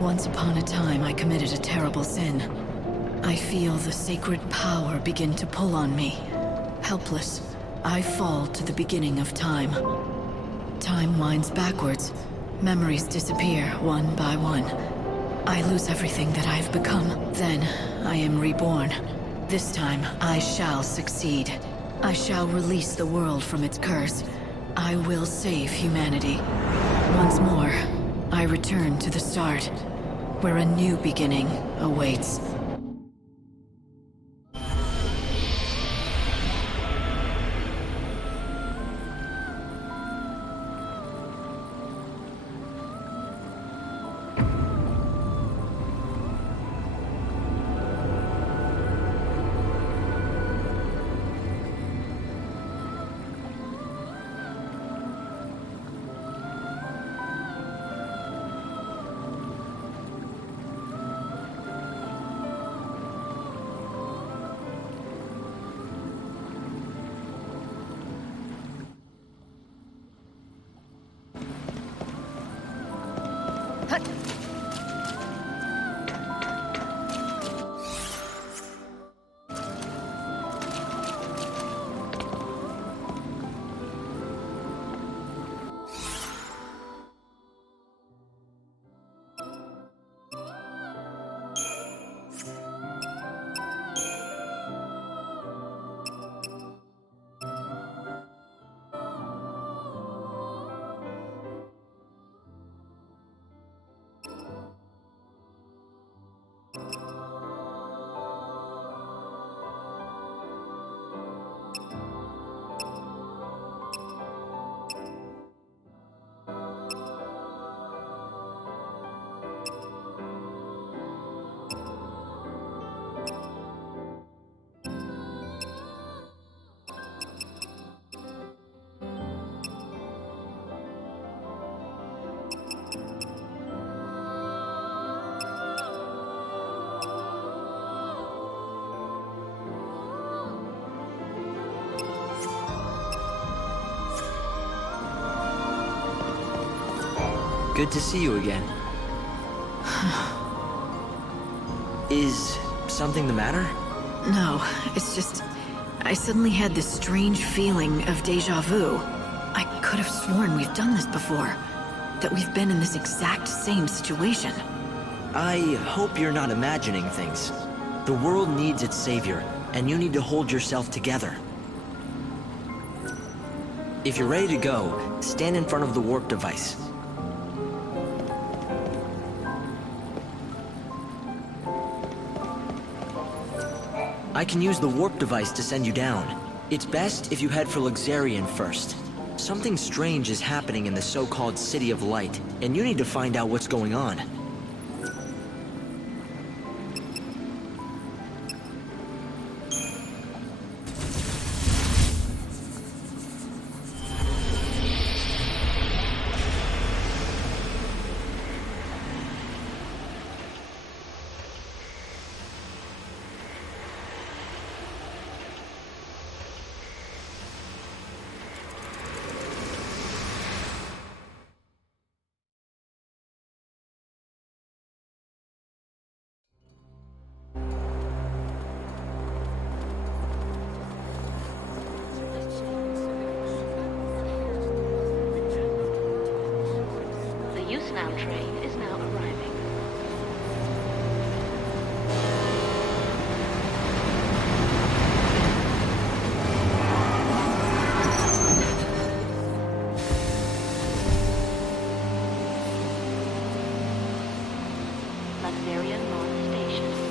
Once upon a time, I committed a terrible sin. I feel the sacred power begin to pull on me. Helpless, I fall to the beginning of time. Time winds backwards. Memories disappear one by one. I lose everything that I've become. Then, I am reborn. This time, I shall succeed. I shall release the world from its curse. I will save humanity. Once more, I return to the start, where a new beginning awaits. Good to see you again. Is something the matter? No, it's just... I suddenly had this strange feeling of déjà vu. I could have sworn we've done this before. That we've been in this exact same situation. I hope you're not imagining things. The world needs its savior, and you need to hold yourself together. If you're ready to go, stand in front of the warp device. I can use the warp device to send you down. It's best if you head for Luxarian first. Something strange is happening in the so-called City of Light, and you need to find out what's going on. train is now arriving. Luxarian North Station.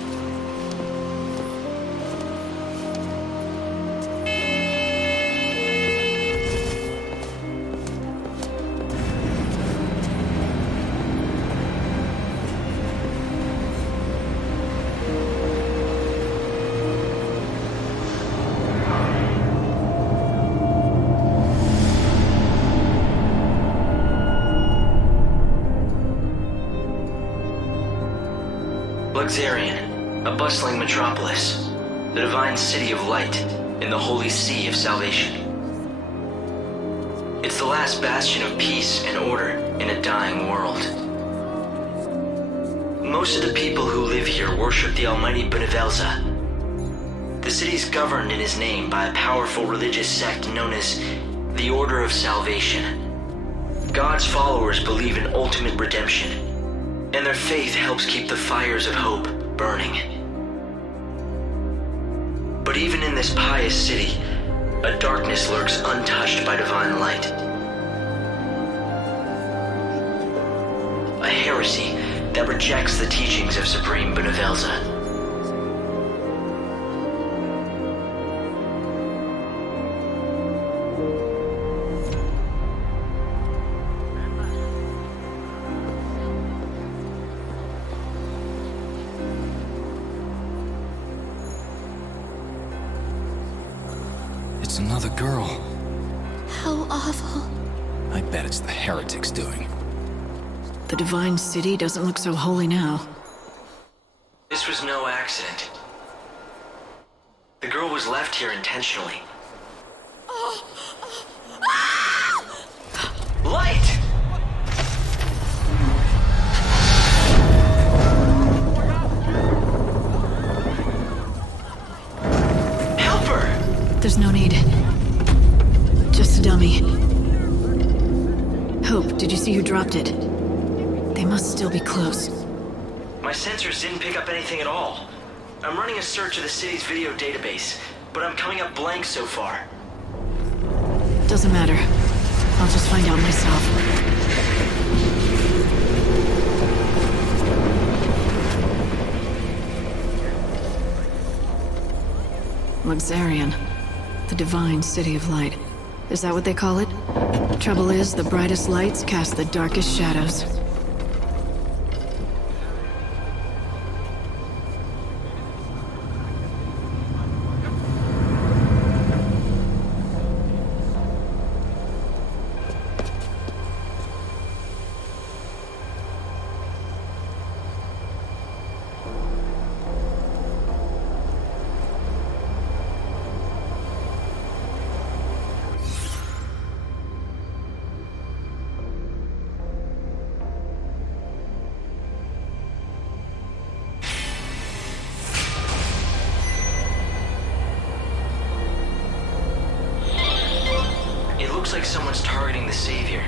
Luxarian, a bustling metropolis, the divine city of light in the holy sea of salvation. It's the last bastion of peace and order in a dying world. Most of the people who live here worship the almighty Benevelza. The city's governed in his name by a powerful religious sect known as the Order of Salvation. God's followers believe in ultimate redemption, and their faith helps keep the fires of hope burning. But even in this pious city, a darkness lurks untouched by divine light. A heresy that rejects the teachings of Supreme Benevelza. It's another girl. How awful. I bet it's the heretics doing. The divine city doesn't look so holy now. This was no accident. The girl was left here intentionally. Light! Help her! There's no need. Just a dummy. Hope, did you see who dropped it? They must still be close. My sensors didn't pick up anything at all. I'm running a search of the city's video database, but I'm coming up blank so far. Doesn't matter. I'll just find out myself. Luxarian. The divine city of light. Is that what they call it? Trouble is, the brightest lights cast the darkest shadows. Looks like someone's targeting the Savior.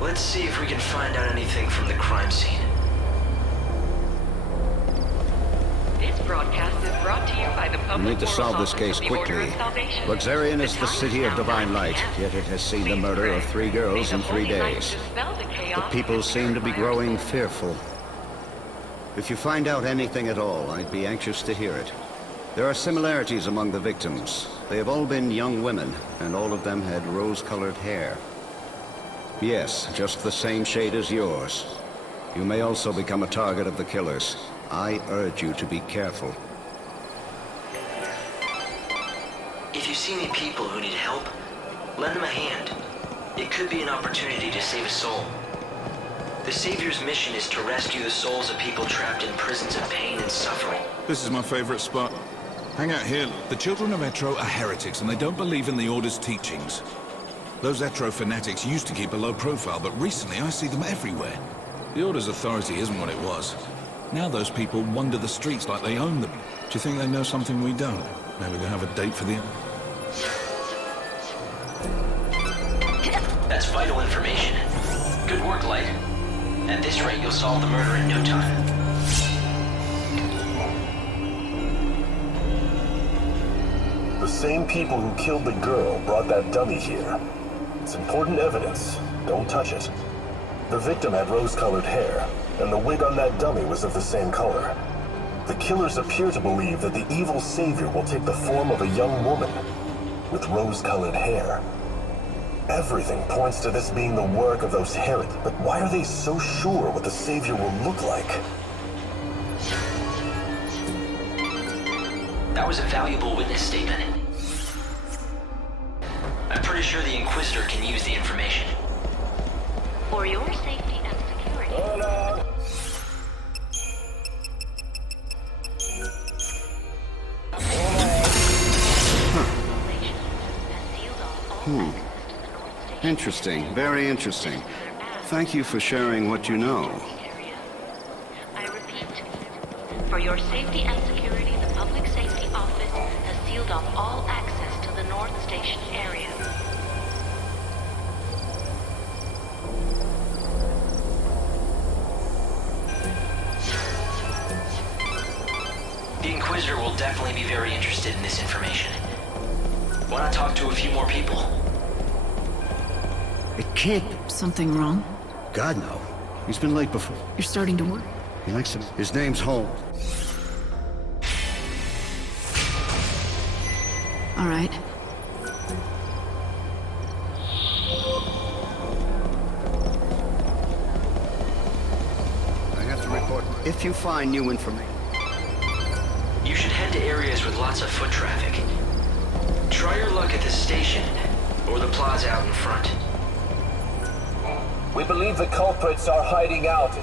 Let's see if we can find out anything from the crime scene. This broadcast is brought to you by the Public We need to Morals solve this Office case of the Order quickly. of Salvation. Luxarian is The the time city is of now divine 9 light, p.m. yet it has seen the Please murder of pray. 3 May girls the in 3 holy light days. dispel the The chaos people and seem to be purify our growing souls. fearful. If you find out anything at all, I'd be anxious to hear it. There are similarities among the victims. They have all been young women, and all of them had rose-colored hair. Yes, just the same shade as yours. You may also become a target of the killers. I urge you to be careful. If you see any people who need help, lend them a hand. It could be an opportunity to save a soul. The Savior's mission is to rescue the souls of people trapped in prisons of pain and suffering. This is my favorite spot. Hang out here. The children of Etro are heretics, and they don't believe in the Order's teachings. Those Etro fanatics used to keep a low profile, but recently I see them everywhere. The Order's authority isn't what it was. Now those people wander the streets like they own them. Do you think they know something we don't? Maybe they'll have a date for the... That's vital information. Good work, Light. At this rate, you'll solve the murder in no time. The same people who killed the girl brought that dummy here. It's important evidence. Don't touch it. The victim had rose-colored hair, and the wig on that dummy was of the same color. The killers appear to believe that the evil savior will take the form of a young woman with rose-colored hair. Everything points to this being the work of those heretics, but why are they so sure what the savior will look like? That was a valuable witness statement. I'm pretty sure the Inquisitor can use the information. For your safety and security. Interesting. Very interesting. Thank you for sharing what you know. I repeat, for your safety and security, the Public Safety Office has sealed off all access to the North Station area. The Inquisitor will definitely be very interested in this information. Why not talk to a few more people? It can't be. Something wrong? God, no. He's been late before. You're starting to work. He likes him. His name's Holmes. All right. I have to report. If you find new information. You should head to areas with lots of foot traffic. Try your luck at the station, or the plaza out in front. We believe the culprits are hiding out.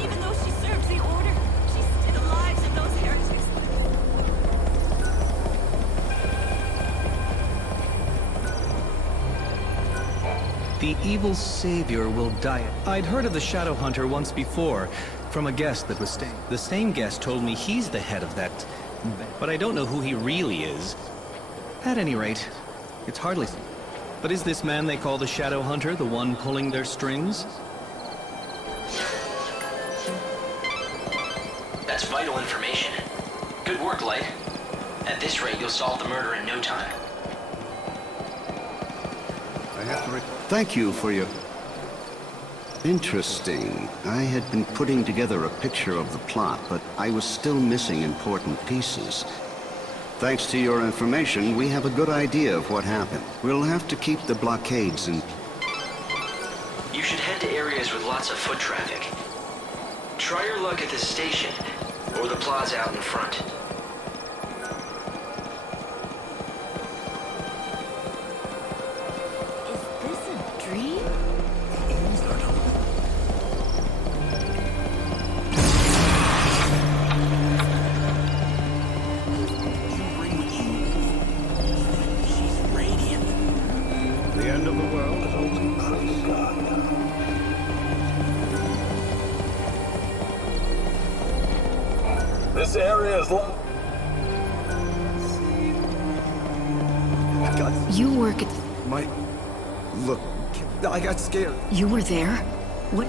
Even though she serves the order, she's in the lives of those heretics. The evil savior will die. I'd heard of the Shadow Hunter once before, from a guest that was staying. The same guest told me he's the head of that, but I don't know who he really is. At any rate, it's hardly... But is this man they call the Shadow Hunter the one pulling their strings? That's vital information. Good work, Light. At this rate, you'll solve the murder in no time. I have to report. Thank you for your... Interesting. I had been putting together a picture of the plot, but I was still missing important pieces. Thanks to your information, we have a good idea of what happened. We'll have to keep the blockades in... You should head to areas with lots of foot traffic. Try your luck at the station, or the plaza out in front. Is this a dream? The end of the world is only praise God. This area is locked. You work at... Look, I got scared. You were there? What...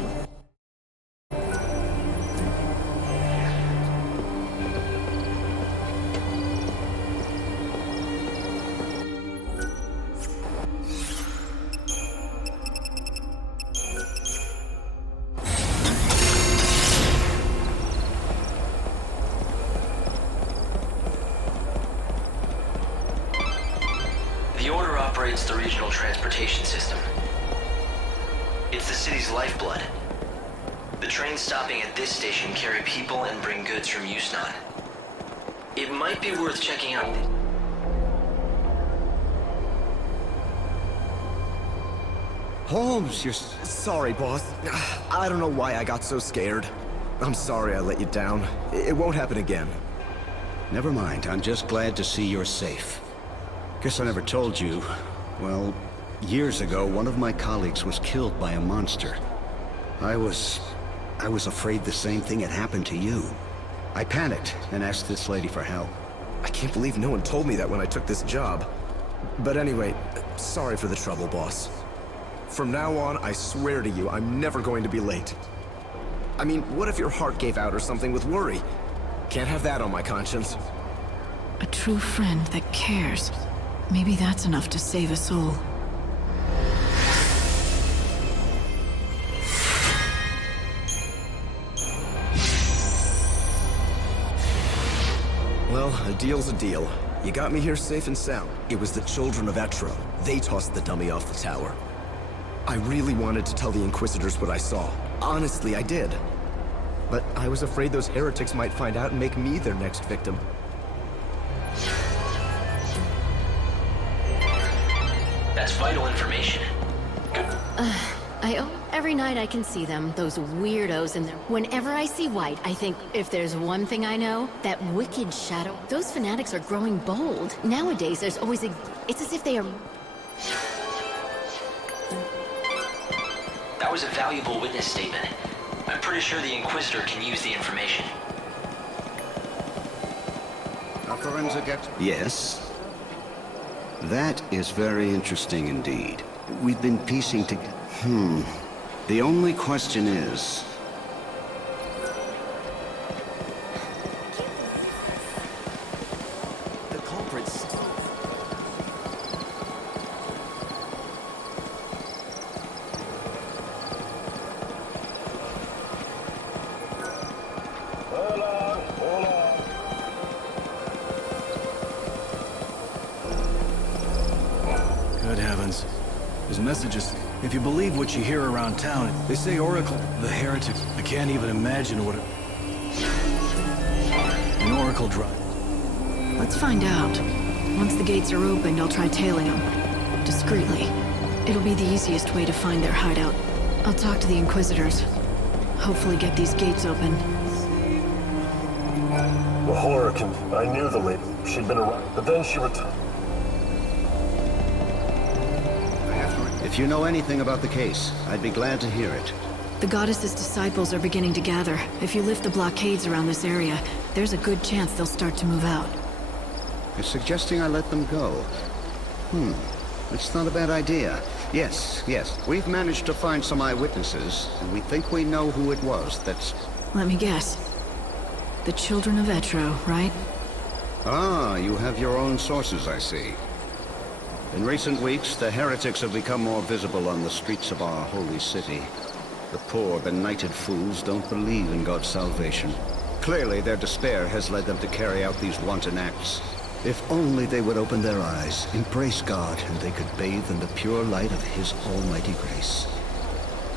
The Order operates the regional transportation system. It's the city's lifeblood. The trains stopping at this station carry people and bring goods from Yusnan. It might be worth checking out. Holmes, you're sorry, boss. I don't know why I got so scared. I'm sorry I let you down. It won't happen again. Never mind. I'm just glad to see you're safe. Guess I never told you. Well, years ago, one of my colleagues was killed by a monster. I was afraid the same thing had happened to you. I panicked and asked this lady for help. I can't believe no one told me that when I took this job. But anyway, sorry for the trouble, boss. From now on, I swear to you, I'm never going to be late. I mean, what if your heart gave out or something with worry? Can't have that on my conscience. A true friend that cares. Maybe that's enough to save us all. Well, a deal's a deal. You got me here safe and sound. It was the children of Etro. They tossed the dummy off the tower. I really wanted to tell the Inquisitors what I saw. Honestly, I did. But I was afraid those heretics might find out and make me their next victim. That's vital information. I Every night I can see them, those weirdos in there. Whenever I see white, I think, if there's one thing I know, that wicked shadow. Those fanatics are growing bold. Nowadays, there's always a... It's as if they are... That was a valuable witness statement. I'm pretty sure the Inquisitor can use the information. A forensic Yes. That is very interesting indeed. We've been piecing together... The only question is... The culprits... Hold on. Good heavens. His messages... If you believe what you hear around town, they say Oracle, the heretics. I can't even imagine what an Oracle drive. Let's find out. Once the gates are opened, I'll try tailing them. Discreetly. It'll be the easiest way to find their hideout. I'll talk to the Inquisitors. Hopefully get these gates open. The horror can... I knew the lady. She'd been around, but then she retired. If you know anything about the case, I'd be glad to hear it. The Goddess's disciples are beginning to gather. If you lift the blockades around this area, there's a good chance they'll start to move out. You're suggesting I let them go? It's not a bad idea. Yes. We've managed to find some eyewitnesses, and we think we know who it was that's... Let me guess. The children of Etro, right? Ah, you have your own sources, I see. In recent weeks, the heretics have become more visible on the streets of our holy city. The poor, benighted fools don't believe in God's salvation. Clearly, their despair has led them to carry out these wanton acts. If only they would open their eyes, embrace God, and they could bathe in the pure light of His almighty grace.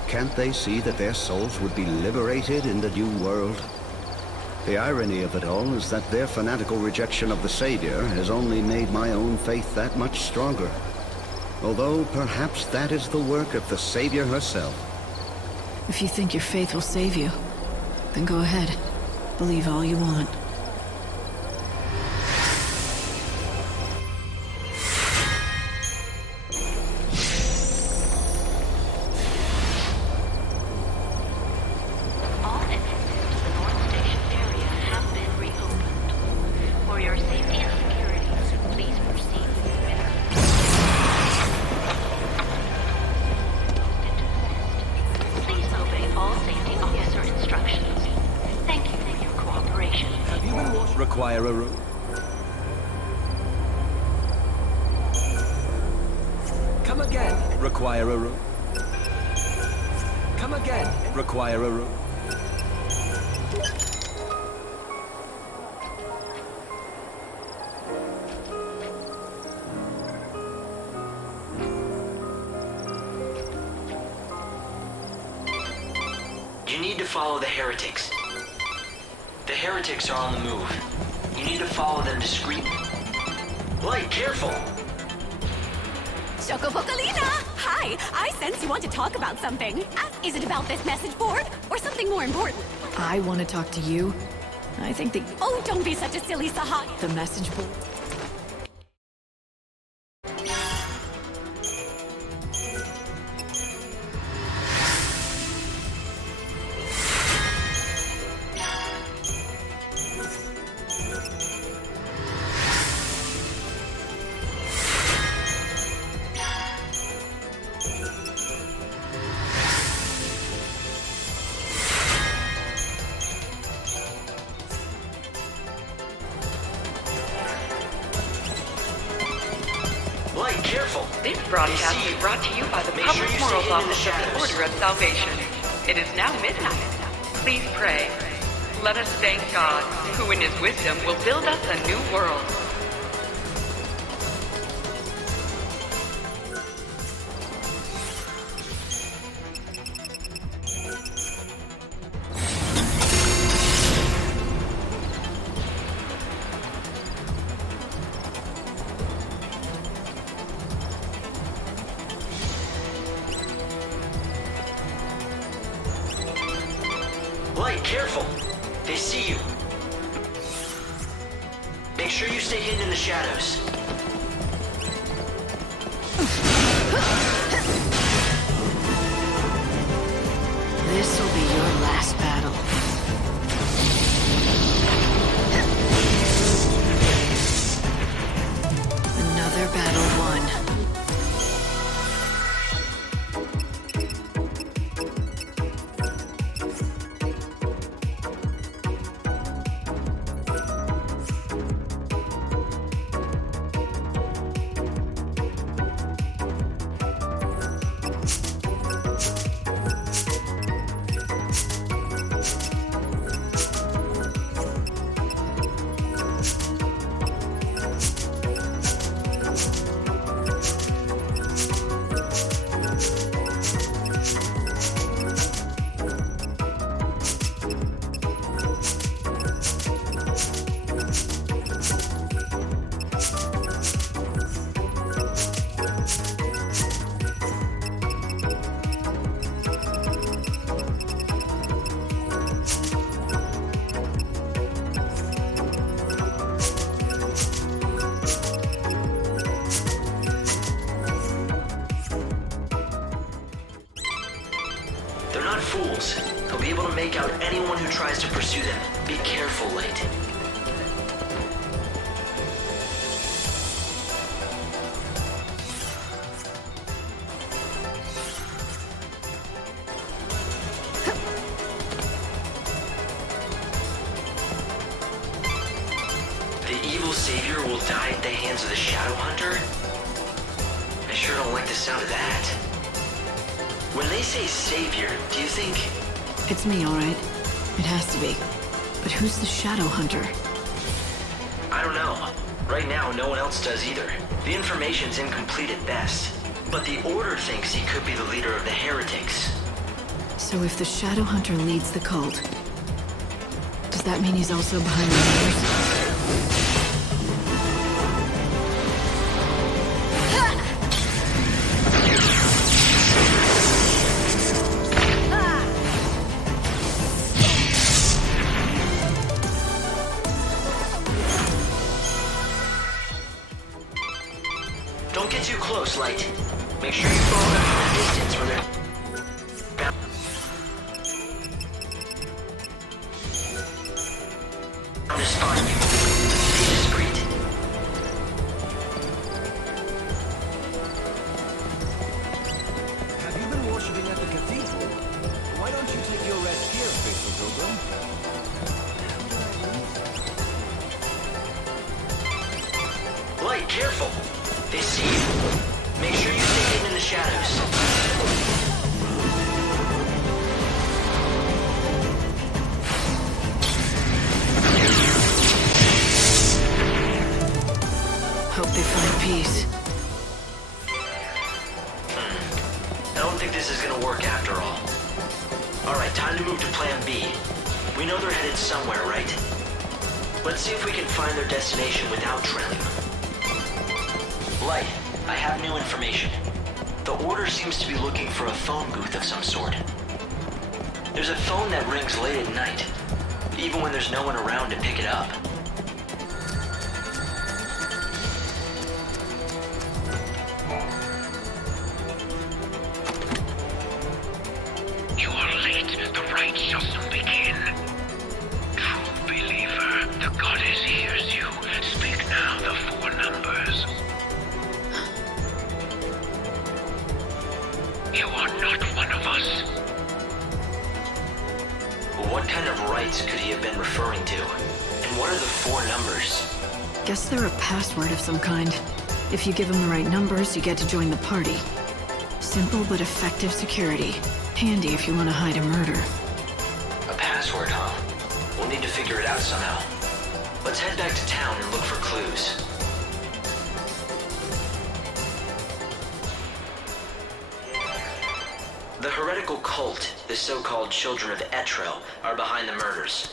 Can't they see that their souls would be liberated in the new world? The irony of it all is that their fanatical rejection of the Savior has only made my own faith that much stronger. Although perhaps that is the work of the Savior herself. If you think your faith will save you, then go ahead. Believe all you want. Require a room. Come again. Require a room. Come again. Require a room. You need to follow the heretics. The heretics are on the move. You need to follow them discreetly. Light, careful! Chocopocolina! Hi! I sense you want to talk about something. Is it about this message board? Or something more important? I want to talk to you. I think the... Oh, don't be such a silly Sahai. The message board... Careful! This broadcast is brought to you by the Public Morals Office of the Order of Salvation. It is now midnight. Please pray. Let us thank God, who in His wisdom will build us a new world. careful. They see you. Make sure you stay hidden in the shadows. This will be your last battle. Another battle won. They're not fools. They'll be able to make out anyone who tries to pursue them. Be careful, Light. The evil savior will die at the hands of the Shadow Hunter? I sure don't like the sound of that. When they say savior, do you think... It's me, all right. It has to be. But who's the Shadow Hunter? I don't know. Right now, no one else does either. The information's incomplete at best. But the Order thinks he could be the leader of the heretics. So if the Shadow Hunter leads the cult, does that mean he's also behind the murders? Don't get too close, Light. Make sure you follow them from a distance when they're... bound to spot you. Be discreet. Have you been worshipping at the cathedral? Why don't you take your rest here, faithful pilgrim? Light, careful! They see you. Make sure you stay hidden in the shadows. Hope they find peace. I don't think this is gonna work after all. Alright, time to move to Plan B. We know they're headed somewhere, right? Let's see if we can find their destination without trailing them. Light, I have new information. The Order seems to be looking for a phone booth of some sort. There's a phone that rings late at night, even when there's no one around to pick it up. You are late. The rite shall soon begin. True believer, the goddess hears you. Speak now the 4 numbers. You are not one of us. What kind of rites could he have been referring to? And what are the 4 numbers? Guess they're a password of some kind. If you give them the right numbers, you get to join the party. Simple but effective security. Handy if you want to hide a murder. A password, huh? We'll need to figure it out somehow. Let's head back to town and look for clues. The heretical cult, the so-called Children of Etro, are behind the murders.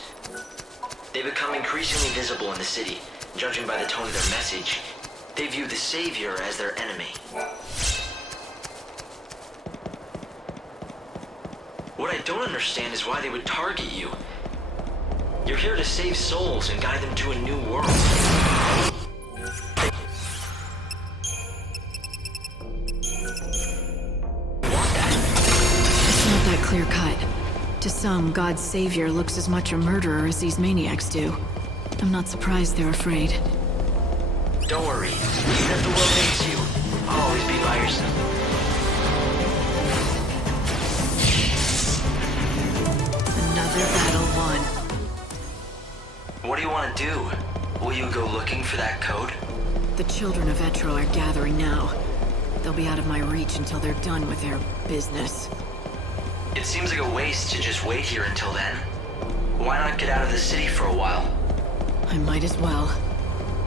They become increasingly visible in the city. Judging by the tone of their message, they view the Savior as their enemy. What I don't understand is why they would target you. You're here to save souls and guide them to a new world. It's not that clear-cut. To some, God's savior looks as much a murderer as these maniacs do. I'm not surprised they're afraid. Don't worry. Even if the world hates you, I'll always be by your side. Another battle won. What do you want to do? Will you go looking for that code? The children of Etro are gathering now. They'll be out of my reach until they're done with their business. It seems like a waste to just wait here until then. Why not get out of the city for a while? I might as well.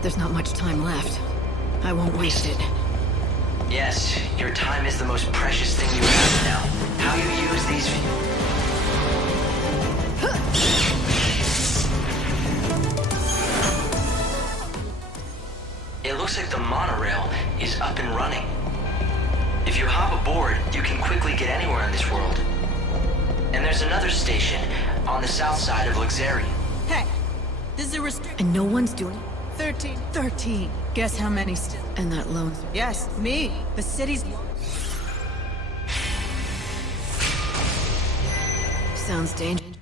There's not much time left. I won't waste it. Yes, your time is the most precious thing you have now. How you use these... It looks like the monorail is up and running. If you hop aboard, you can quickly get anywhere in this world. And there's another station on the south side of Luxarian. Hey, this is a And no one's doing... 13. 13. Guess how many still? And that lone... Yes, me. The city's... Sounds dangerous.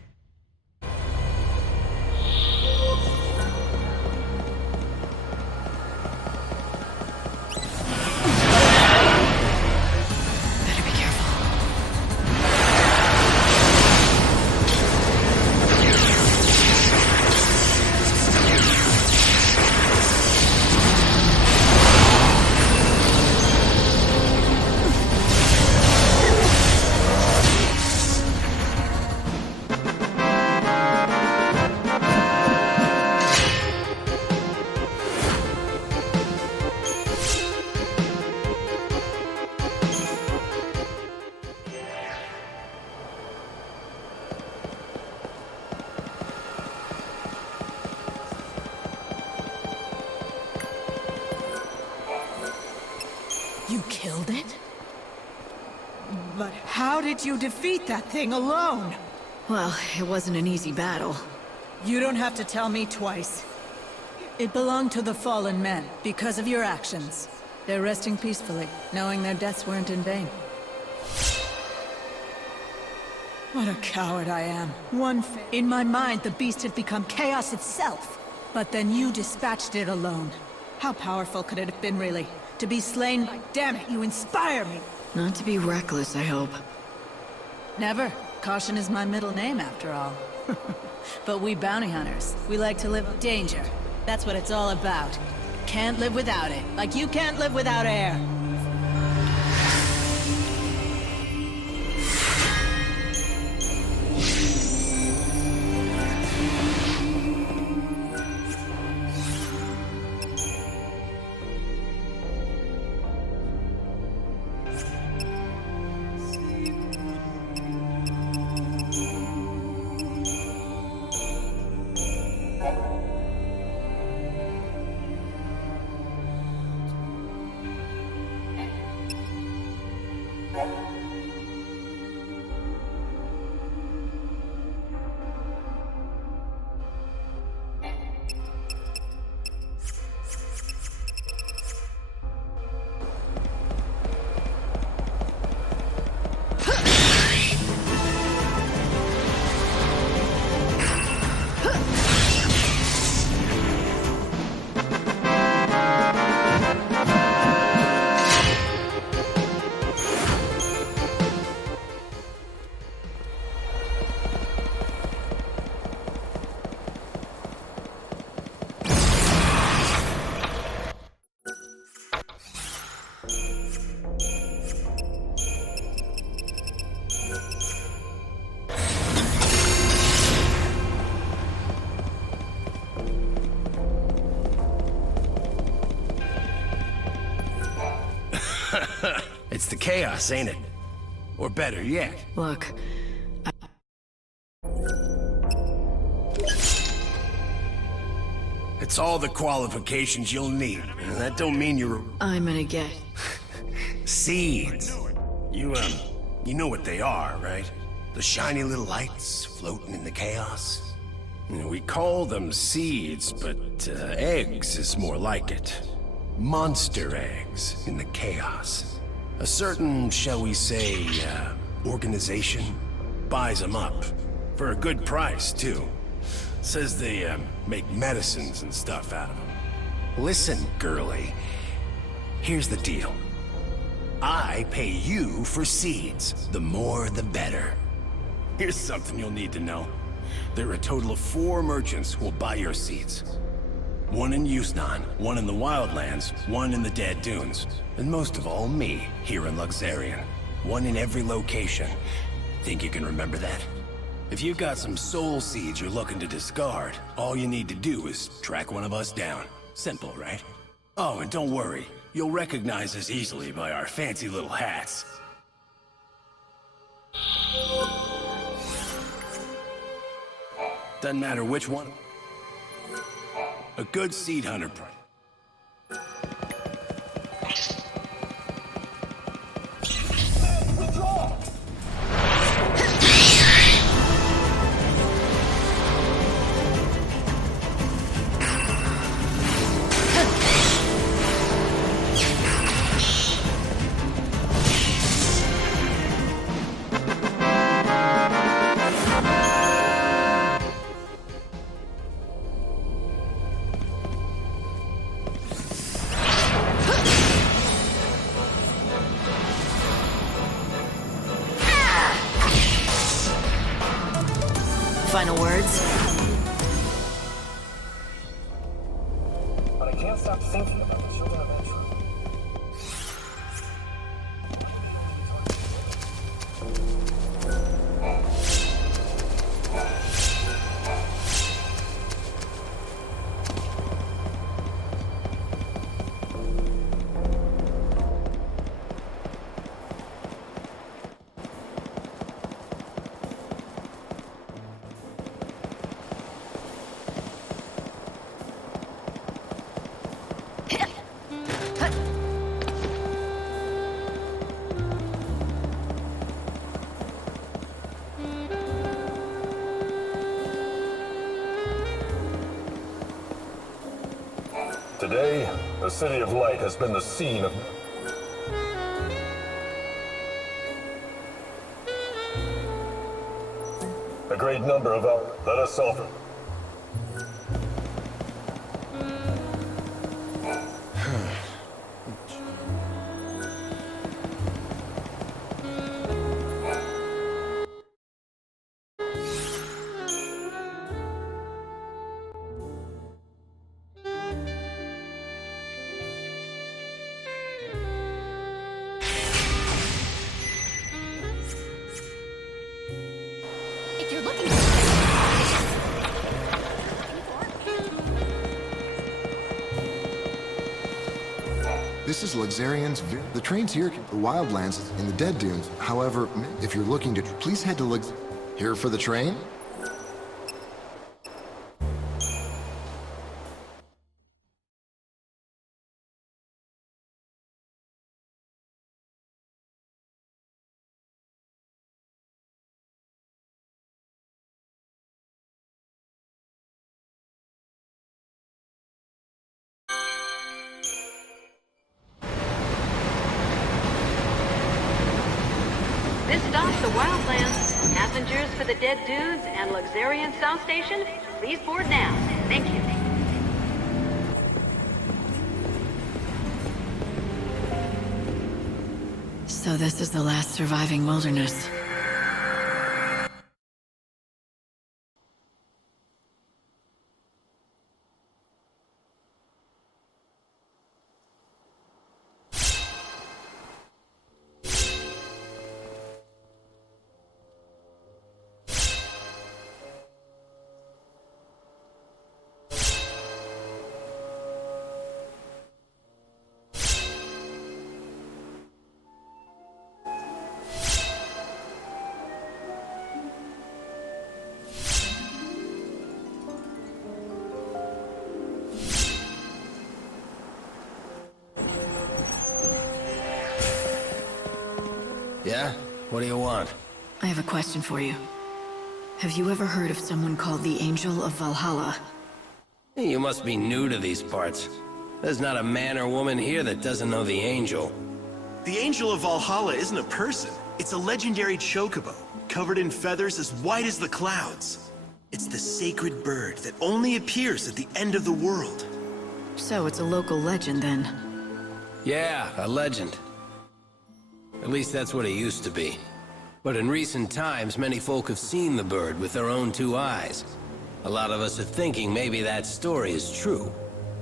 Better be careful. You killed it? But how did you defeat that thing alone? Well, it wasn't an easy battle. You don't have to tell me twice. It belonged to the fallen men, because of your actions. They're resting peacefully, knowing their deaths weren't in vain. What a coward I am. In my mind, the beast had become chaos itself. But then you dispatched it alone. How powerful could it have been, really? To be slain by... Damn it, you inspire me! Not to be reckless, I hope. Never. Caution is my middle name, after all. But we bounty hunters, we like to live... Danger. That's what it's all about. Can't live without it. Like you can't live without air. It's the chaos, ain't it? Or better yet. Look, It's all the qualifications you'll need. And that don't mean you're... I'm gonna get... Seeds. You know what they are, right? The shiny little lights floating in the chaos. We call them seeds, but eggs is more like it. Monster eggs in the chaos. A certain, shall we say, organization buys them up. For a good price, too. Says they make medicines and stuff out of them. Listen, girlie. Here's the deal. I pay you for seeds. The more, the better. Here's something you'll need to know. There are a total of 4 merchants who will buy your seeds. 1 in Yusnan, 1 in the Wildlands, 1 in the Dead Dunes, and most of all, me, here in Luxarian. 1 in every location. Think you can remember that? If you've got some soul seeds you're looking to discard, all you need to do is track one of us down. Simple, right? Oh, and don't worry. You'll recognize us easily by our fancy little hats. Doesn't matter which one. A good seed hunter price. Final words? But I can't stop thinking about the children of Etro. Today, the City of Light has been the scene of... a great number of our... Let us solve it. If you're looking This is Luxarian's. The train's here, the Wildlands, in the Dead Dunes. However, if you're looking to, please head to Lux. Here for the train? This stops the Wildlands. Passengers for the Dead Dudes and Luxarian South Station, please board now. Thank you. So this is the last surviving wilderness. Yeah? What do you want? I have a question for you. Have you ever heard of someone called the Angel of Valhalla? You must be new to these parts. There's not a man or woman here that doesn't know the Angel. The Angel of Valhalla isn't a person. It's a legendary chocobo, covered in feathers as white as the clouds. It's the sacred bird that only appears at the end of the world. So it's a local legend, then? Yeah, a legend. At least that's what it used to be. But in recent times, many folk have seen the bird with their own two eyes. A lot of us are thinking maybe that story is true.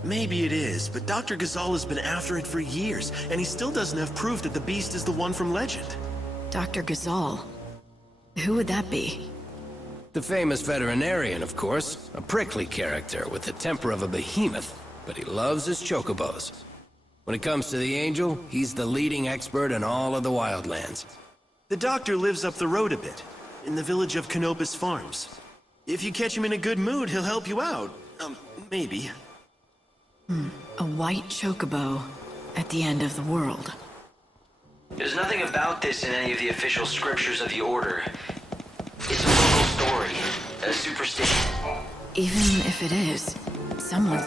Maybe it is, but Dr. Ghazal has been after it for years, and he still doesn't have proof that the beast is the one from legend. Dr. Ghazal? Who would that be? The famous veterinarian, of course. A prickly character with the temper of a behemoth, but he loves his chocobos. When it comes to the Angel, he's the leading expert in all of the wildlands. The doctor lives up the road a bit, in the village of Canopus Farms. If you catch him in a good mood, he'll help you out. Maybe. A white chocobo at the end of the world. There's nothing about this in any of the official scriptures of the Order. It's a local story, a superstition. Even if it is, someone...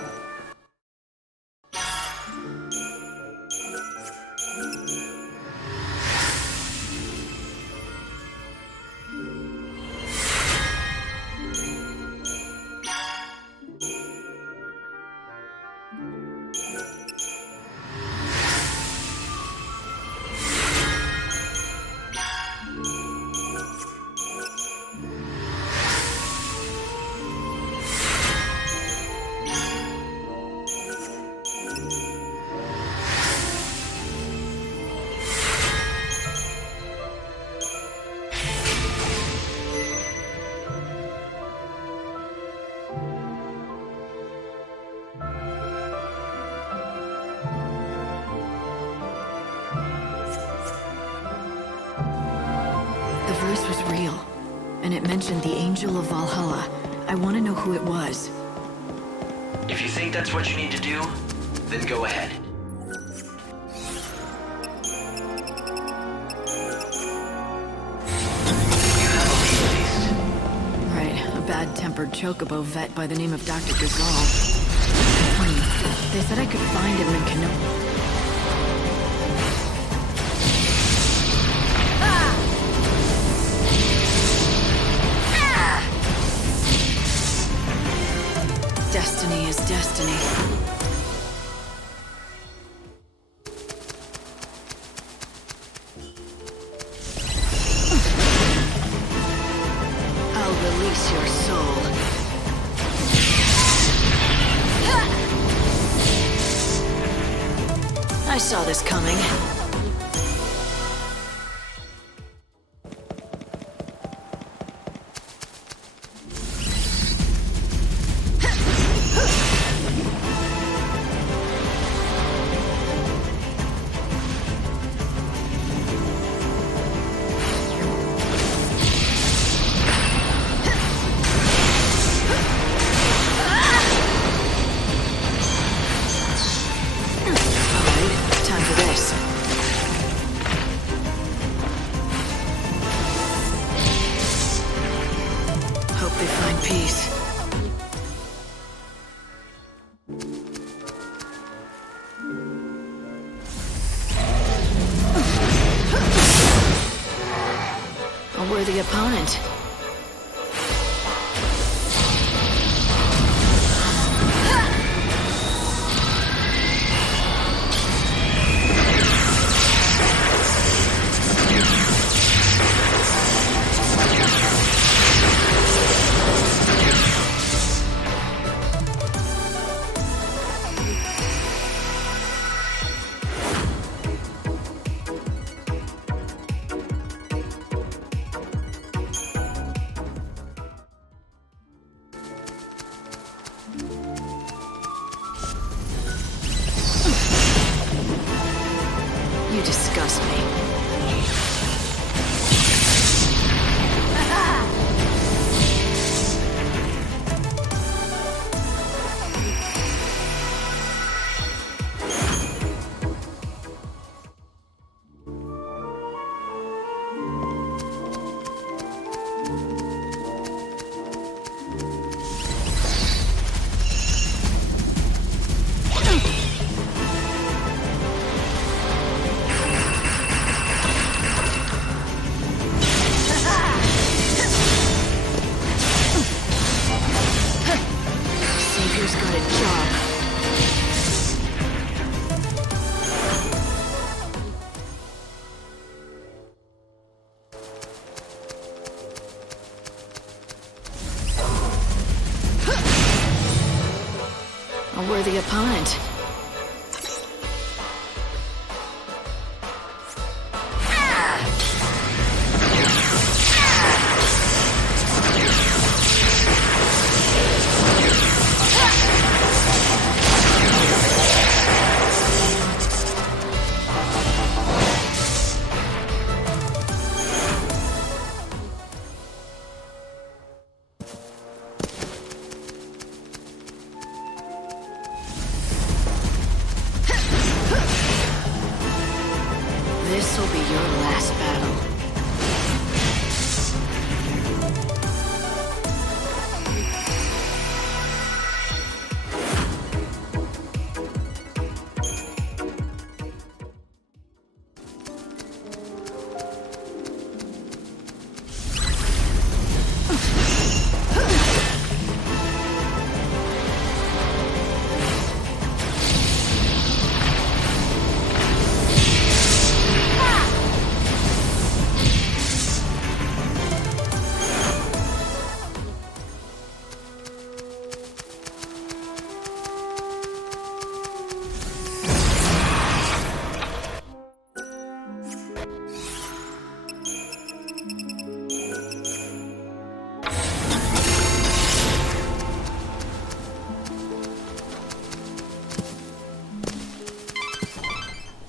The voice was real, and it mentioned the Angel of Valhalla. I want to know who it was. If you think that's what you need to do, then go ahead. Right, a bad-tempered chocobo vet by the name of Dr. Ghazal. They said I could find him in Canopus. Destiny is destiny. I'll release your soul. I saw this coming. A worthy opponent. You disgust me. Chocobo's got a job. A worthy opponent. This'll be your last battle.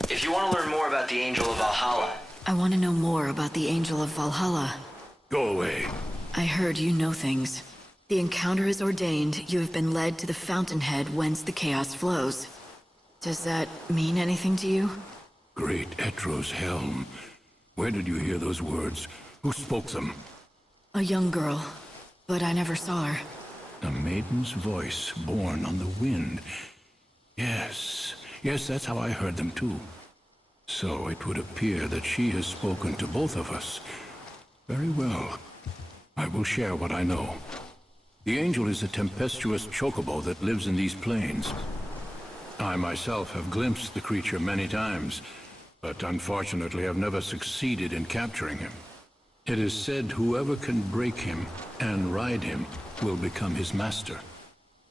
If you want to learn more about the Angel of Valhalla... I want to know more about the Angel of Valhalla. Go away. I heard you know things. The encounter is ordained. You have been led to the fountainhead whence the chaos flows. Does that mean anything to you? Great Etro's helm. Where did you hear those words? Who spoke them? A young girl, but I never saw her. A maiden's voice born on the wind. Yes, that's how I heard them too. So it would appear that she has spoken to both of us. Very well. I will share what I know. The angel is a tempestuous chocobo that lives in these plains. I myself have glimpsed the creature many times, but unfortunately have never succeeded in capturing him. It is said whoever can break him and ride him will become his master.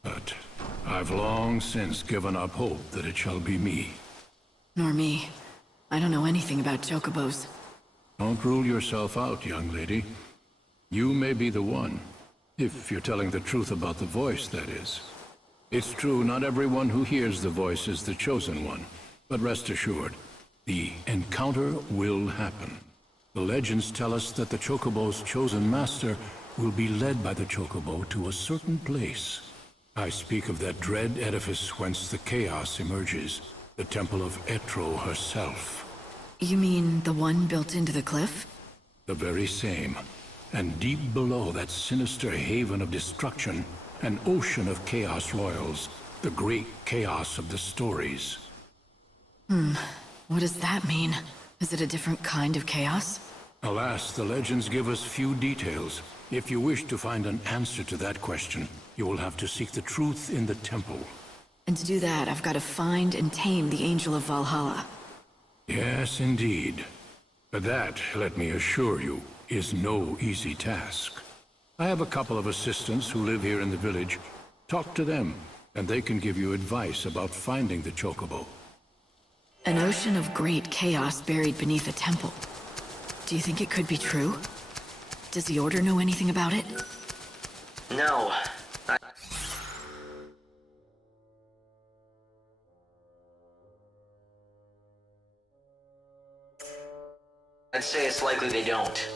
But I've long since given up hope that it shall be me. Nor me. I don't know anything about chocobos. Don't rule yourself out, young lady. You may be the one. If you're telling the truth about the voice, that is. It's true, not everyone who hears the voice is the chosen one. But rest assured, the encounter will happen. The legends tell us that the chocobo's chosen master will be led by the chocobo to a certain place. I speak of that dread edifice whence the chaos emerges, the temple of Etro herself. You mean the one built into the cliff? The very same. And deep below that sinister haven of destruction, an ocean of chaos roils, the great chaos of the stories. What does that mean? Is it a different kind of chaos? Alas, the legends give us few details. If you wish to find an answer to that question, you will have to seek the truth in the temple. And to do that, I've got to find and tame the Angel of Valhalla. Yes, indeed. But that, let me assure you, is no easy task. I have a couple of assistants who live here in the village. Talk to them, and they can give you advice about finding the chocobo. An ocean of great chaos buried beneath a temple. Do you think it could be true? Does the Order know anything about it? No. I'd say it's likely they don't.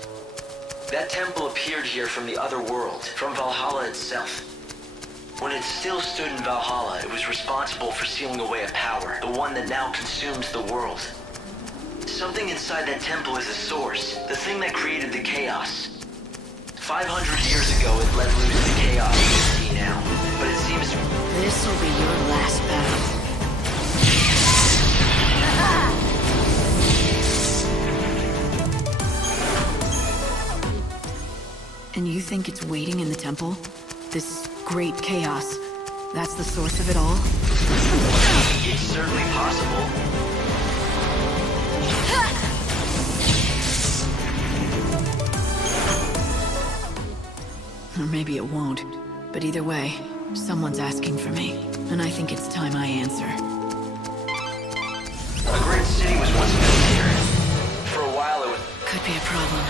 That temple appeared here from the other world, from Valhalla itself. When it still stood in Valhalla, it was responsible for sealing away a power, the one that now consumes the world. Something inside that temple is the source, the thing that created the chaos. 500 years ago, it let loose the chaos we see now, but it seems... This'll be your last battle. And you think it's waiting in the temple? This great chaos. That's the source of it all? It's certainly possible. Or maybe it won't. But either way, someone's asking for me. And I think it's time I answer. A great city was once built here. For a while it was... Could be a problem.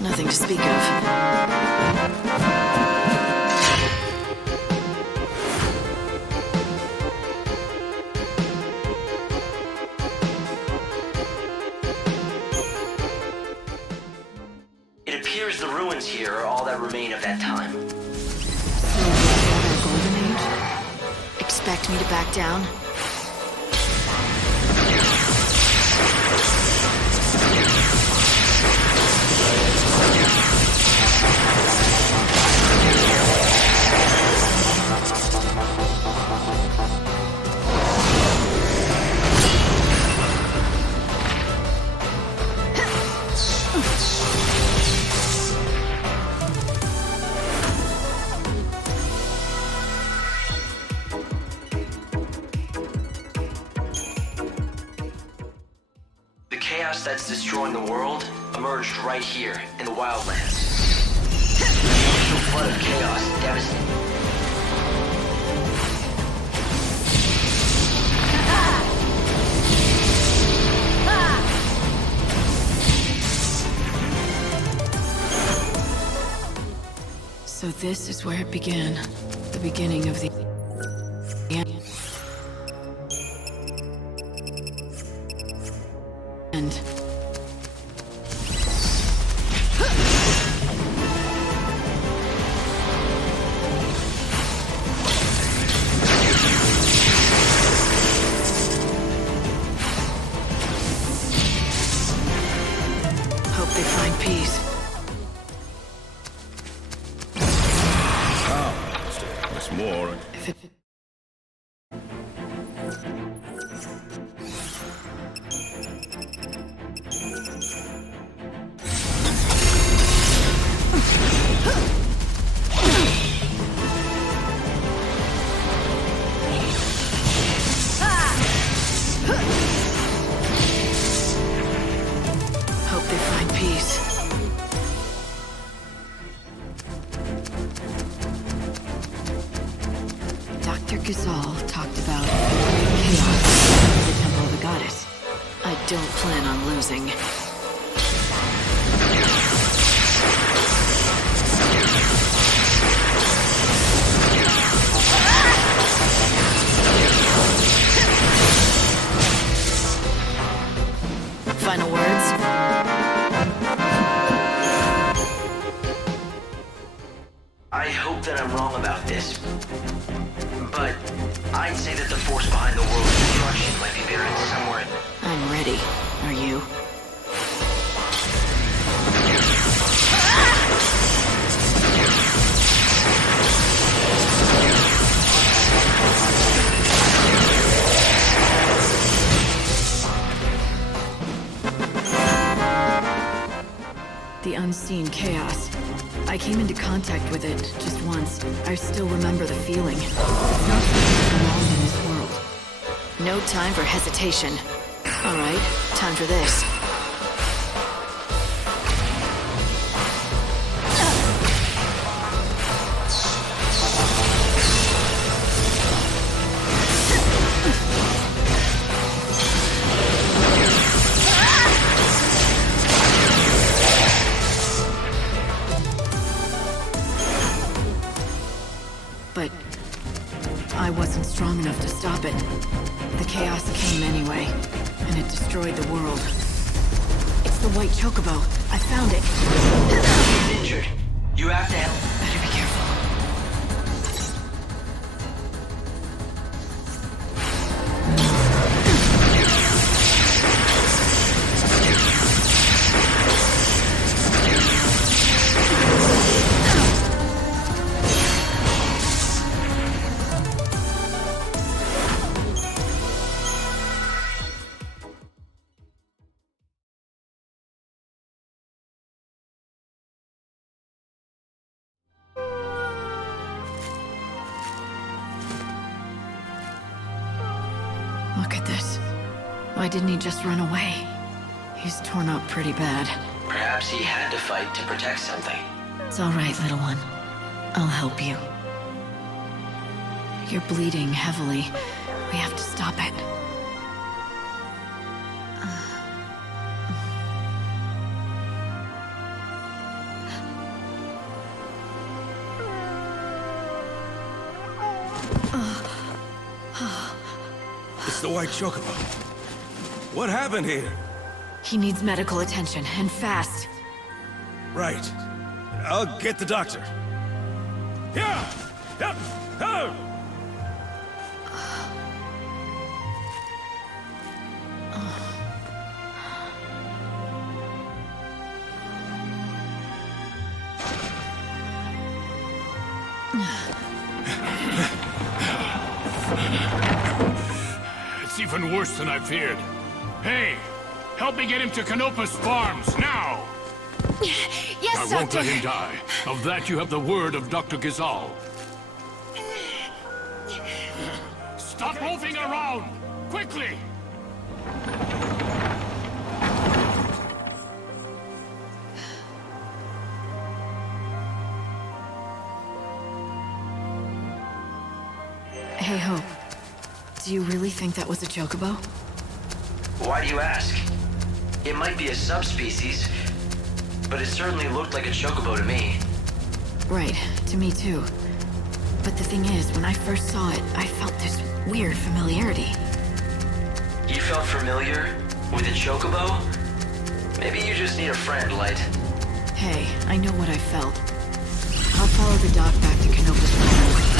Nothing to speak of. It appears the ruins here are all that remain of that time. So, our golden age? Expect me to back down? The chaos that's destroying the world emerged right here in the wildlands. The initial flood of chaos devastated. So this is where it began. The beginning of the end. Hope they find peace. There's more. If it... Hope they find peace. Dr. Gazal talked about chaos in the Temple of the Goddess. I don't plan on losing. Final words? I hope that I'm wrong about this, but I'd say that the force behind the world's destruction might be buried somewhere. I'm ready. Are you? The unseen chaos. I came into contact with it just once. I still remember the feeling. Nothing belonged in this world. No time for hesitation. All right, time for this. But I wasn't strong enough to stop it. The chaos came anyway, and it destroyed the world. It's the white chocobo. I found it. He's injured. You have to help. Better be careful. Look at this. Why didn't he just run away? He's torn up pretty bad. Perhaps he had to fight to protect something. It's all right, little one. I'll help you. You're bleeding heavily. We have to stop it. It's the white chocobo. What happened here? He needs medical attention, and fast. Right. I'll get the doctor. Yeah! Yep! Oh! It's even worse than I feared. Hey, help me get him to Canopus Farms, now! Yes, I won't Doctor. let him die. Of that you have the word of Dr. Gizal. Stop moving around! Quickly! Hey, Hope. Do you really think that was a chocobo? Why do you ask? It might be a subspecies, but it certainly looked like a chocobo to me. Right, to me too. But the thing is, when I first saw it, I felt this weird familiarity. You felt familiar with a chocobo? Maybe you just need a friend, Light. Hey, I know what I felt. I'll follow the doc back to Canopus Farms.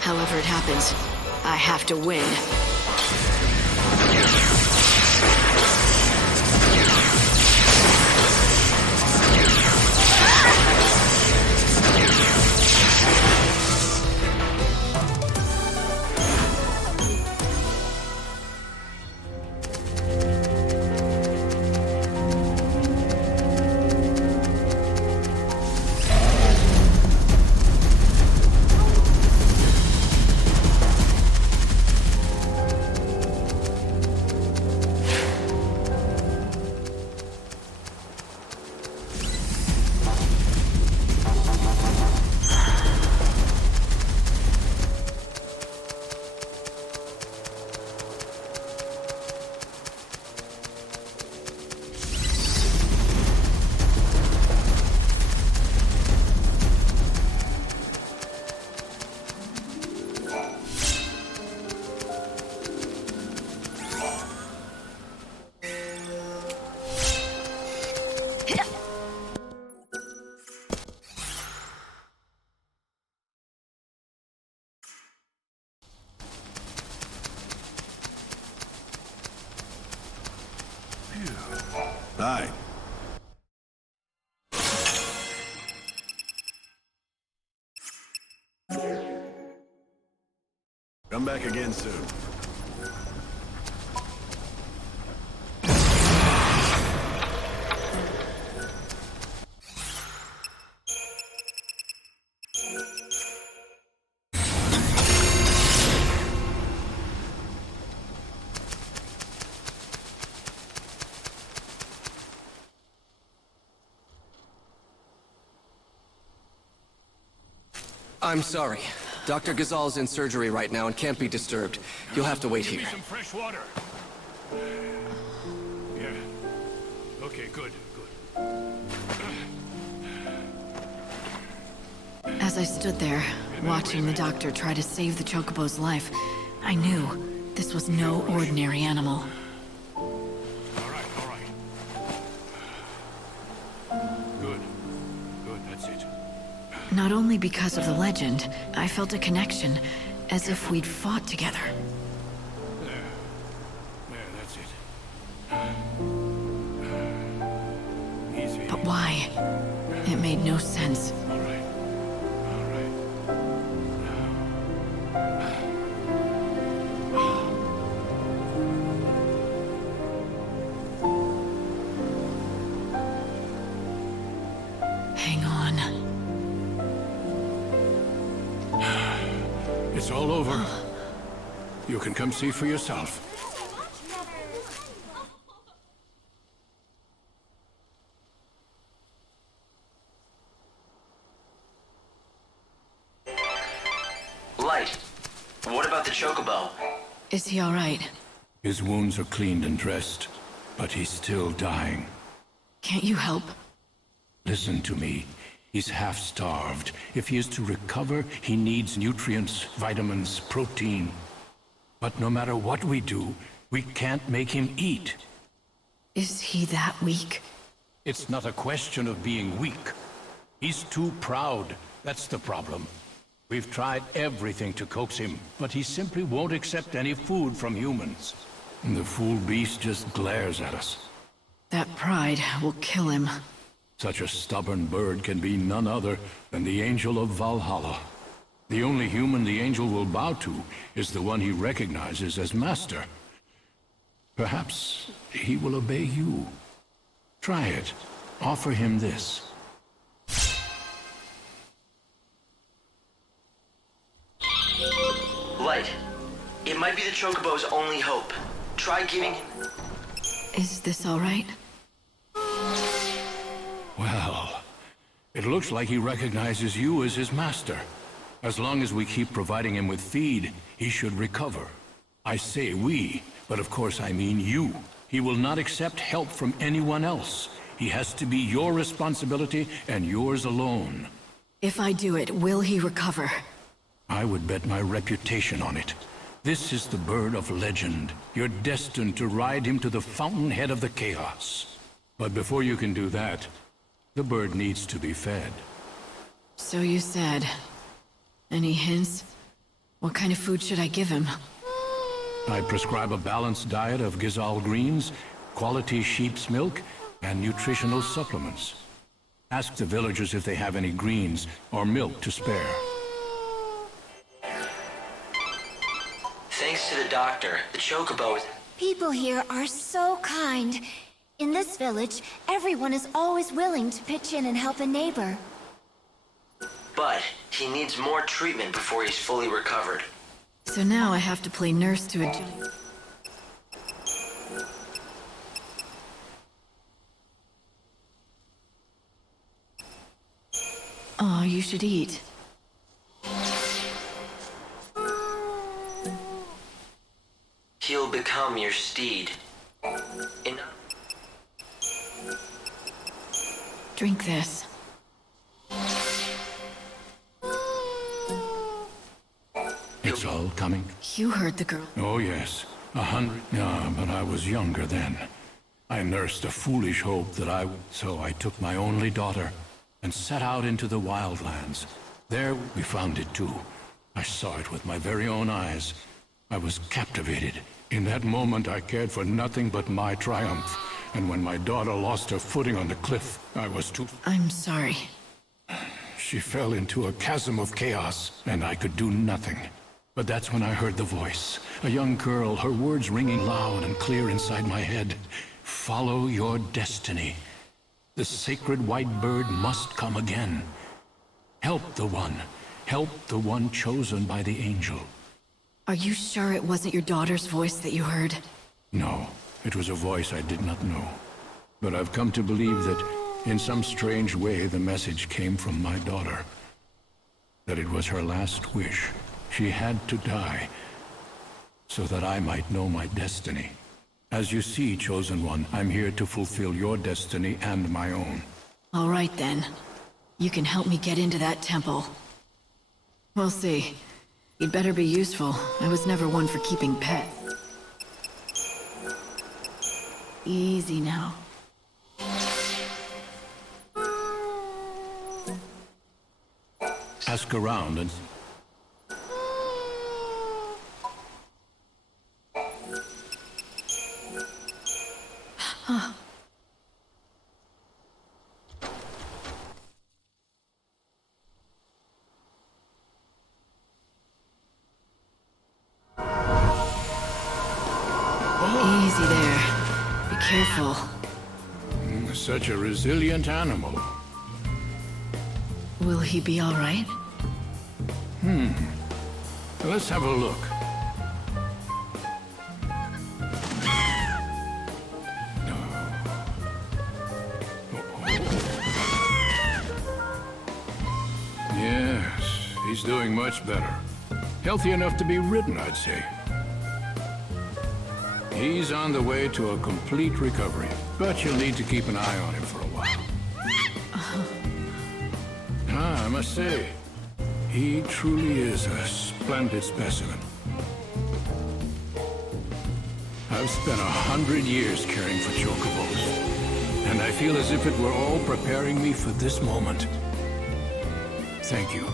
However it happens, I have to win. inside. Come back again soon. I'm sorry. Dr. Ghazal's in surgery right now and can't be disturbed. You'll have to wait Give me here. some fresh water. Yeah. Okay, good, good. As I stood there, watching the doctor try to save the chocobo's life, I knew this was no ordinary animal. All right. Good. Good, that's it. Not only because of the legend, I felt a connection, as if we'd fought together. There, that's it. Easy. But why? It made no sense. All right. Hang on. It's all over. You can come see for yourself. Light, what about the chocobo? Is he all right? His wounds are cleaned and dressed, but he's still dying. Can't you help? Listen to me. He's half-starved. If he is to recover, he needs nutrients, vitamins, protein. But no matter what we do, we can't make him eat. Is he that weak? It's not a question of being weak. He's too proud. That's the problem. We've tried everything to coax him, but he simply won't accept any food from humans. And the fool beast just glares at us. That pride will kill him. Such a stubborn bird can be none other than the Angel of Valhalla. The only human the Angel will bow to is the one he recognizes as master. Perhaps he will obey you. Try it. Offer him this. Light, it might be the chocobo's only hope. Try giving him... Is this all right? Well, it looks like he recognizes you as his master. As long as we keep providing him with feed, he should recover. I say we, but of course I mean you. He will not accept help from anyone else. He has to be your responsibility and yours alone. If I do it, will he recover? I would bet my reputation on it. This is the bird of legend. You're destined to ride him to the fountainhead of the chaos. But before you can do that, the bird needs to be fed. So you said. Any hints? What kind of food should I give him? I prescribe a balanced diet of Ghazal greens, quality sheep's milk, and nutritional supplements. Ask the villagers if they have any greens or milk to spare. Thanks to the doctor, the chocobo is... People here are so kind. In this village, everyone is always willing to pitch in and help a neighbor. But he needs more treatment before he's fully recovered. So now I have to play nurse to a giant. Oh, you should eat. He'll become your steed. Drink this. It's all coming. You heard the girl. Oh, yes. 100. Yeah, but I was younger then. I nursed a foolish hope that So I took my only daughter and set out into the wildlands. There we found it too. I saw it with my very own eyes. I was captivated. In that moment, I cared for nothing but my triumph. And when my daughter lost her footing on the cliff, I was too... I'm sorry. She fell into a chasm of chaos, and I could do nothing. But that's when I heard the voice. A young girl, her words ringing loud and clear inside my head. Follow your destiny. The sacred white bird must come again. Help the one. Help the one chosen by the angel. Are you sure it wasn't your daughter's voice that you heard? No, it was a voice I did not know. But I've come to believe that, in some strange way, the message came from my daughter. That it was her last wish. She had to die, so that I might know my destiny. As you see, Chosen One, I'm here to fulfill your destiny and my own. All right, then. You can help me get into that temple. We'll see. You'd better be useful. I was never one for keeping pets. Easy now. Ask around and... Huh. Easy there. Be careful. Such a resilient animal. Will he be all right? Let's have a look. Yes, he's doing much better. Healthy enough to be ridden, I'd say. He's on the way to a complete recovery, but you'll need to keep an eye on him for a while. I must say, he truly is a splendid specimen. I've spent 100 years caring for chocobos, and I feel as if it were all preparing me for this moment. Thank you.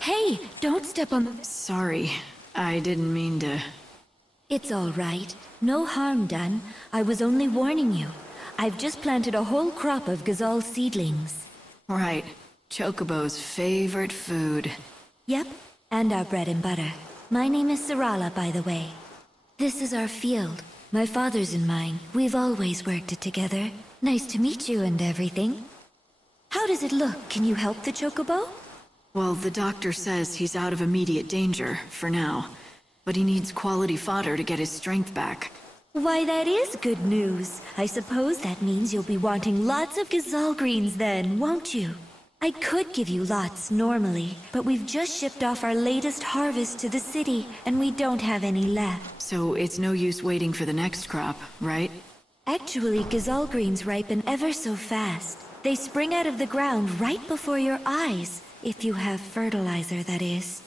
Hey, don't step on the... Sorry, I didn't mean to... It's all right. No harm done. I was only warning you. I've just planted a whole crop of gazelle seedlings. Right. Chocobo's favorite food. Yep, and our bread and butter. My name is Sarala, by the way. This is our field. My father's and mine. We've always worked it together. Nice to meet you and everything. How does it look? Can you help the chocobo? Well, the doctor says he's out of immediate danger, for now. But he needs quality fodder to get his strength back. Why, that is good news. I suppose that means you'll be wanting lots of gazelle greens then, won't you? I could give you lots normally, but we've just shipped off our latest harvest to the city, and we don't have any left. So it's no use waiting for the next crop, right? Actually, gazelle greens ripen ever so fast. They spring out of the ground right before your eyes. If you have fertilizer, that is.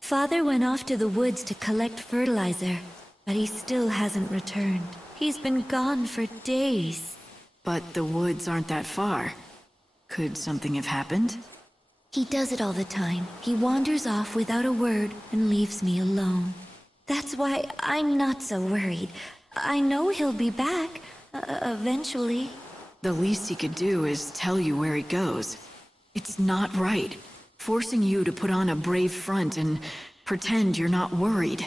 Father went off to the woods to collect fertilizer, but he still hasn't returned. He's been gone for days. But the woods aren't that far. Could something have happened? He does it all the time. He wanders off without a word and leaves me alone. That's why I'm not so worried. I know he'll be back, eventually. The least he could do is tell you where he goes. It's not right. Forcing you to put on a brave front and pretend you're not worried.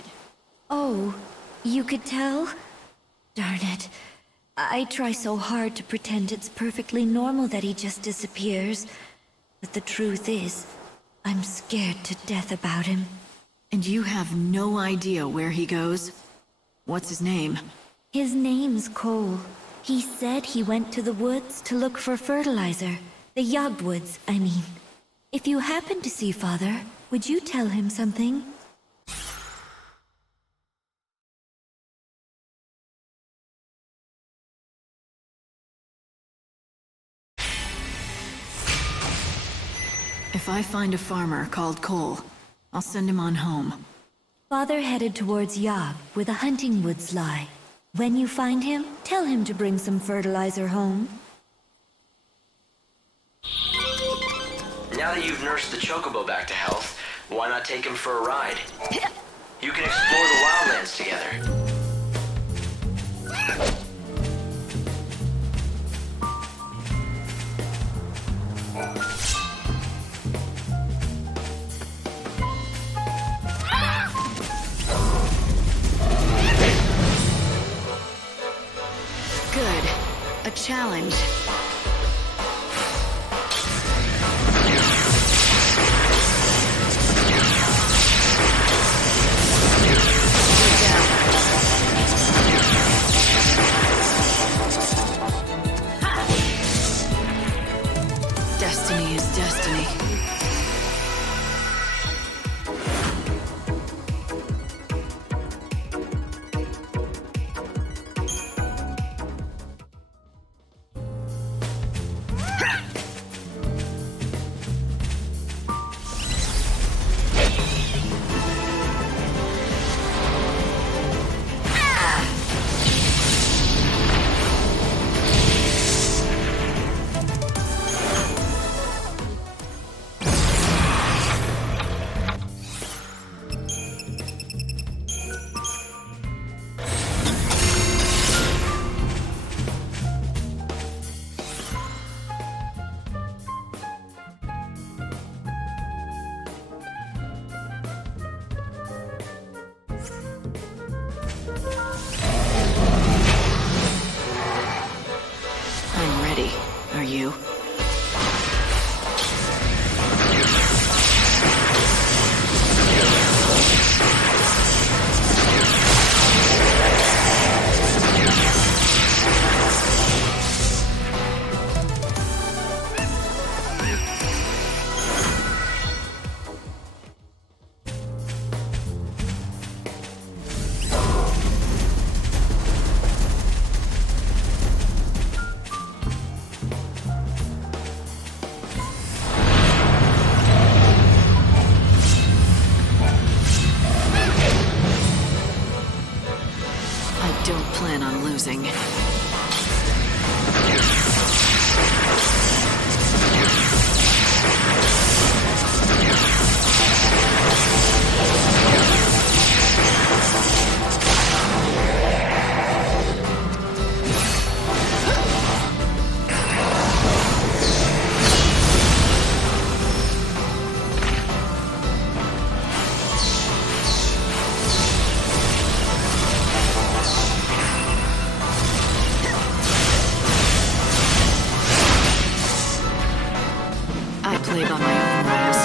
Oh, you could tell? Darn it. I try so hard to pretend it's perfectly normal that he just disappears. But the truth is, I'm scared to death about him. And you have no idea where he goes? What's his name? His name's Cole. He said he went to the woods to look for fertilizer. The Yogwoods, I mean. If you happen to see Father, would you tell him something? If I find a farmer called Cole, I'll send him on home. Father headed towards Yag, where the hunting woods lie. When you find him, tell him to bring some fertilizer home. Now that you've nursed the Chocobo back to health, why not take him for a ride? You can explore the wildlands together. Good. A challenge. Destiny is destiny. I'm ready. Are you? I don't plan on losing. I play by my own rules.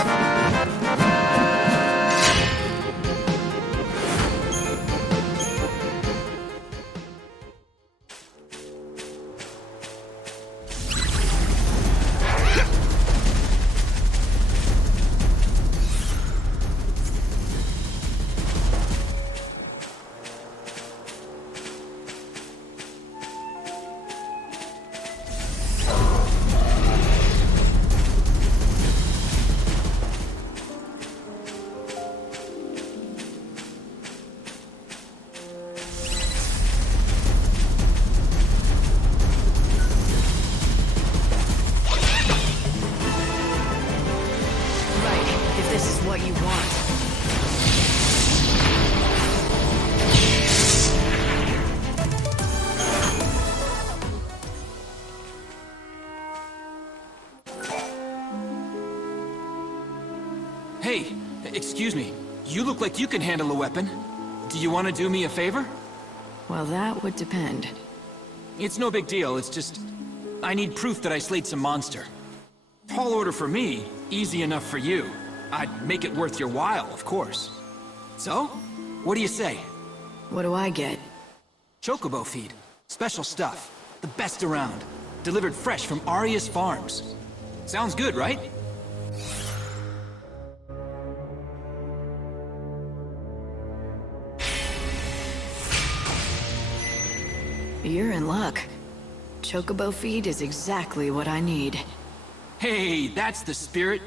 If this is what you want. Hey, excuse me. You look like you can handle a weapon. Do you want to do me a favor? Well, that would depend. It's no big deal, it's just... I need proof that I slayed some monster. Tall order for me, easy enough for you. I'd make it worth your while, of course. So, what do you say? What do I get? Chocobo feed. Special stuff. The best around. Delivered fresh from Arius Farms. Sounds good, right? You're in luck. Chocobo feed is exactly what I need. Hey, that's the spirit.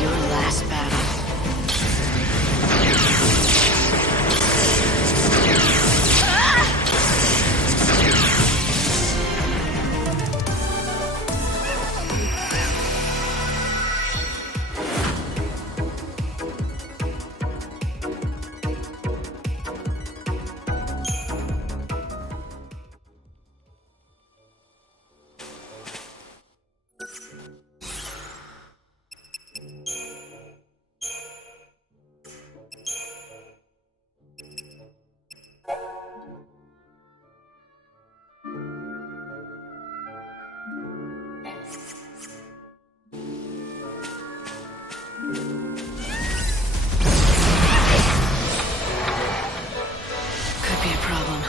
your last battle. Could be a problem.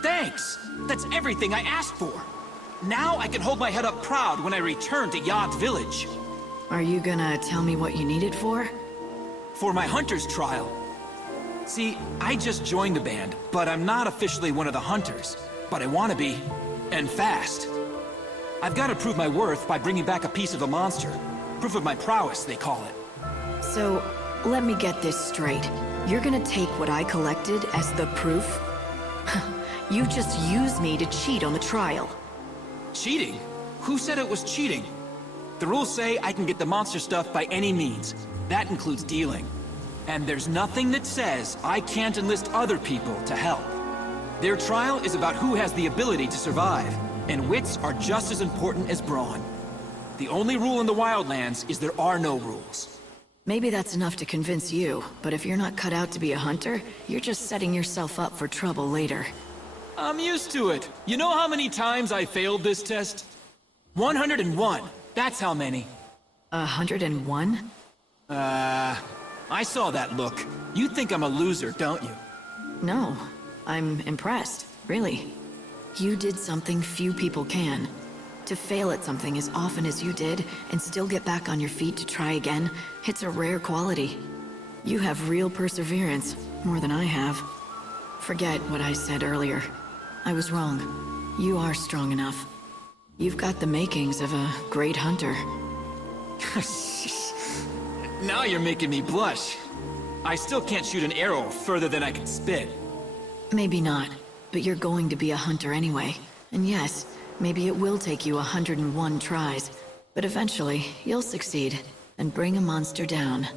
Thanks! That's everything I asked for. Now I can hold my head up proud when I return to Yad's village. Are you gonna tell me what you need it for? For my hunter's trial. See, I just joined the band, but I'm not officially one of the hunters. But I want to be, and fast. I've got to prove my worth by bringing back a piece of a monster. Proof of my prowess, they call it. So, let me get this straight. You're gonna take what I collected as the proof? You just used me to cheat on the trial. Cheating? Who said it was cheating? The rules say I can get the monster stuff by any means. That includes dealing. And there's nothing that says I can't enlist other people to help. Their trial is about who has the ability to survive, and wits are just as important as brawn. The only rule in the Wildlands is there are no rules. Maybe that's enough to convince you, but if you're not cut out to be a hunter, you're just setting yourself up for trouble later. I'm used to it. You know how many times I failed this test? 101. That's how many. 101? I saw that look. You think I'm a loser, don't you? No. I'm impressed, really. You did something few people can. To fail at something as often as you did, and still get back on your feet to try again, it's a rare quality. You have real perseverance, more than I have. Forget what I said earlier. I was wrong. You are strong enough. You've got the makings of a great hunter. Now you're making me blush. I still can't shoot an arrow further than I can spit. Maybe not, but you're going to be a hunter anyway. And yes, maybe it will take you 101 tries, but eventually you'll succeed and bring a monster down.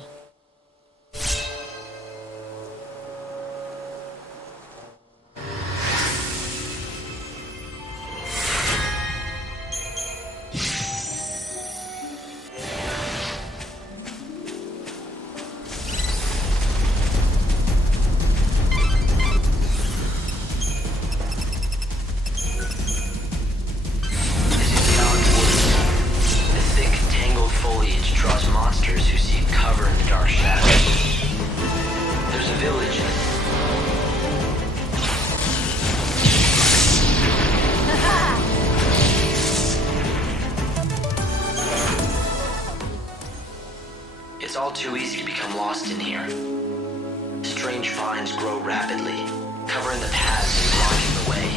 It's all too easy to become lost in here. Strange vines grow rapidly, covering the paths and blocking the way.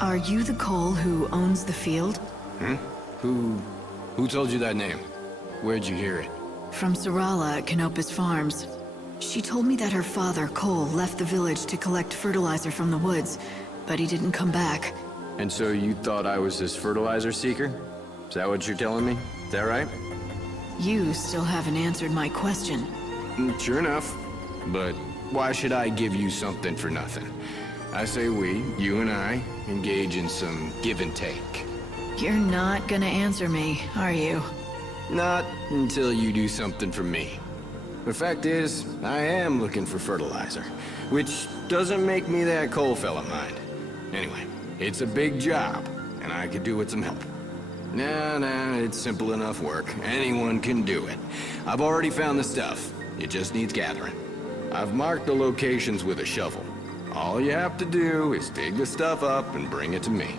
Are you the Cole who owns the field? Hmm? Who told you that name? Where'd you hear it? From Sarala at Canopus Farms. She told me that her father, Cole, left the village to collect fertilizer from the woods, but he didn't come back. And so you thought I was this fertilizer seeker? Is that what you're telling me? Is that right? You still haven't answered my question. Sure enough. But why should I give you something for nothing? I say we, you and I, engage in some give and take. You're not gonna answer me, are you? Not until you do something for me. The fact is, I am looking for fertilizer, which doesn't make me that coal fella mind. Anyway, it's a big job, and I could do with some help. Nah, it's simple enough work. Anyone can do it. I've already found the stuff. It just needs gathering. I've marked the locations with a shovel. All you have to do is dig the stuff up and bring it to me.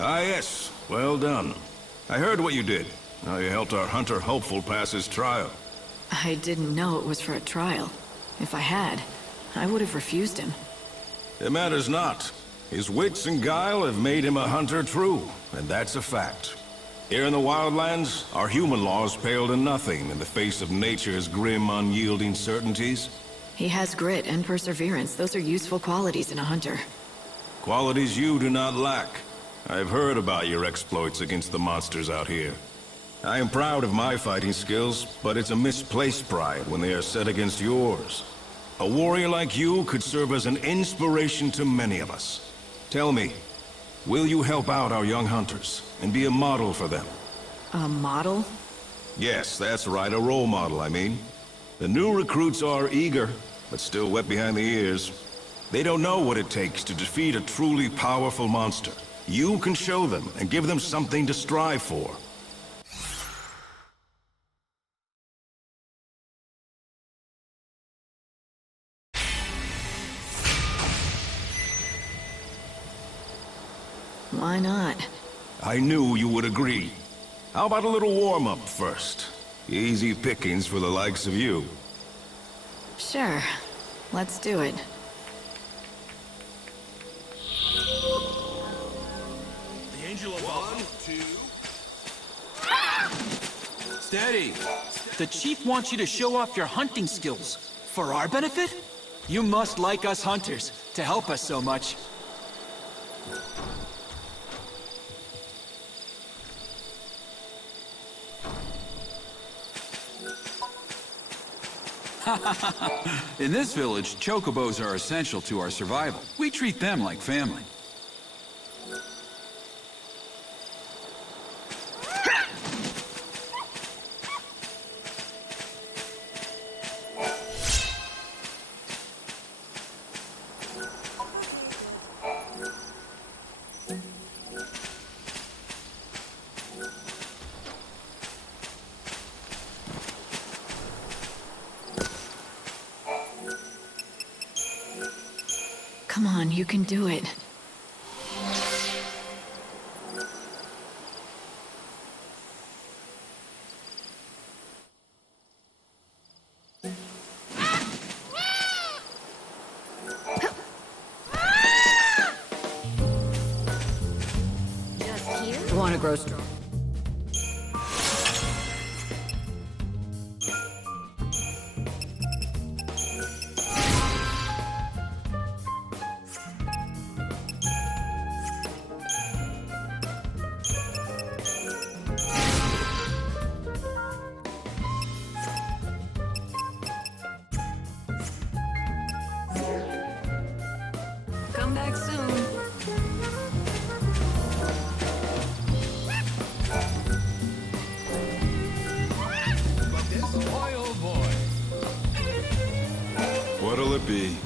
Ah, yes. Well done. I heard what you did. How you helped our hunter hopeful pass his trial. I didn't know it was for a trial. If I had, I would have refused him. It matters not. His wits and guile have made him a hunter true, and that's a fact. Here in the wildlands, our human laws pale to nothing in the face of nature's grim, unyielding certainties. He has grit and perseverance. Those are useful qualities in a hunter. Qualities you do not lack. I've heard about your exploits against the monsters out here. I am proud of my fighting skills, but it's a misplaced pride when they are set against yours. A warrior like you could serve as an inspiration to many of us. Tell me, will you help out our young hunters and be a model for them? A model? Yes, that's right, a role model, I mean. The new recruits are eager, but still wet behind the ears. They don't know what it takes to defeat a truly powerful monster. You can show them and give them something to strive for. Why not? I knew you would agree. How about a little warm-up first? Easy pickings for the likes of you. Sure. Let's do it. The Angel of 1, 2... Steady. The Chief wants you to show off your hunting skills. For our benefit? You must like us hunters, to help us so much. In this village, chocobos are essential to our survival. We treat them like family. Come on, you can do it. Just here? Want to grow strong? Come back soon. What'll it be?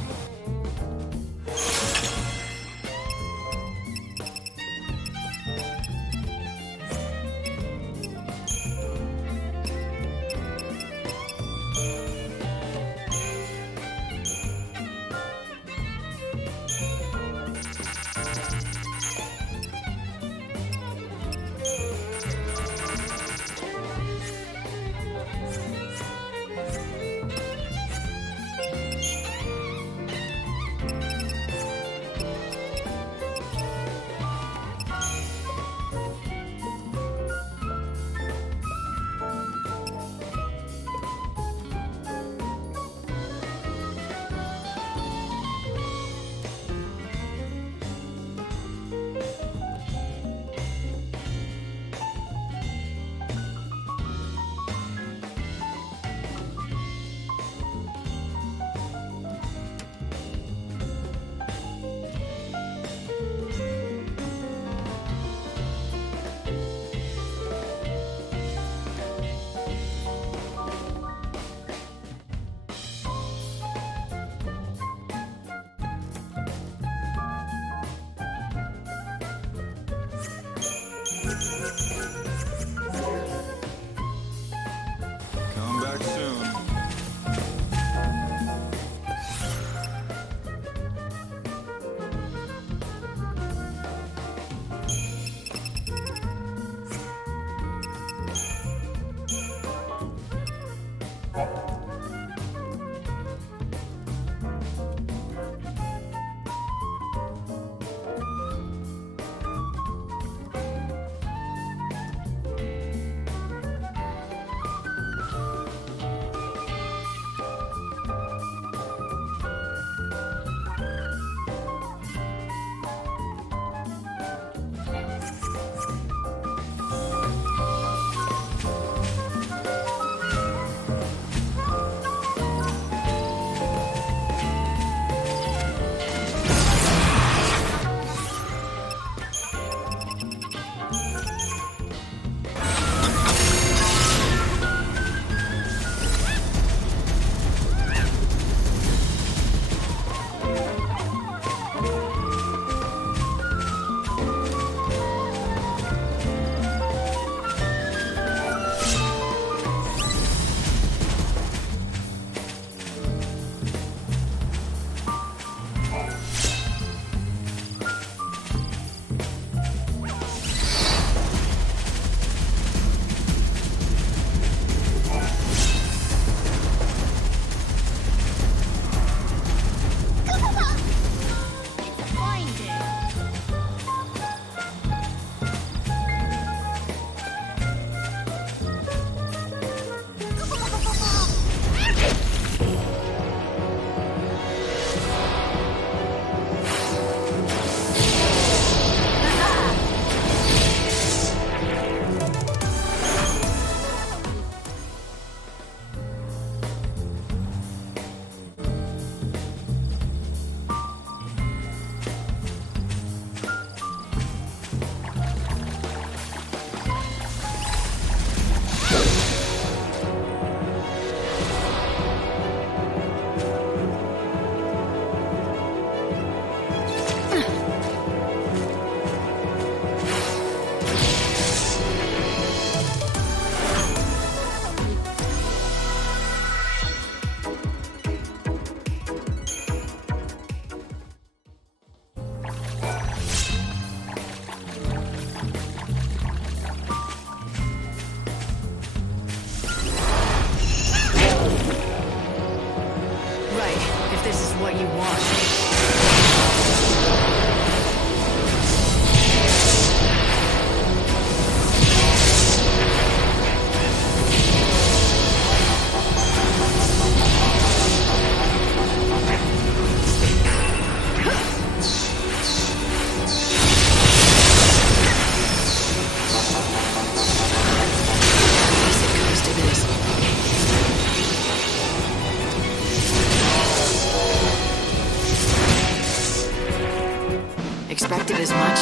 Expected as much.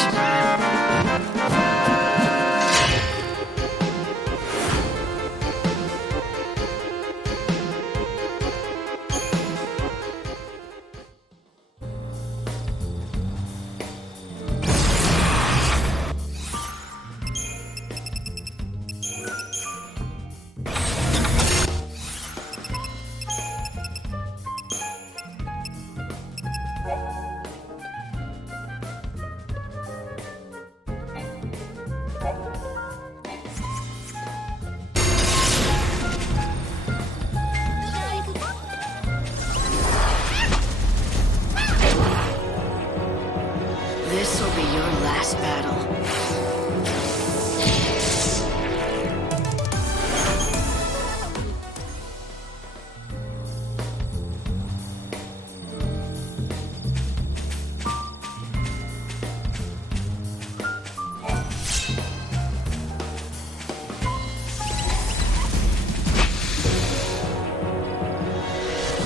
This will be your last battle.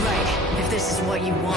Right, if this is what you want.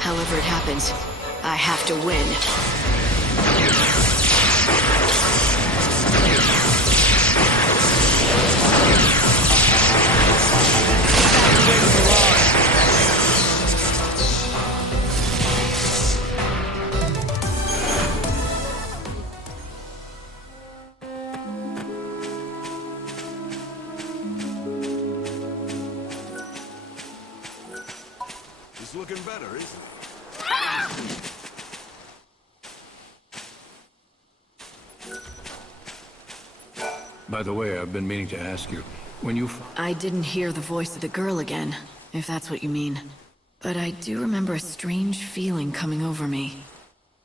However it happens, I have to win. It's looking better, isn't it? By the way, I've been meaning to ask you. When you... I didn't hear the voice of the girl again, if that's what you mean. But I do remember a strange feeling coming over me.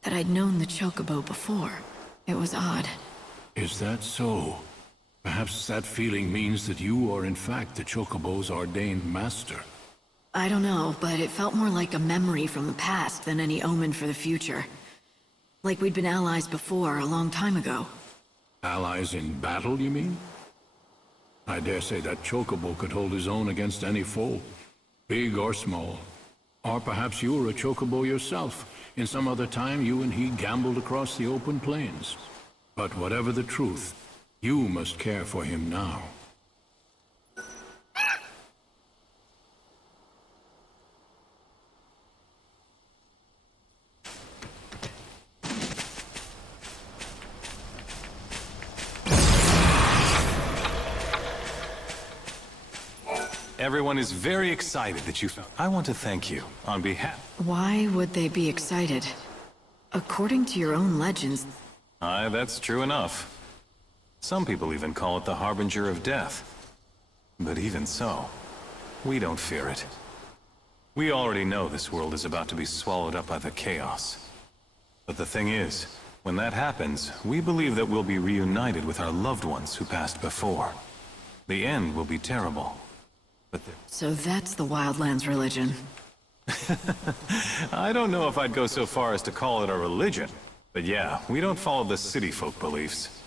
That I'd known the Chocobo before. It was odd. Is that so? Perhaps that feeling means that you are in fact the Chocobo's ordained master. I don't know, but it felt more like a memory from the past than any omen for the future. Like we'd been allies before, a long time ago. Allies in battle, you mean? I dare say that Chocobo could hold his own against any foe, big or small. Or perhaps you were a Chocobo yourself. In some other time, you and he gambled across the open plains. But whatever the truth, you must care for him now. Everyone is very excited that you found. I want to thank you on behalf. Why would they be excited? According to your own legends... Aye, that's true enough. Some people even call it the harbinger of death. But even so, we don't fear it. We already know this world is about to be swallowed up by the chaos. But the thing is, when that happens, we believe that we'll be reunited with our loved ones who passed before. The end will be terrible. So that's the Wildlands religion. I don't know if I'd go so far as to call it a religion. But yeah, we don't follow the city folk beliefs.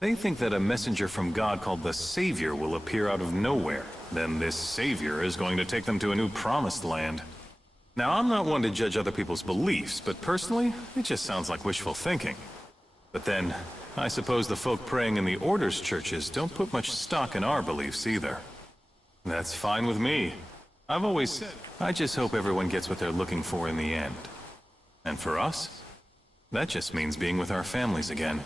They think that a messenger from God called the Savior will appear out of nowhere. Then this Savior is going to take them to a new promised land. Now, I'm not one to judge other people's beliefs, but personally, it just sounds like wishful thinking. But then, I suppose the folk praying in the Order's churches don't put much stock in our beliefs either. That's fine with me. I've always said, I just hope everyone gets what they're looking for in the end. And for us, that just means being with our families again.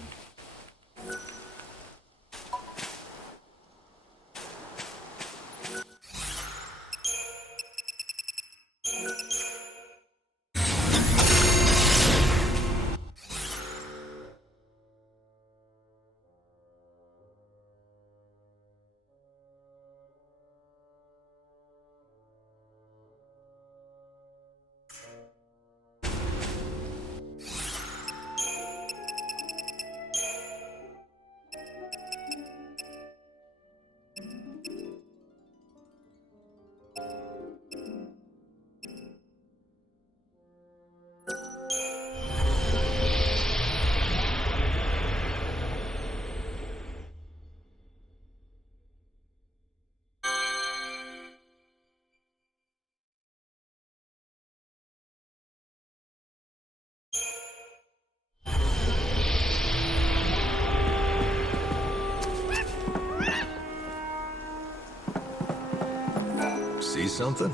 See something?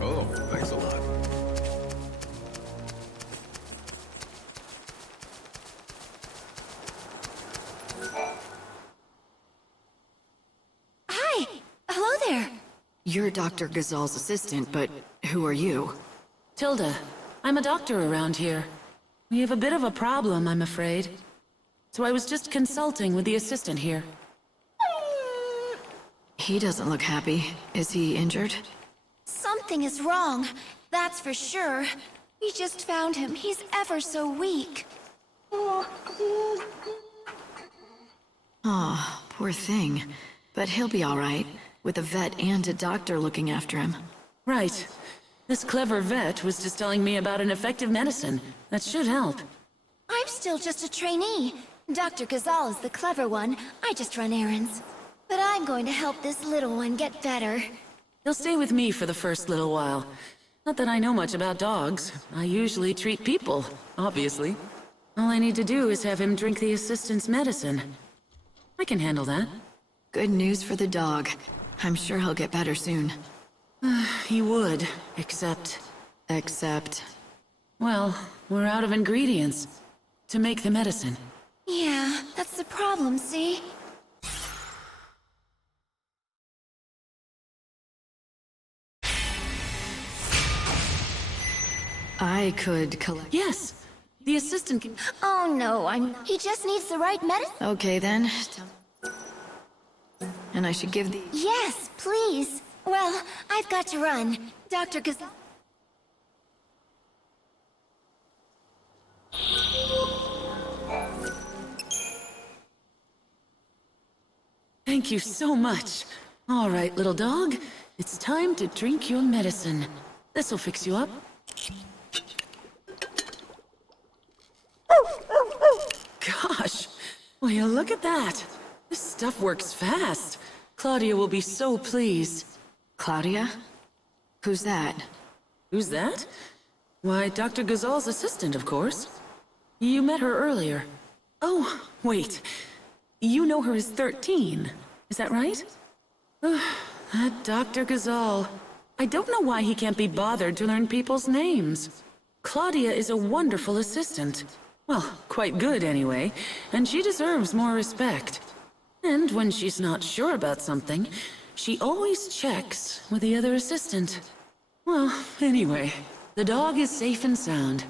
Oh, thanks a lot. Hi! Hello there! You're Dr. Gazal's assistant, but who are you? Tilda. I'm a doctor around here. We have a bit of a problem, I'm afraid. So I was just consulting with the assistant here. He doesn't look happy. Is he injured? Something is wrong, that's for sure. We just found him. He's ever so weak. Aw, poor thing. But he'll be all right, with a vet and a doctor looking after him. Right. This clever vet was just telling me about an effective medicine that should help. I'm still just a trainee. Dr. Gazal is the clever one. I just run errands. But I'm going to help this little one get better. He'll stay with me for the first little while. Not that I know much about dogs. I usually treat people, obviously. All I need to do is have him drink the assistant's medicine. I can handle that. Good news for the dog. I'm sure he'll get better soon. He would, except... Except... Well, we're out of ingredients to make the medicine. Yeah, that's the problem, see? I could collect... Yes, the assistant can... Oh no, he just needs the right medicine. Okay then. And I should give the... Yes, please. Well, I've got to run. Dr. Gazelle... Thank you so much. All right, little dog. It's time to drink your medicine. This'll fix you up. Gosh, will you look at that? This stuff works fast. Claudia will be so pleased. Claudia? Who's that? Who's that? Why, Dr. Gazal's assistant, of course. You met her earlier. Oh, wait. You know her as 13. Is that right? That Dr. Gazal. I don't know why he can't be bothered to learn people's names. Claudia is a wonderful assistant. Well, quite good anyway, and she deserves more respect. And when she's not sure about something, she always checks with the other assistant. Well, anyway, the dog is safe and sound.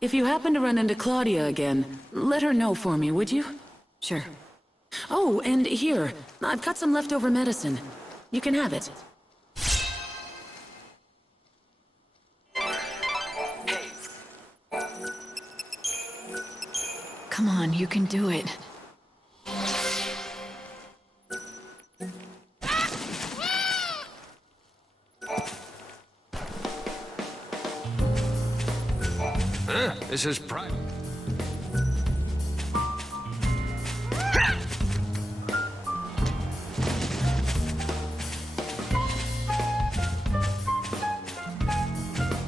If you happen to run into Claudia again, let her know for me, would you? Sure. Oh, and here, I've got some leftover medicine. You can have it. Come on, you can do it. This is private.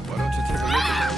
Why don't you take a look at that?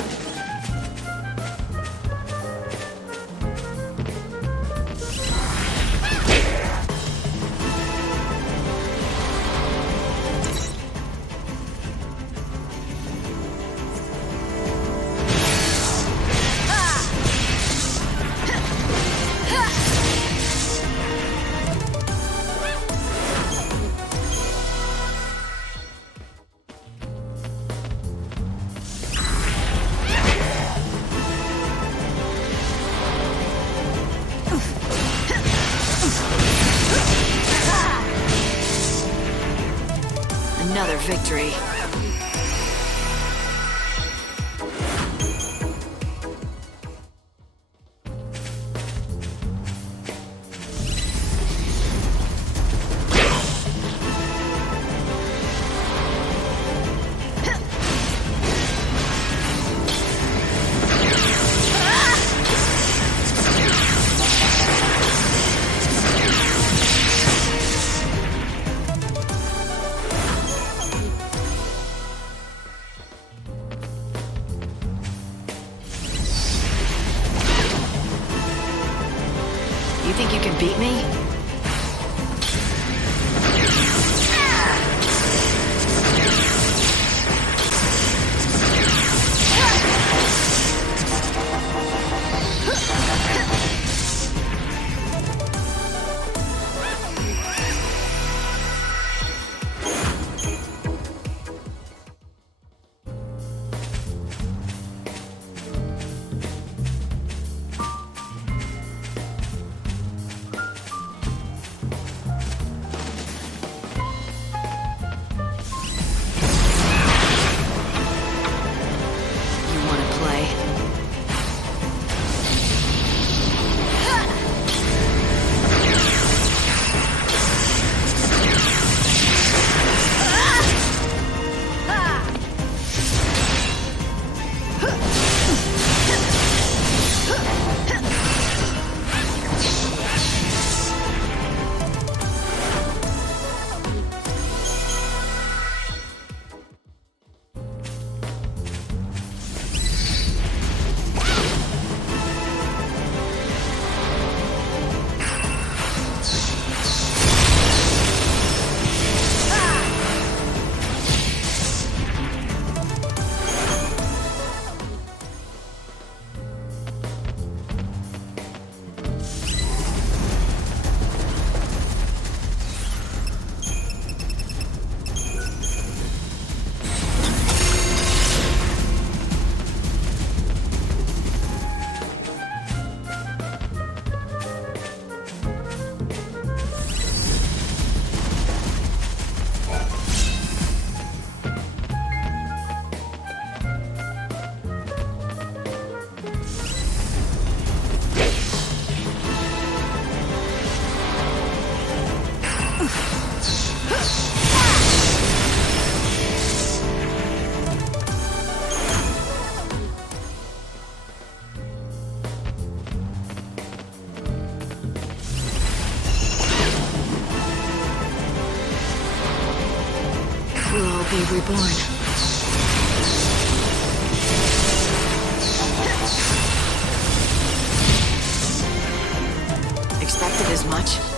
Another victory. will be reborn. Expected as much?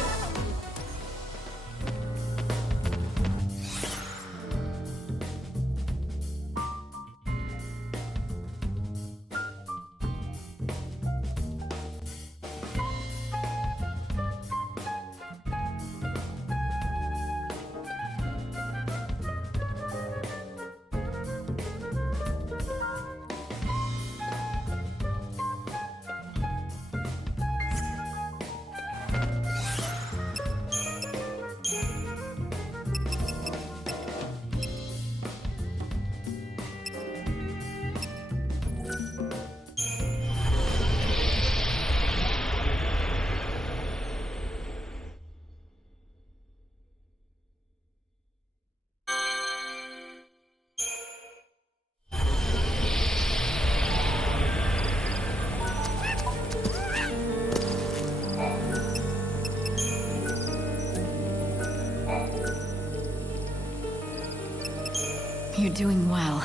You're doing well.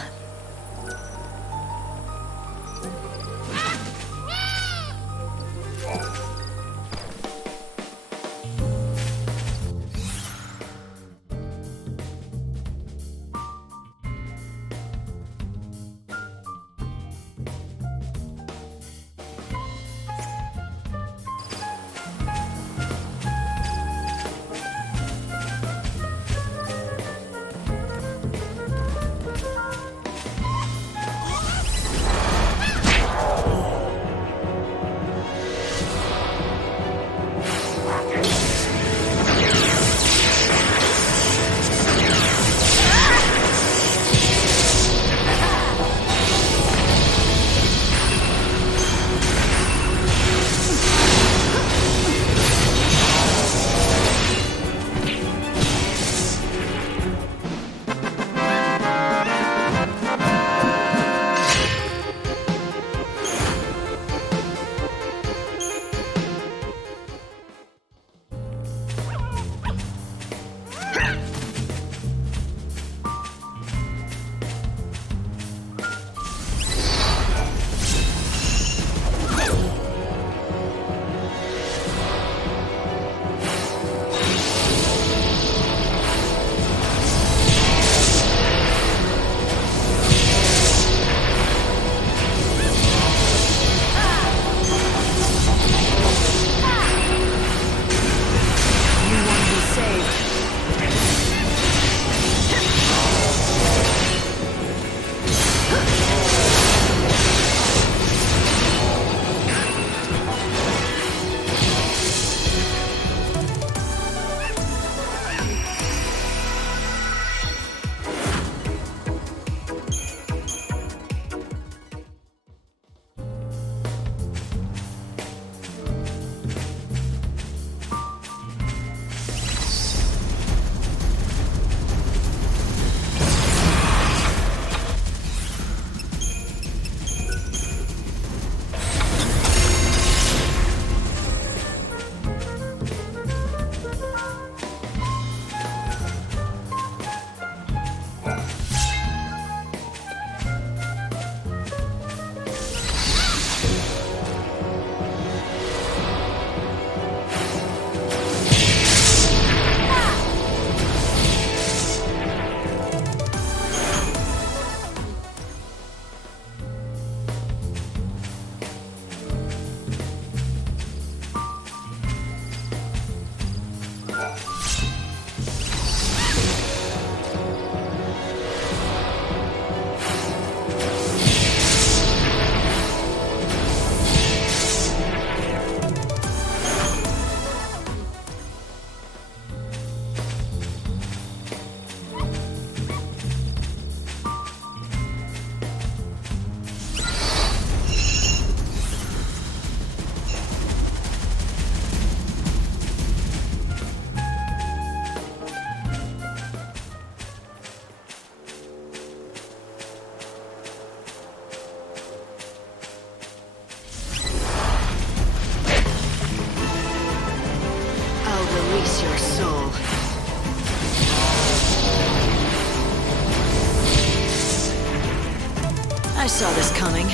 saw this coming.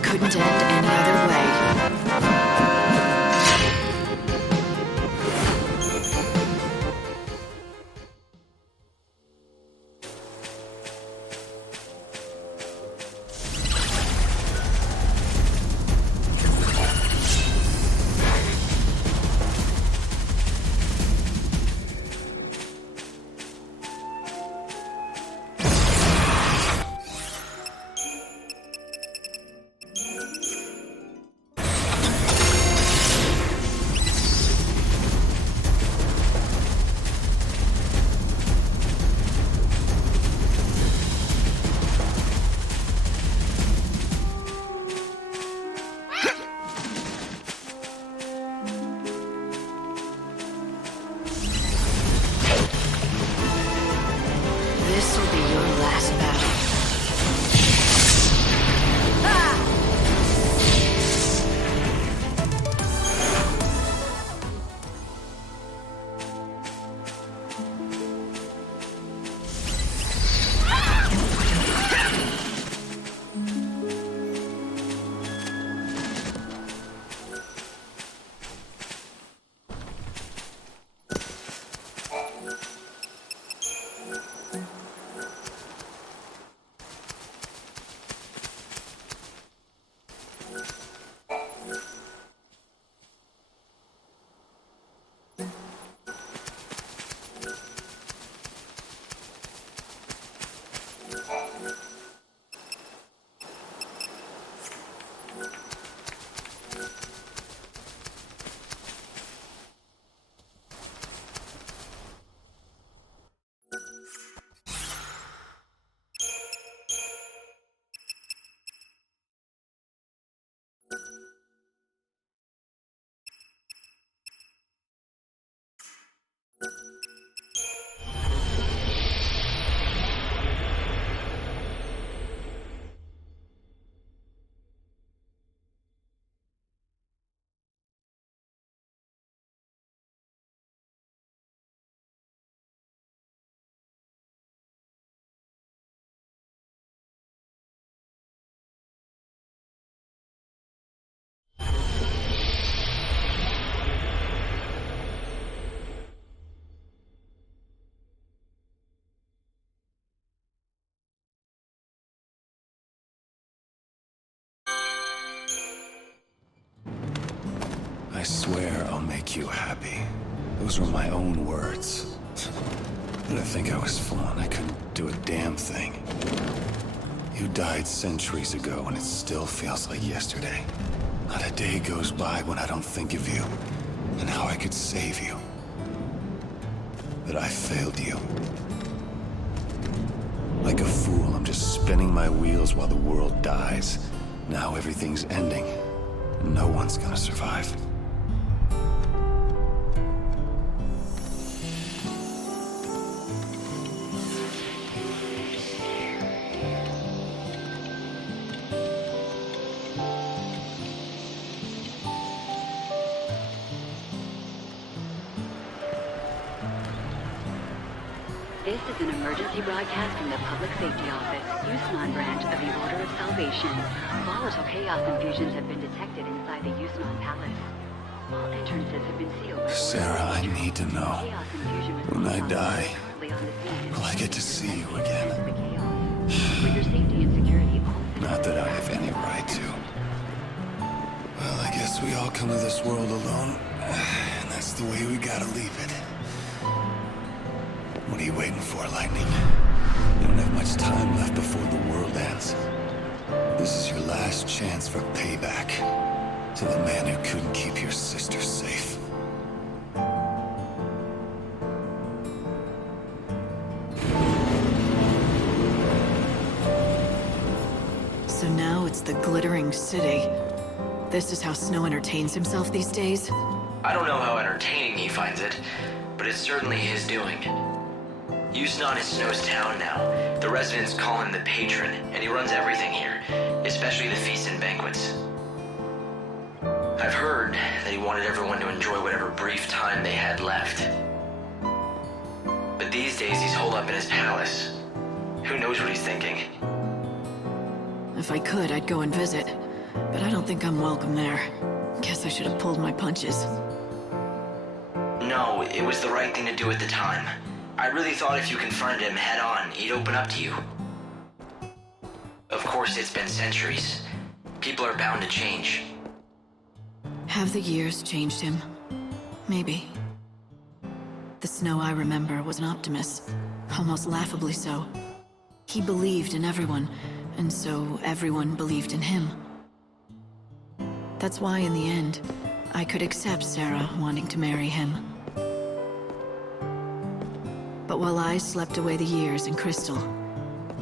Couldn't end any other way. This will be your last battle. I swear I'll make you happy. Those were my own words. But I think I was fooling. I couldn't do a damn thing. You died centuries ago, and it still feels like yesterday. Not a day goes by when I don't think of you, and how I could save you. But I failed you. Like a fool, I'm just spinning my wheels while the world dies. Now everything's ending, and no one's gonna survive. This is an emergency broadcast from the Public Safety Office, Yusman branch of the Order of Salvation. Volatile chaos infusions have been detected inside the Yusman Palace. All entrances have been sealed. Sarah, I need to know. When I die, will I get to see you again? For your safety and security, Not that I have any right to. Well, I guess we all come to this world alone, and that's the way we gotta leave it. What are you waiting for, Lightning? You don't have much time left before the world ends. This is your last chance for payback to the man who couldn't keep your sister safe. the glittering city. This is how Snow entertains himself these days? I don't know how entertaining he finds it, but it's certainly his doing. Yusnon is Snow's town now. The residents call him the patron, and he runs everything here, especially the feasts and banquets. I've heard that he wanted everyone to enjoy whatever brief time they had left. But these days he's holed up in his palace. Who knows what he's thinking? If I could, I'd go and visit. But I don't think I'm welcome there. Guess I should have pulled my punches. No, it was the right thing to do at the time. I really thought if you confronted him head on, he'd open up to you. Of course, it's been centuries. People are bound to change. Have the years changed him? Maybe. The Snow I remember was an optimist. Almost laughably so. He believed in everyone, and so everyone believed in him. That's why, in the end, I could accept Sarah wanting to marry him. But while I slept away the years in Crystal,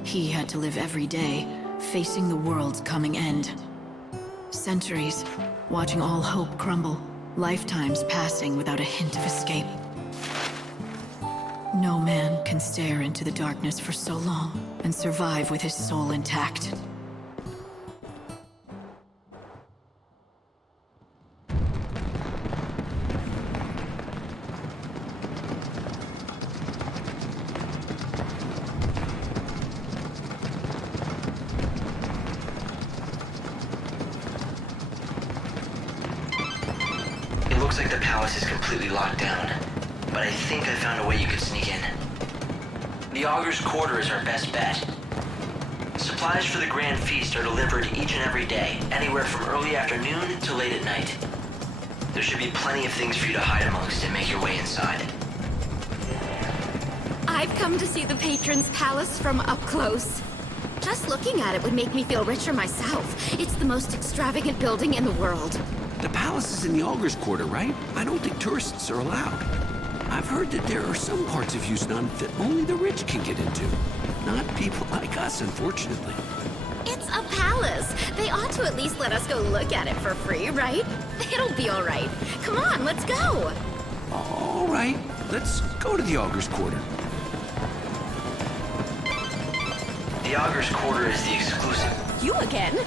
he had to live every day, facing the world's coming end. Centuries, watching all hope crumble, lifetimes passing without a hint of escape. No man can stare into the darkness for so long and survive with his soul intact. It looks like the palace is completely locked down, but I think I found a way you could sneak in. The Augur's Quarter is our best bet. Supplies for the Grand Feast are delivered each and every day, anywhere from early afternoon to late at night. There should be plenty of things for you to hide amongst and make your way inside. I've come to see the patron's palace from up close. Just looking at it would make me feel richer myself. It's the most extravagant building in the world. The palace is in the Augur's Quarter, right? I don't think tourists are allowed. I've heard that there are some parts of Yusnon that only the rich can get into. Not people like us, unfortunately. It's a palace. They ought to at least let us go look at it for free, right? It'll be all right. Come on, let's go. All right, let's go to the Augur's Quarter. The Augur's Quarter is the exclusive. You again?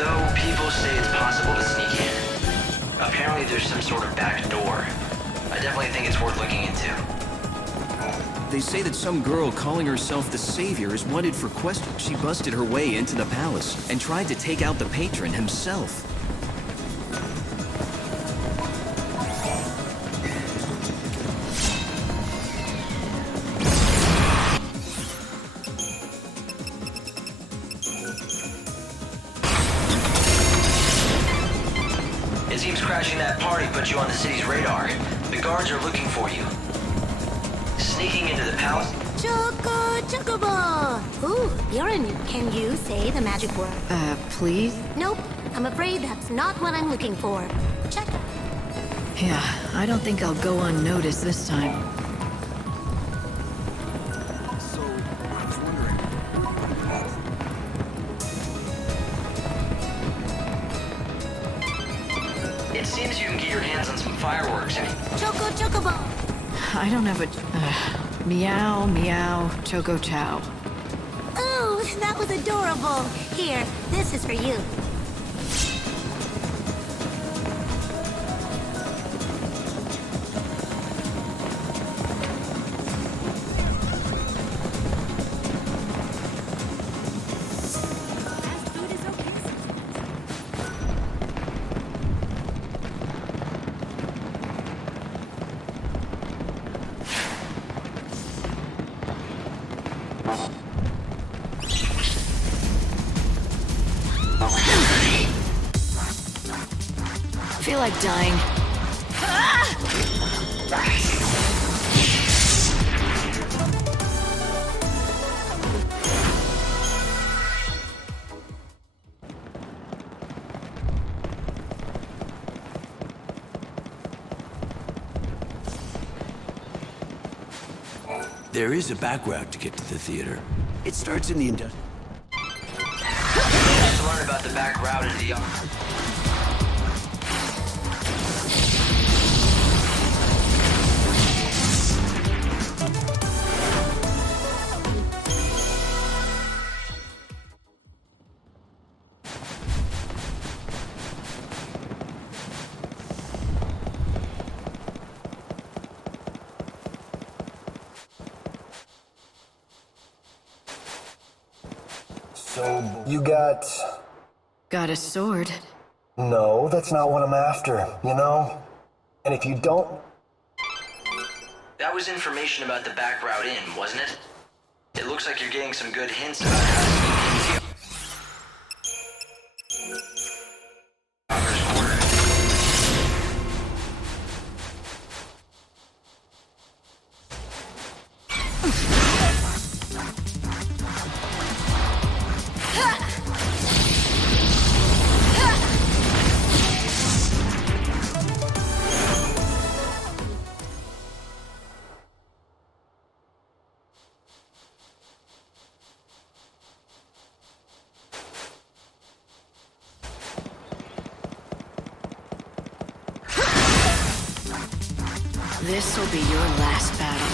Though people say it's possible to sneak in. Apparently there's some sort of back door. I definitely think it's worth looking into. They say that some girl calling herself the Savior is wanted for questioning. She busted her way into the palace and tried to take out the patron himself. It seems crashing that party put you on the city's radar. The guards are looking for you. Sneaking into the palace? Chocobo! Ooh, you're new. Can you say the magic word? Please? Nope. I'm afraid that's not what I'm looking for. Check. Yeah, I don't think I'll go unnoticed this time. So, I was wondering, It seems you can get your hands on some fireworks. Chocobo! I don't have a... meow, meow, choco chow. Ooh, that was adorable. Here, this is for you. Oh, survive dying. There is a back route to get to the theater. It starts in the To learn about the back route into the... So, you got... Got a sword. No, that's not what I'm after, you know? And if you don't... That was information about the back route in, wasn't it? It looks like you're getting some good hints about how to sneak into This'll be your last battle.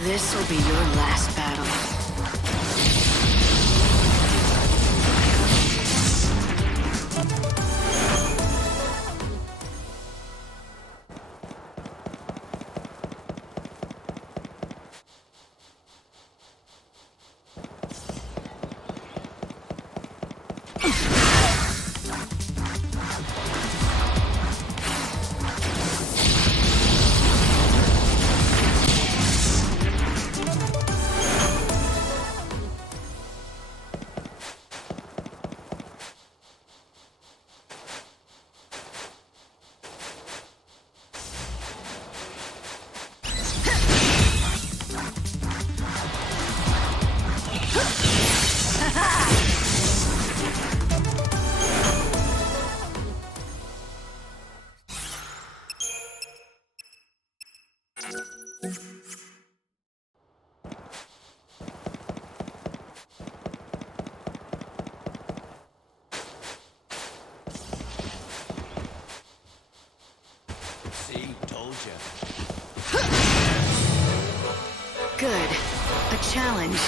This'll be your last battle. See, told you. Good. A challenge.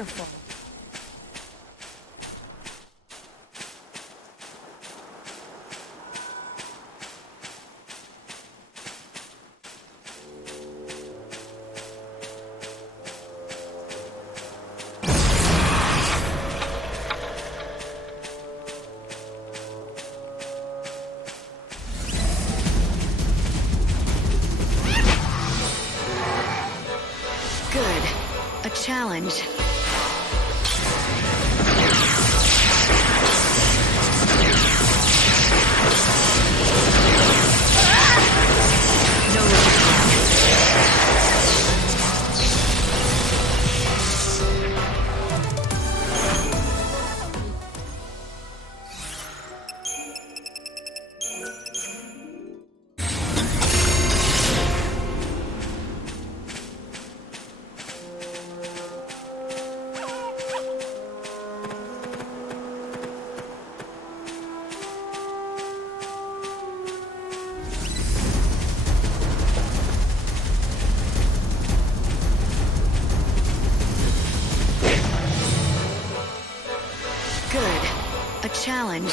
wonderful. Good. A challenge. No Good. A challenge.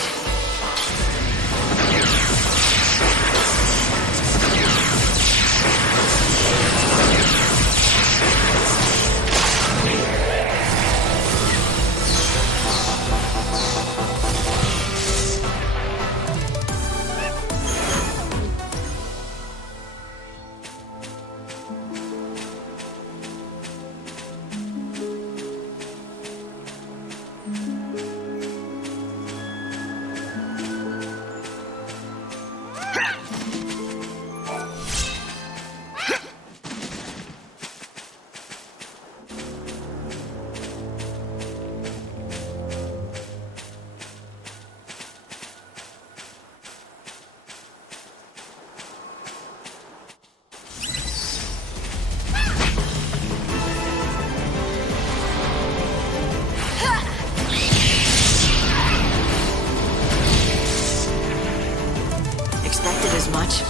Expected as much.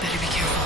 Better be careful.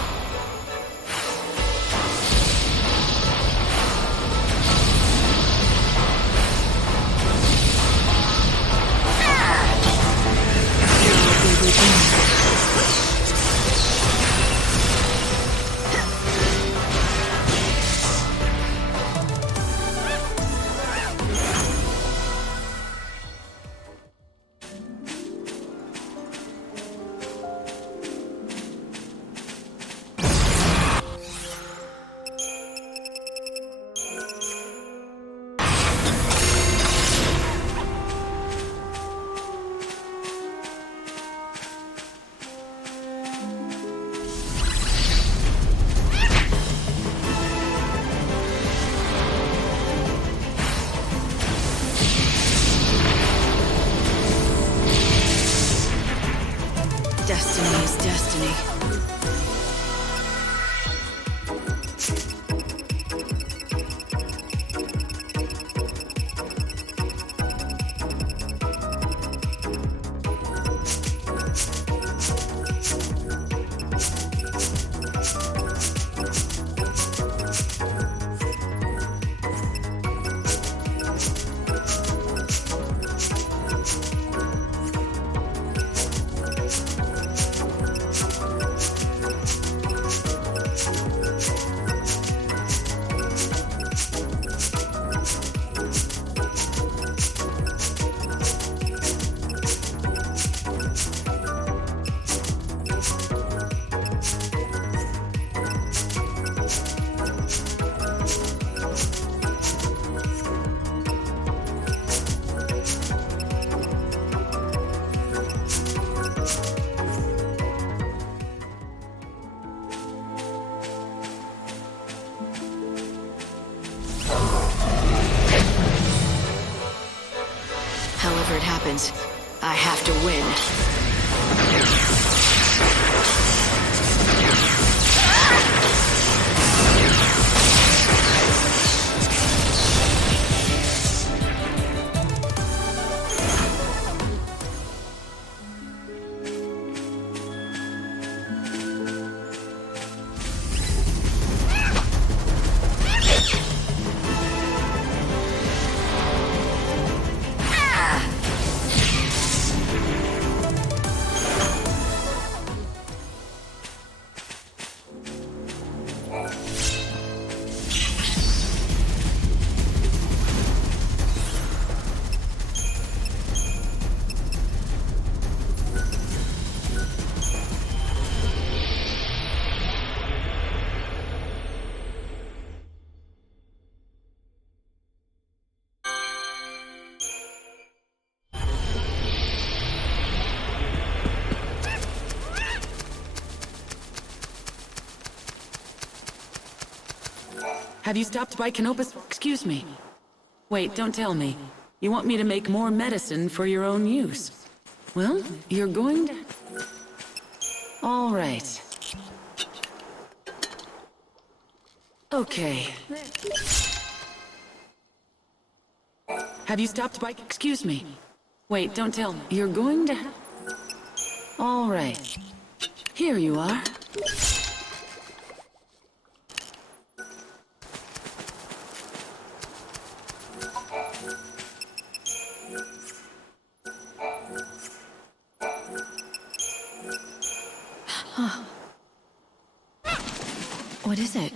Destiny is destiny. However it happens, I have to win. Have you stopped by Canopus? Excuse me. Wait, don't tell me. You want me to make more medicine for your own use? Well, you're going to... All right. Okay. Have you stopped by? Excuse me. Wait, don't tell me. You're going to... All right. Here you are. What is it?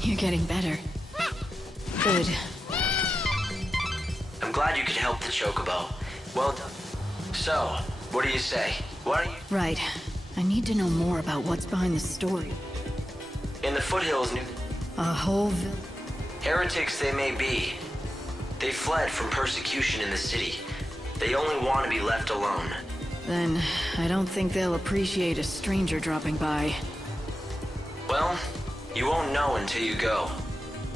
You're getting better. Good. I'm glad you could help the Chocobo. Well done. So, what do you say? Why don't you... Right. I need to know more about what's behind the story. In the foothills, A whole heretics they may be. They fled from persecution in the city. They only want to be left alone. Then, I don't think they'll appreciate a stranger dropping by. Well, you won't know until you go.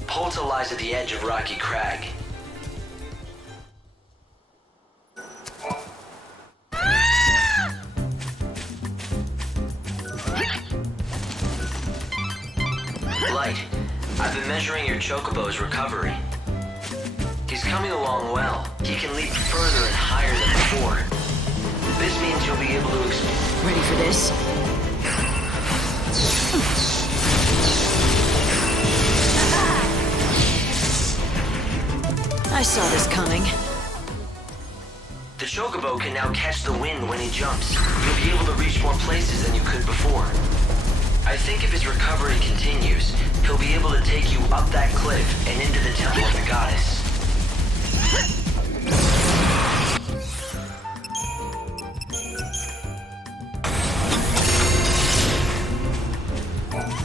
Polta lies at the edge of Rocky Crag. Light, I've been measuring your Chocobo's recovery. He's coming along well. He can leap further and higher than before. This means you'll be able to Ready for this? I saw this coming. The Chocobo can now catch the wind when he jumps. You'll be able to reach more places than you could before. I think if his recovery continues, he'll be able to take you up that cliff and into the Temple of the Goddess.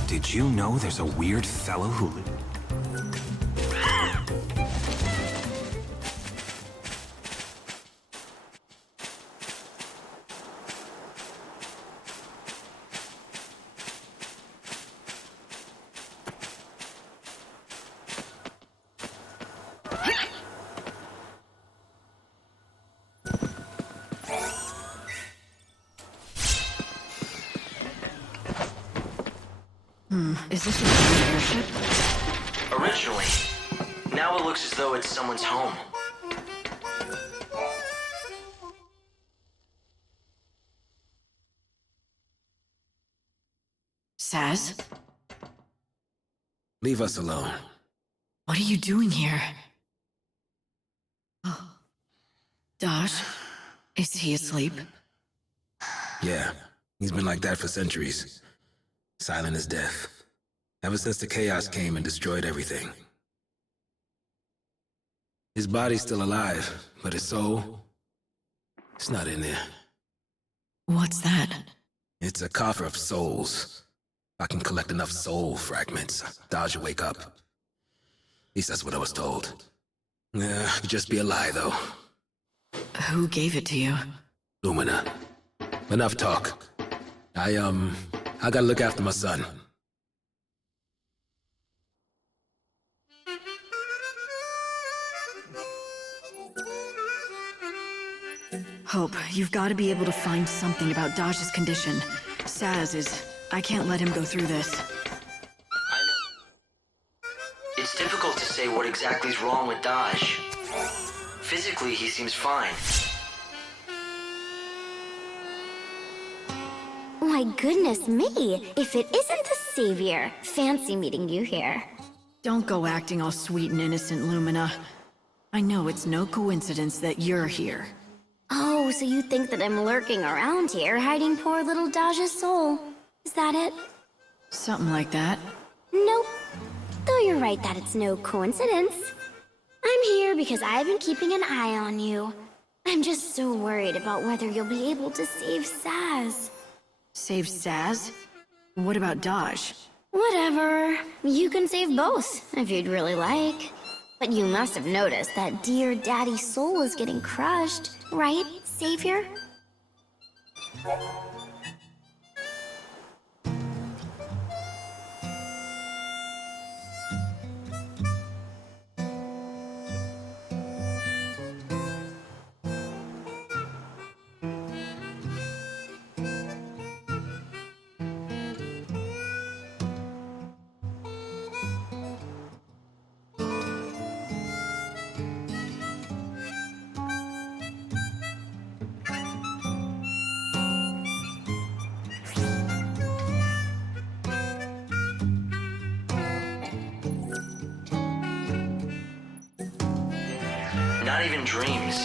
Did you know there's a weird fellow who... Is this an airship? Originally. Now it looks as though it's someone's home. Saz? Leave us alone. What are you doing here? Oh. Dash? Is he asleep? Yeah, he's been like that for centuries. Silent as death. Ever since the Chaos came and destroyed everything. His body's still alive, but his soul... it's not in there. What's that? It's a coffer of souls. If I can collect enough soul fragments, Dodge will wake up. At least that's what I was told. Could just be a lie, though. Who gave it to you? Lumina. Enough talk. I gotta look after my son. Hope, you've got to be able to find something about Daj's condition. Saz is... I can't let him go through this. It's difficult to say what exactly is wrong with Daj. Physically, he seems fine. My goodness me! If it isn't the Savior! Fancy meeting you here. Don't go acting all sweet and innocent, Lumina. I know it's no coincidence that you're here. Oh, so you think that I'm lurking around here, hiding poor little Daja's soul. Is that it? Something like that. Nope. Though you're right that it's no coincidence. I'm here because I've been keeping an eye on you. I'm just so worried about whether you'll be able to save Saz. Save Saz? What about Daj? Whatever. You can save both, if you'd really like. But you must have noticed that dear Daddy's soul is getting crushed, right, Savior? Not even dreams.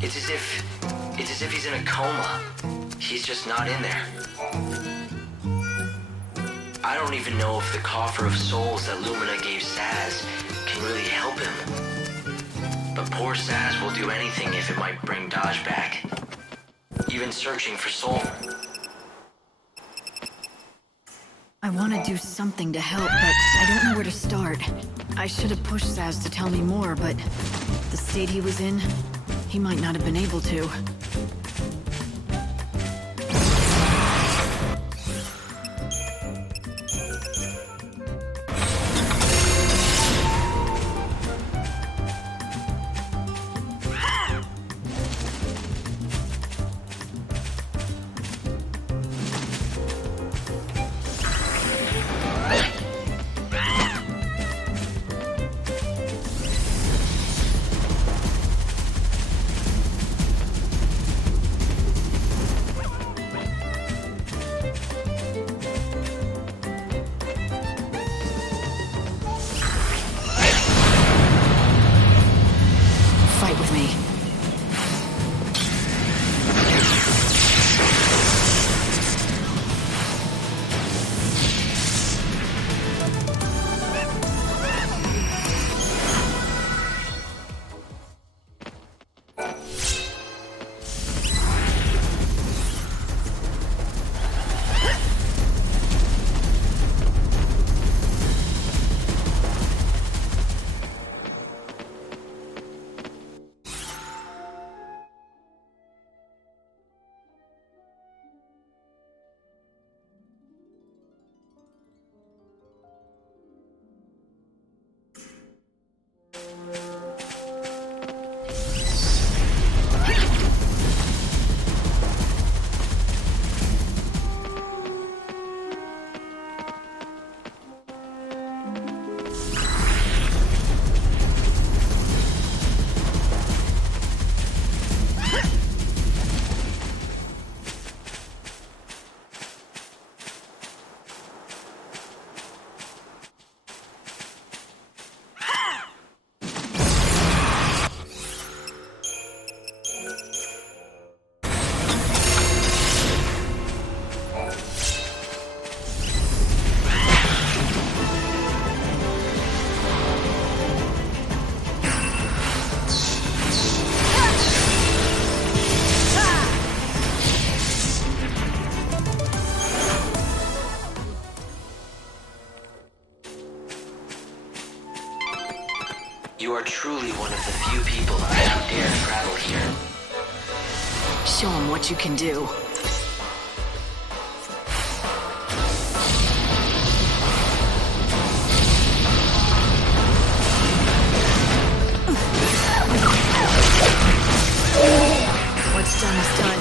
It's as if he's in a coma. He's just not in there. I don't even know if the coffer of souls that Lumina gave Saz can really help him. But poor Saz will do anything if it might bring Dodge back. Even searching for soul. I want to do something to help, but I don't know where to start. I should have pushed Saz to tell me more, but the state he was in, he might not have been able to. Fight with me. You are truly one of the few people who dare travel here. Show him what you can do. What's done is done.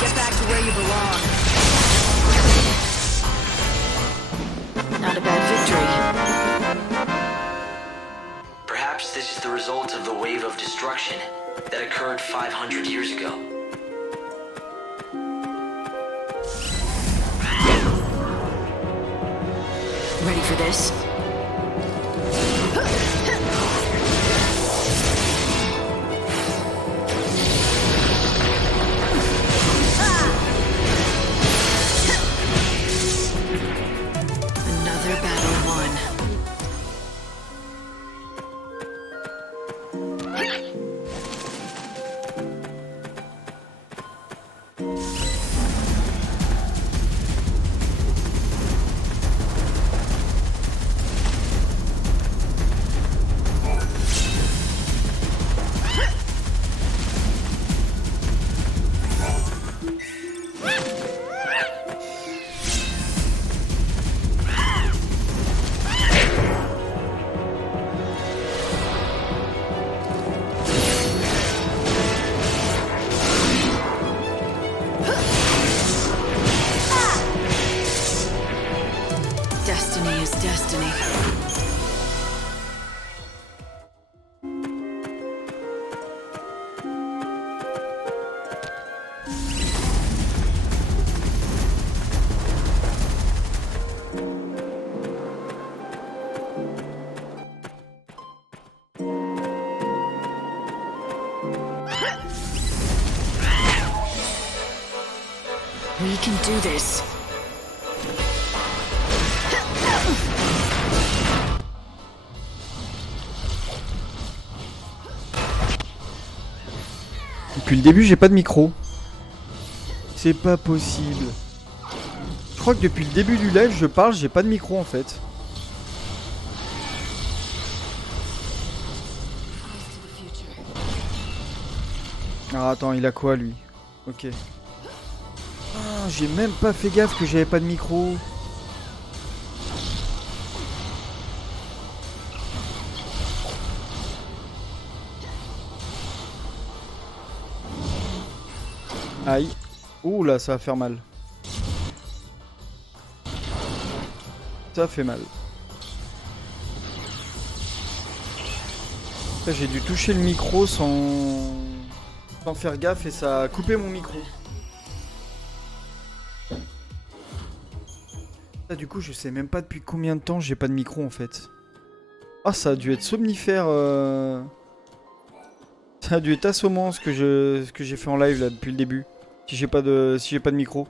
Get back to where you belong. Not a bad victory. Perhaps this is the result of the wave of destruction that occurred 500 years ago. Ready for this? We can do this. Depuis le début, j'ai pas de micro. C'est pas possible. Je crois que depuis le début du live, je parle, j'ai pas de micro en fait. Ah, attends, il a quoi lui? Ok. Ah, j'ai même pas fait gaffe que j'avais pas de micro. Aïe. Ouh là, ça va faire mal. Ça fait mal. Après, j'ai dû toucher le micro sans faire gaffe et ça a coupé mon micro. Là, du coup, je sais même pas depuis combien de temps j'ai pas de micro en fait. Ah, ça a dû être somnifère. Ça a dû être assommant ce que j'ai fait en live là depuis le début. Si j'ai pas de micro.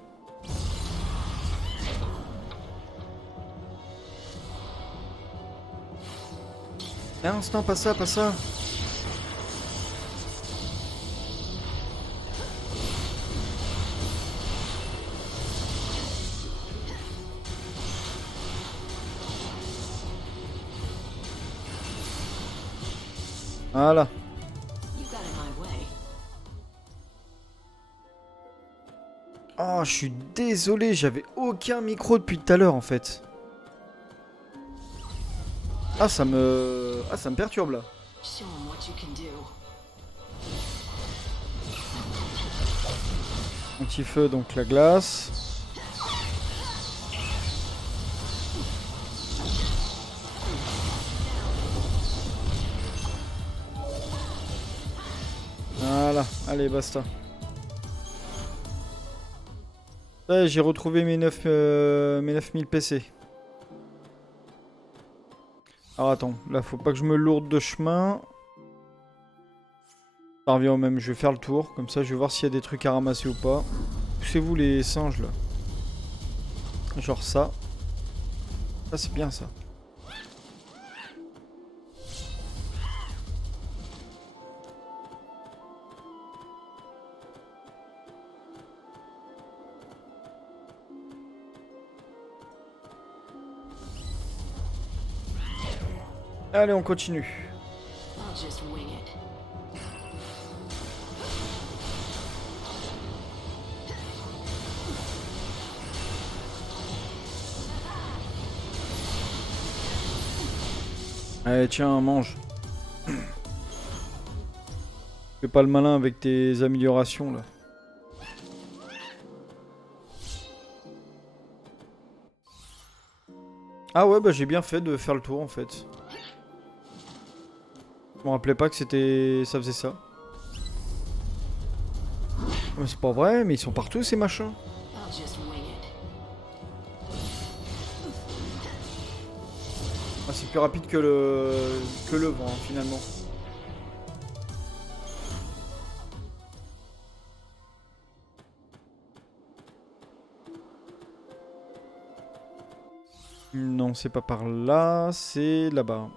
Un instant, pas ça, pas ça. Voilà. Oh, je suis désolé, j'avais aucun micro depuis tout à l'heure en fait. Ah, ça me perturbe là. Anti-feu, donc la glace. Voilà, allez, basta. Ouais, j'ai retrouvé mes 9000 PC. Alors attends, là faut pas que je me lourde de chemin. Ça revient au même, je vais faire le tour, comme ça je vais voir s'il y a des trucs à ramasser ou pas. Poussez-vous les singes là. Genre ça. Ça c'est bien ça. Allez, on continue. Allez, tiens, mange. Fais pas le malin avec tes améliorations là. Ah ouais, bah j'ai bien fait de faire le tour en fait. Je me rappelais pas que ça faisait ça. Mais c'est pas vrai, mais ils sont partout ces machins. Ah, c'est plus rapide que le vent hein, finalement. Non, c'est pas par là, c'est là-bas.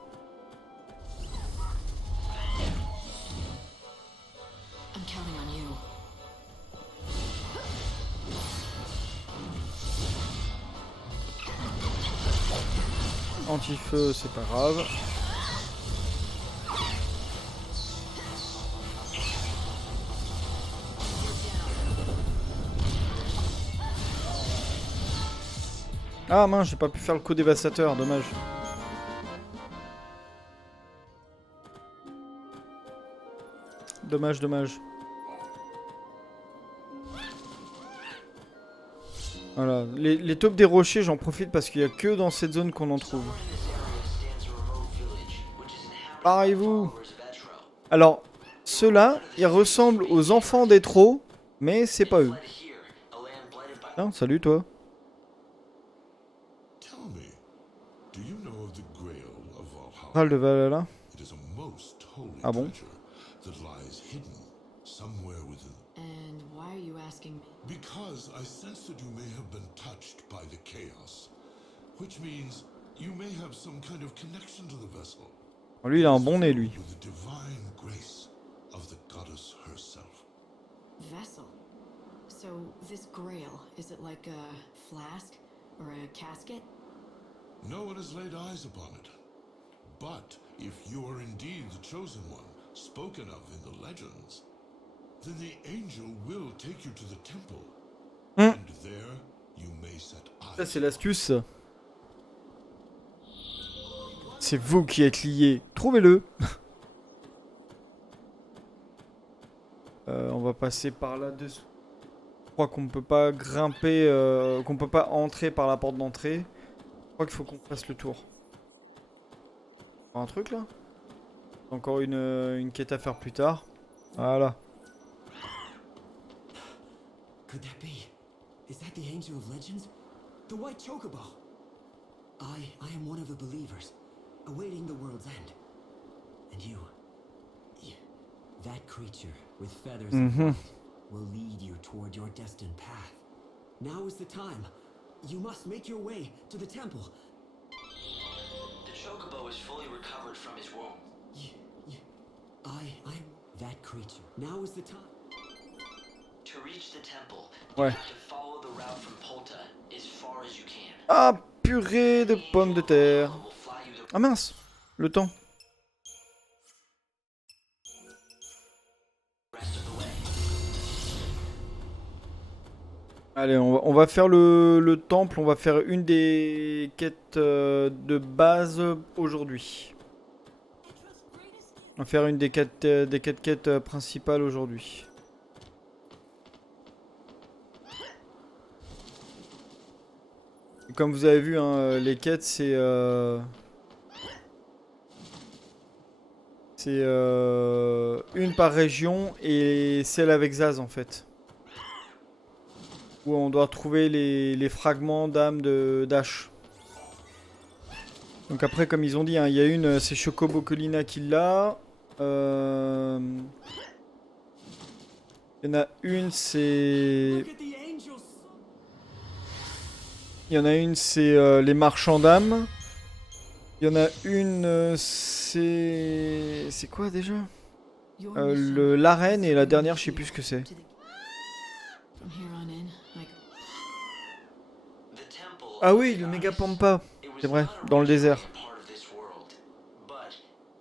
Anti-feu, c'est pas grave. Ah mince, j'ai pas pu faire le coup dévastateur, dommage. Dommage, dommage. Voilà, les taupes des rochers, j'en profite parce qu'il y a que dans cette zone qu'on en trouve. Barrez-vous. Alors, ceux-là, ils ressemblent aux enfants des trolls, mais c'est pas eux. Tiens, salut toi. Graal de Valhalla. Ah bon? somewhere within. And why are you asking me? Because I sense that you may have been touched by the chaos, which means you may have some kind of connection to the vessel. Lui, il a un bon nez, lui. With the divine grace of the goddess herself. Vessel. So this grail, is it like a flask or a casket? No one has laid eyes upon it. But if you are indeed the chosen one, spoken of in the legends, then the angel will take you to the temple. And there you may set eyes. Ça, c'est l'astuce. C'est vous qui êtes liés. Trouvez-le. On va passer par là-dessous. Je crois qu'on ne peut pas grimper, qu'on peut pas entrer par la porte d'entrée. Je crois qu'il faut qu'on fasse le tour. Un truc là. Encore une quête à faire plus tard. Voilà. Could that be? Is that the Angel of Legends? The White Chocobo? I am one of the believers, awaiting the world's end. And you, that creature with feathers and white, will lead you toward your destined path. Now is the time. You must make your way to the temple. The Chocobo is fully recovered from his wound. I'm that creature. Now is the time. To reach the temple, Ouais. you have to follow the route from Polta as far as you can. Ah, purée de pommes de terre. Ah mince, le temps. Allez, on va faire le temple, on va faire une des quêtes de base aujourd'hui. On va faire une des quatre quêtes principales aujourd'hui. Comme vous avez vu, hein, les quêtes, c'est une par région et celle avec Zaz en fait. Où on doit trouver les fragments d'âme d'Ash. Donc après, comme ils ont dit, hein, il y a une, c'est Chocobo Colina qui l'a. Il y en a une, c'est... Il y en a une, c'est les marchands d'âmes. Il y en a une, c'est... C'est quoi déjà l'arène, et la dernière, je sais plus ce que c'est. Ah oui, le méga pampa. C'est vrai, dans le désert.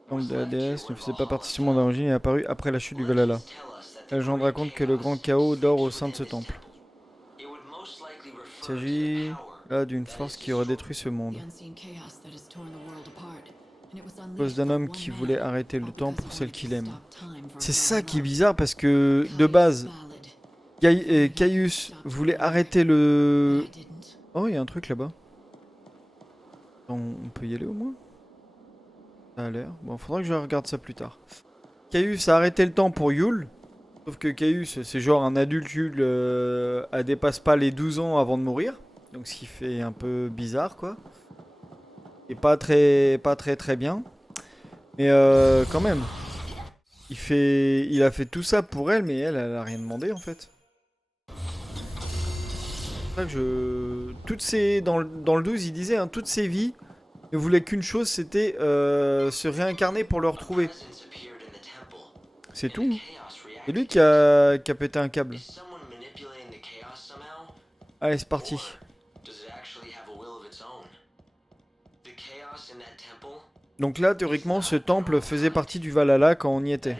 Donc la déesse ne faisait pas partie du monde d'origine et est apparue après la chute du Valhalla. La légende raconte que le grand chaos dort au sein de ce temple. Il s'agit là d'une force qui aurait détruit ce monde. À cause d'un homme qui voulait arrêter le temps pour celle qu'il aime. C'est ça qui est bizarre parce que de base, Caius voulait arrêter le... Oh, il y a un truc là-bas. On peut y aller au moins? Ça a l'air. Bon, faudra que je regarde ça plus tard. Caius a arrêté le temps pour Yule. Sauf que Caius, c'est genre un adulte. Yule elle dépasse pas les 12 ans avant de mourir. Donc ce qui fait un peu bizarre, quoi. Et pas très bien. Mais quand même. Il a fait tout ça pour elle, mais elle a rien demandé en fait. Toutes ces, dans le 12, il disait, hein, toutes ses vies ne voulaient qu'une chose, c'était se réincarner pour le retrouver. C'est tout. C'est lui qui a pété un câble. Allez, c'est parti. Donc là, théoriquement, ce temple faisait partie du Valhalla quand on y était.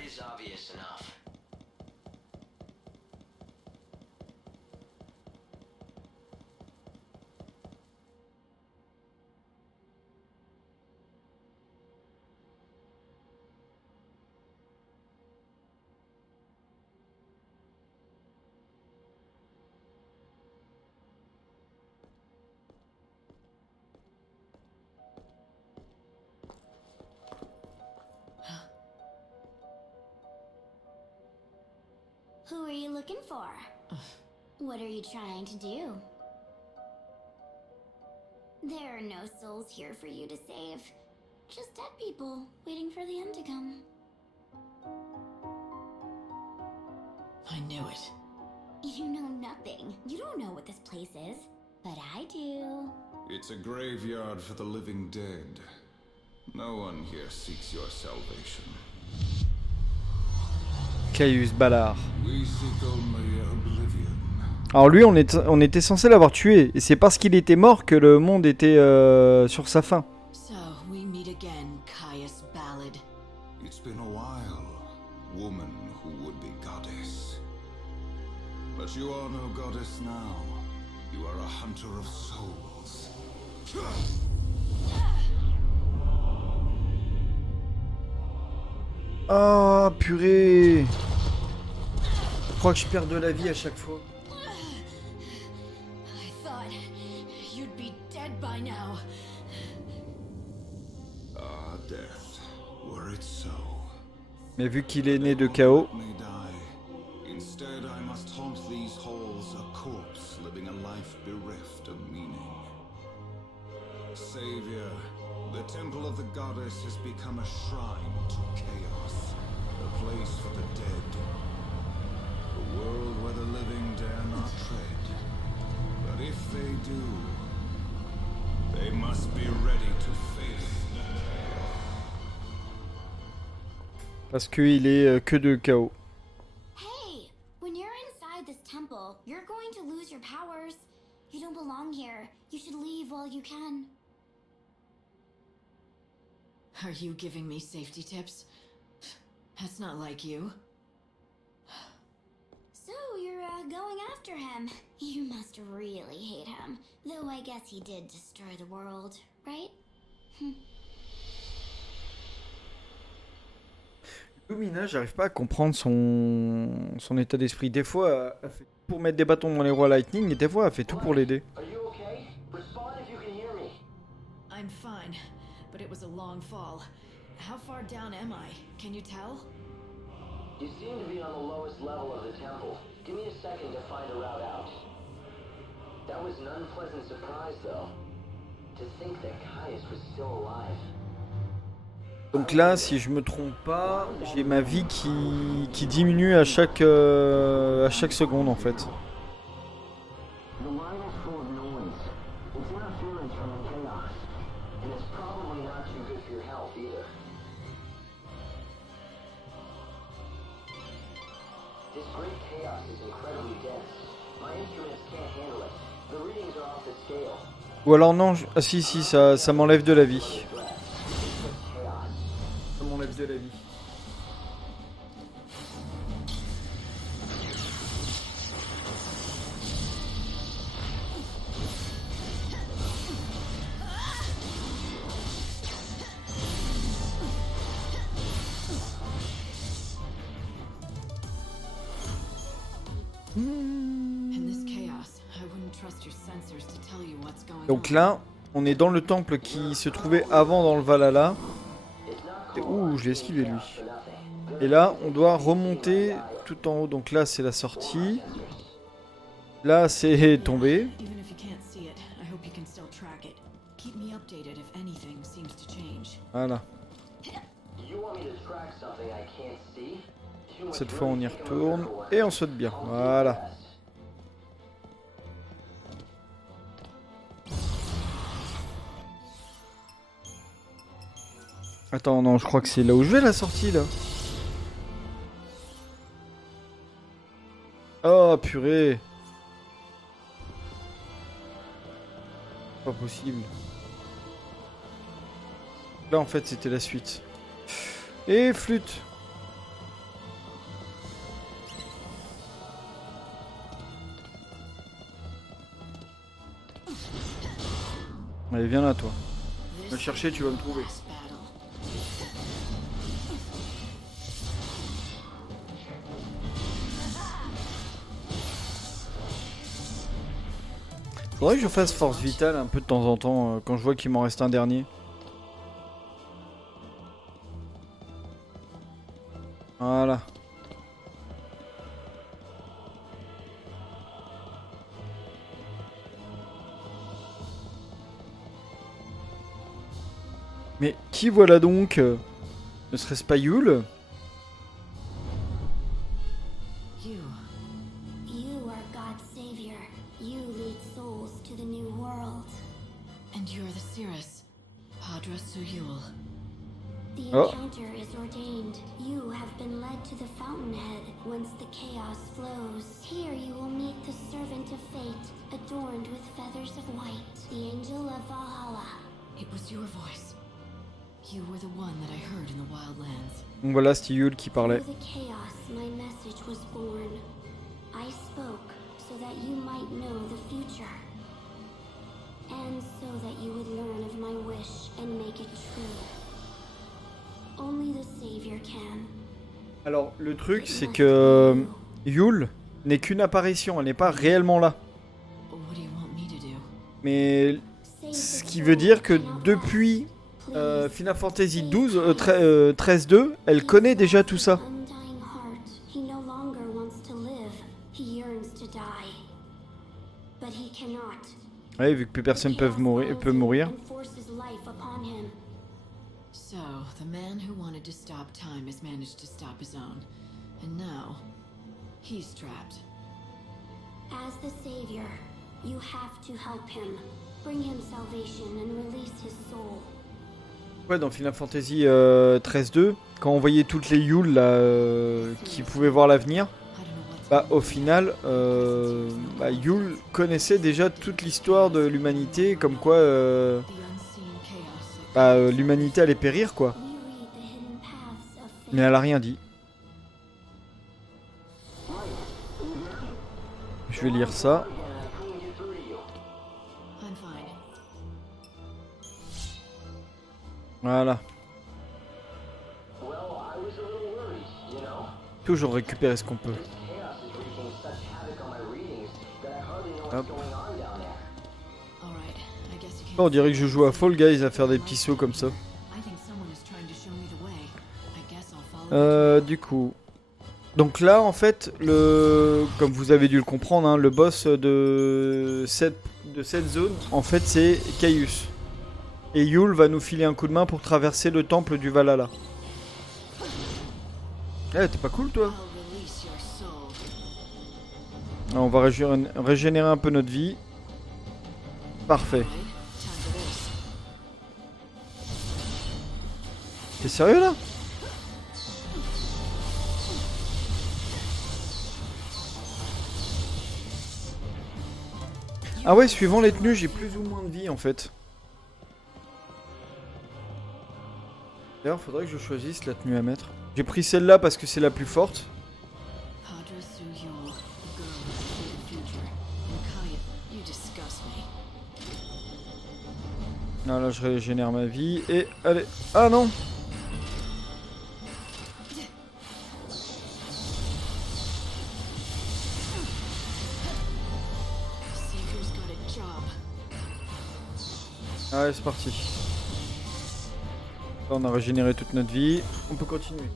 Who are you looking for? What are you trying to do? There are no souls here for you to save. Just dead people waiting for the end to come. I knew it. You know nothing. You don't know what this place is. But I do. It's a graveyard for the living dead. No one here seeks your salvation. Caius Ballard. We seek only oblivion. Alors lui, on était censé l'avoir tué. Et c'est parce qu'il était mort que le monde était sur sa fin. So, we meet again, Caius Ballard. It's been a while, woman who would be goddess. But you are no goddess now. You are a hunter of souls. Oh purée. Je crois que je perds de la vie à chaque fois. I thought you'd be dead by now. Ah, death, were it so. Mais vu qu'il est né de chaos. Instead, I must haunt these halls, a corpse living a life bereft of meaning. Savior, the temple of the goddess has become a shrine to chaos, a place for the dead, a world where the living dare not tread. But if they do, they must be ready to face. Parce qu'il est que de chaos. Hey, when you're inside this temple, you're going to lose your powers. You don't belong here. You should leave while you can. Are you giving me safety tips? That's not like you. So you're going after him. You must really hate him. Though I guess he did destroy the world, right? Lumina, j'arrive pas à comprendre son état d'esprit. Des fois, elle fait tout pour mettre des bâtons dans les rois Lightning, et des fois, elle fait tout pour l'aider. I'm fine, but it was a long fall. How far down am I? Can you tell? You seem to be on the lowest level of the temple. Give me a second to find a route out. That was an unpleasant surprise, though. To think that Caius was still alive. Donc là, si je me trompe pas, j'ai ma vie qui diminue à chaque seconde en fait. The line is full of noise. It's interference from the chaos. And it's probably not too good for your health either. This great chaos is incredibly dense. My instruments can't handle it. The readings are off the scale. Ou alors non, ah si, ça m'enlève de la vie. Ça m'enlève de la vie. Donc là, on est dans le temple qui se trouvait avant dans le Valhalla. Et ouh, je l'ai esquivé lui. Et là, on doit remonter tout en haut. Donc là, c'est la sortie. Là, c'est tombé. Voilà. Cette fois, on y retourne. Et on saute bien. Voilà. Attends, non, je crois que c'est là où je vais la sortie, là. Oh, purée. Pas possible. Là, en fait, c'était la suite. Et flûte. Allez, viens là, toi. Va chercher, tu vas me trouver. Faudrait que je fasse force vitale un peu de temps en temps quand je vois qu'il m'en reste un dernier. Voilà. Mais qui voilà donc? Ne serait-ce pas Yule? You. You are God's savior. You lead souls to the new world. And you're the Cirrus, Padra Suyul. The Oh. encounter is ordained. You have been led to the fountainhead, whence the chaos flows. Here you will meet the servant of fate, adorned with feathers of white, the angel of Valhalla. It was your voice. You were the one that I heard in the Wildlands. Donc voilà, c'était Yul qui parlait. Through the chaos, my message was born. I spoke so that you might know the future. And so that you would learn of my wish and make it true. Only the Savior can. Alors, le truc, c'est que Yul n'est qu'une apparition, elle n'est pas réellement là. Mais ce qui veut dire que depuis Final Fantasy 13-2, elle connaît déjà tout ça. Undying heart, he no longer wants to live. He yearns to die. But he cannot. Ouais, vu que plus personne peut mourir. And forces life upon him. So, the man who wanted to stop time has managed to stop his own. And now, he's trapped. As the Savior, you have to help him. Bring him salvation and release his soul. Ouais, dans Final Fantasy 13-2, quand on voyait toutes les Yul là, qui pouvaient voir l'avenir, bah, au final, Yul connaissait déjà toute l'histoire de l'humanité, comme quoi l'humanité allait périr, quoi. Mais elle a rien dit. Je vais lire ça. Voilà. Toujours récupérer ce qu'on peut. Hop. On dirait que je joue à Fall Guys à faire des petits sauts comme ça. Du coup. Donc là, en fait, comme vous avez dû le comprendre, hein, le boss de cette zone, en fait, c'est Caius. Et Yul va nous filer un coup de main pour traverser le temple du Valhalla. Eh, t'es pas cool, toi? On va régénérer un peu notre vie. Parfait. T'es sérieux, là? Ah ouais, suivant les tenues, j'ai plus ou moins de vie, en fait. D'ailleurs, faudrait que je choisisse la tenue à mettre. J'ai pris celle-là parce que c'est la plus forte. Ah là, je régénère ma vie et allez. Ah non! Allez, c'est parti. Là, on a régénéré toute notre vie. On peut continuer.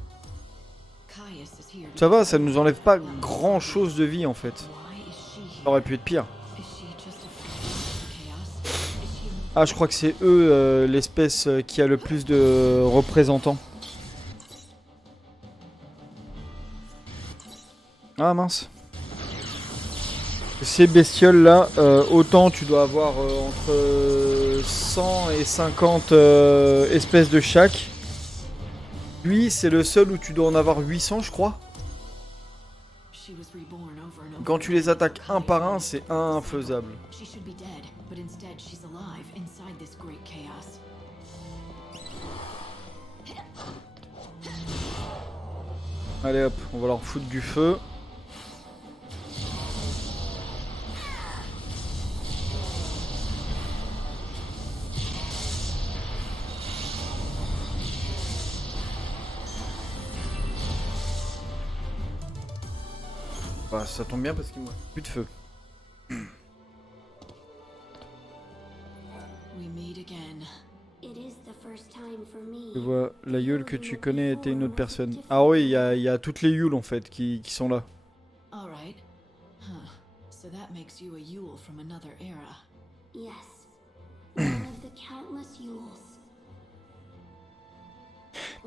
Ça va, ça nous enlève pas grand chose de vie en fait. Ça aurait pu être pire. Ah, je crois que c'est eux l'espèce qui a le plus de représentants. Ah mince. Ces bestioles là, autant tu dois avoir entre 100 et 50 espèces de chaque. Lui, c'est le seul où tu dois en avoir 800, je crois. Quand tu les attaques un par un, c'est infaisable. Allez hop, on va leur foutre du feu. Bah, ça tombe bien parce qu'il me reste plus de feu. Je vois, la Yule que tu connais était une autre personne. Ah oui, il y a toutes les Yules en fait qui sont là.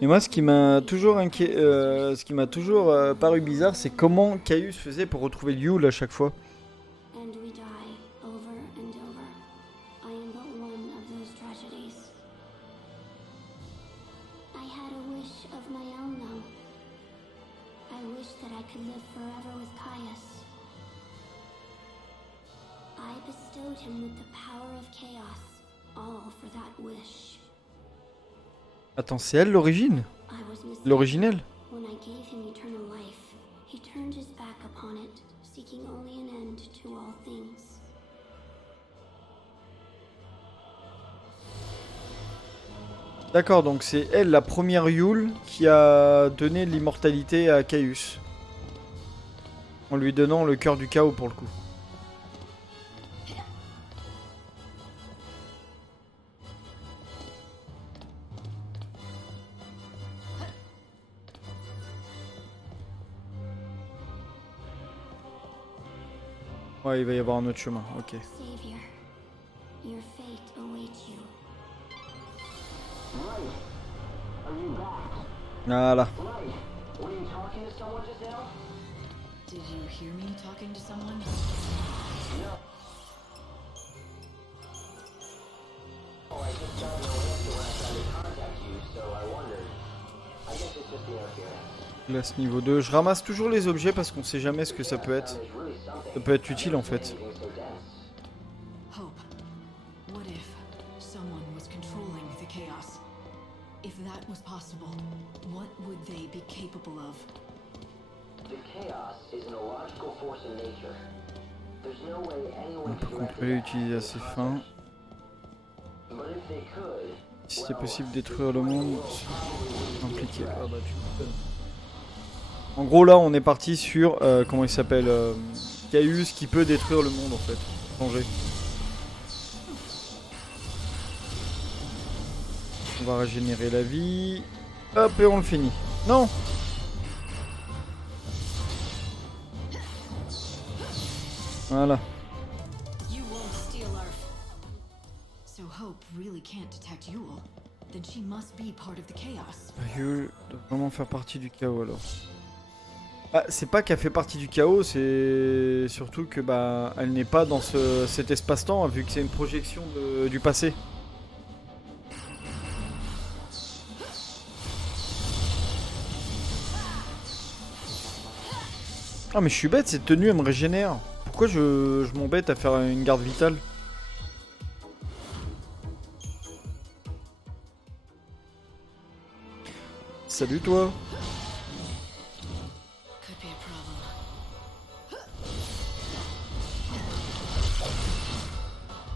Et moi, ce qui m'a toujours ce qui m'a toujours paru bizarre, c'est comment Caius faisait pour retrouver Yule à chaque fois. And we die over and over. I am but one of those tragedies. I had a wish of my own, though. I wish that I could live forever with Caius. I bestowed him with the power of chaos, all for that wish. Attends, c'est elle l'origine? I was mistaken. L'originelle? When I gave him eternal life, he turned his back upon it, seeking only an end to all things. D'accord, donc c'est elle, la première Yule, qui a donné l'immortalité à Caius. En lui donnant le cœur du chaos pour le coup. Ouais, il va y avoir un autre chemin, ok. Savior, your fate awaits you. Voilà. Were you talking to someone just now? Did you hear me talking to someone? No. Oh, I just got no answer when I tried to contact you, so I wondered. I guess it's just the interference. Glace niveau 2. Je ramasse toujours les objets parce qu'on sait jamais ce que ça peut être. Ça peut être utile en fait. Hope. What if someone was controlling the chaos? If that was possible, what would they be capable of? The chaos is an illogical force in nature. There's no way anyone On peut could contrôler et utiliser à ses fins. But if they could, Si c'était possible de détruire le monde, c'est compliqué. Ah bah tu m'étonnes. En gros là on est parti sur comment il s'appelle Caius qui peut détruire le monde en fait. Changer. On va régénérer la vie. Hop et on le finit. Non. Voilà. You won't steal our... So Hope really can't detect Yule. Then she must be part of the chaos. Yule doit vraiment faire partie du chaos alors. Ah, c'est pas qu'elle fait partie du chaos, c'est surtout que bah elle n'est pas dans cet espace-temps vu que c'est une projection du passé. Ah mais je suis bête, cette tenue elle me régénère. Pourquoi je m'embête à faire une garde vitale? Salut toi.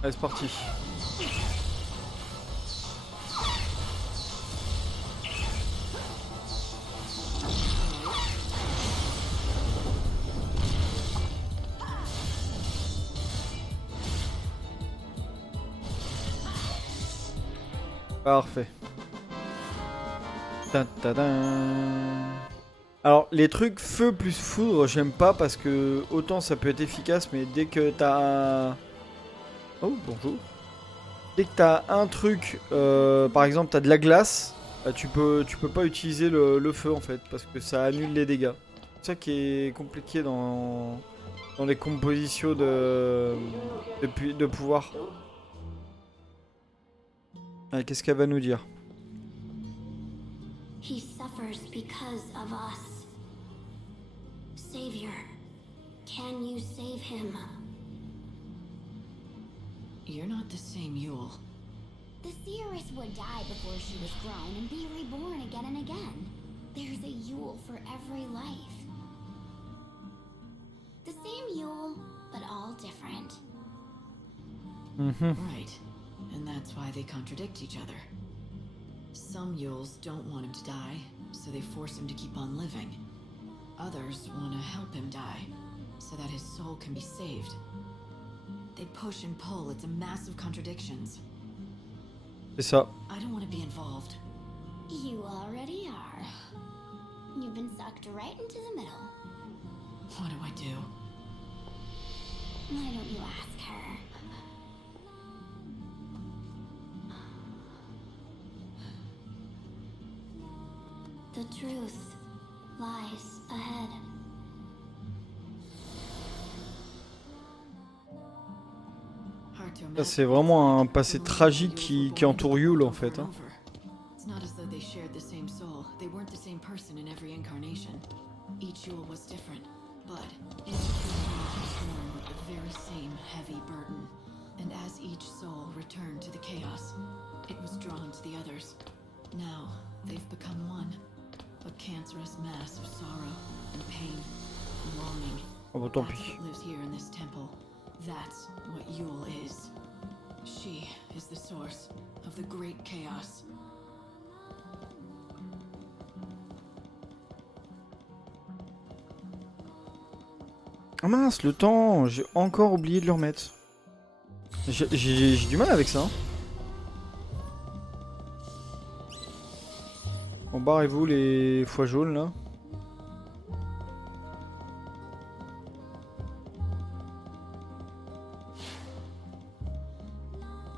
Allez c'est parti. Parfait. Alors les trucs feu plus foudre j'aime pas parce que autant ça peut être efficace mais dès que t'as un... Oh bonjour. Dès que t'as un truc, par exemple t'as de la glace, tu peux pas utiliser le feu en fait parce que ça annule les dégâts. C'est ça qui est compliqué dans les compositions de pouvoir. Qu'est-ce qu'elle va nous dire? He suffers because of us. Savior, can you save him? You're not the same Yule. The seeress would die before she was grown and be reborn again and again. There's a Yule for every life. The same Yule, but all different. Right. And that's why they contradict each other. Some Yules don't want him to die, so they force him to keep on living. Others want to help him die, so that his soul can be saved. They push and pull, it's a mass of contradictions. C'est ça. I don't want to be involved. You already are. You've been sucked right into the middle. What do I do? Why don't you ask her? truth lies ahead. Ça, c'est vraiment un passé tragique qui entoure Yule en fait. Hein. It's not as though they shared the same soul. They weren't the same person in every incarnation. Each Yule was different, but each human was born with the very same heavy burden. And as each soul returned to the chaos, it was drawn to the others. Now, they've become one. A cancerous mass of sorrow and pain and longing. Oh bah tant That's pis. what lives here in this temple. That's what Yule is. She is the source of the great chaos. Ah mince, le temps, j'ai encore oublié de le remettre. J'ai du mal avec ça. Hein. Bon, barrez-vous les foies jaunes là.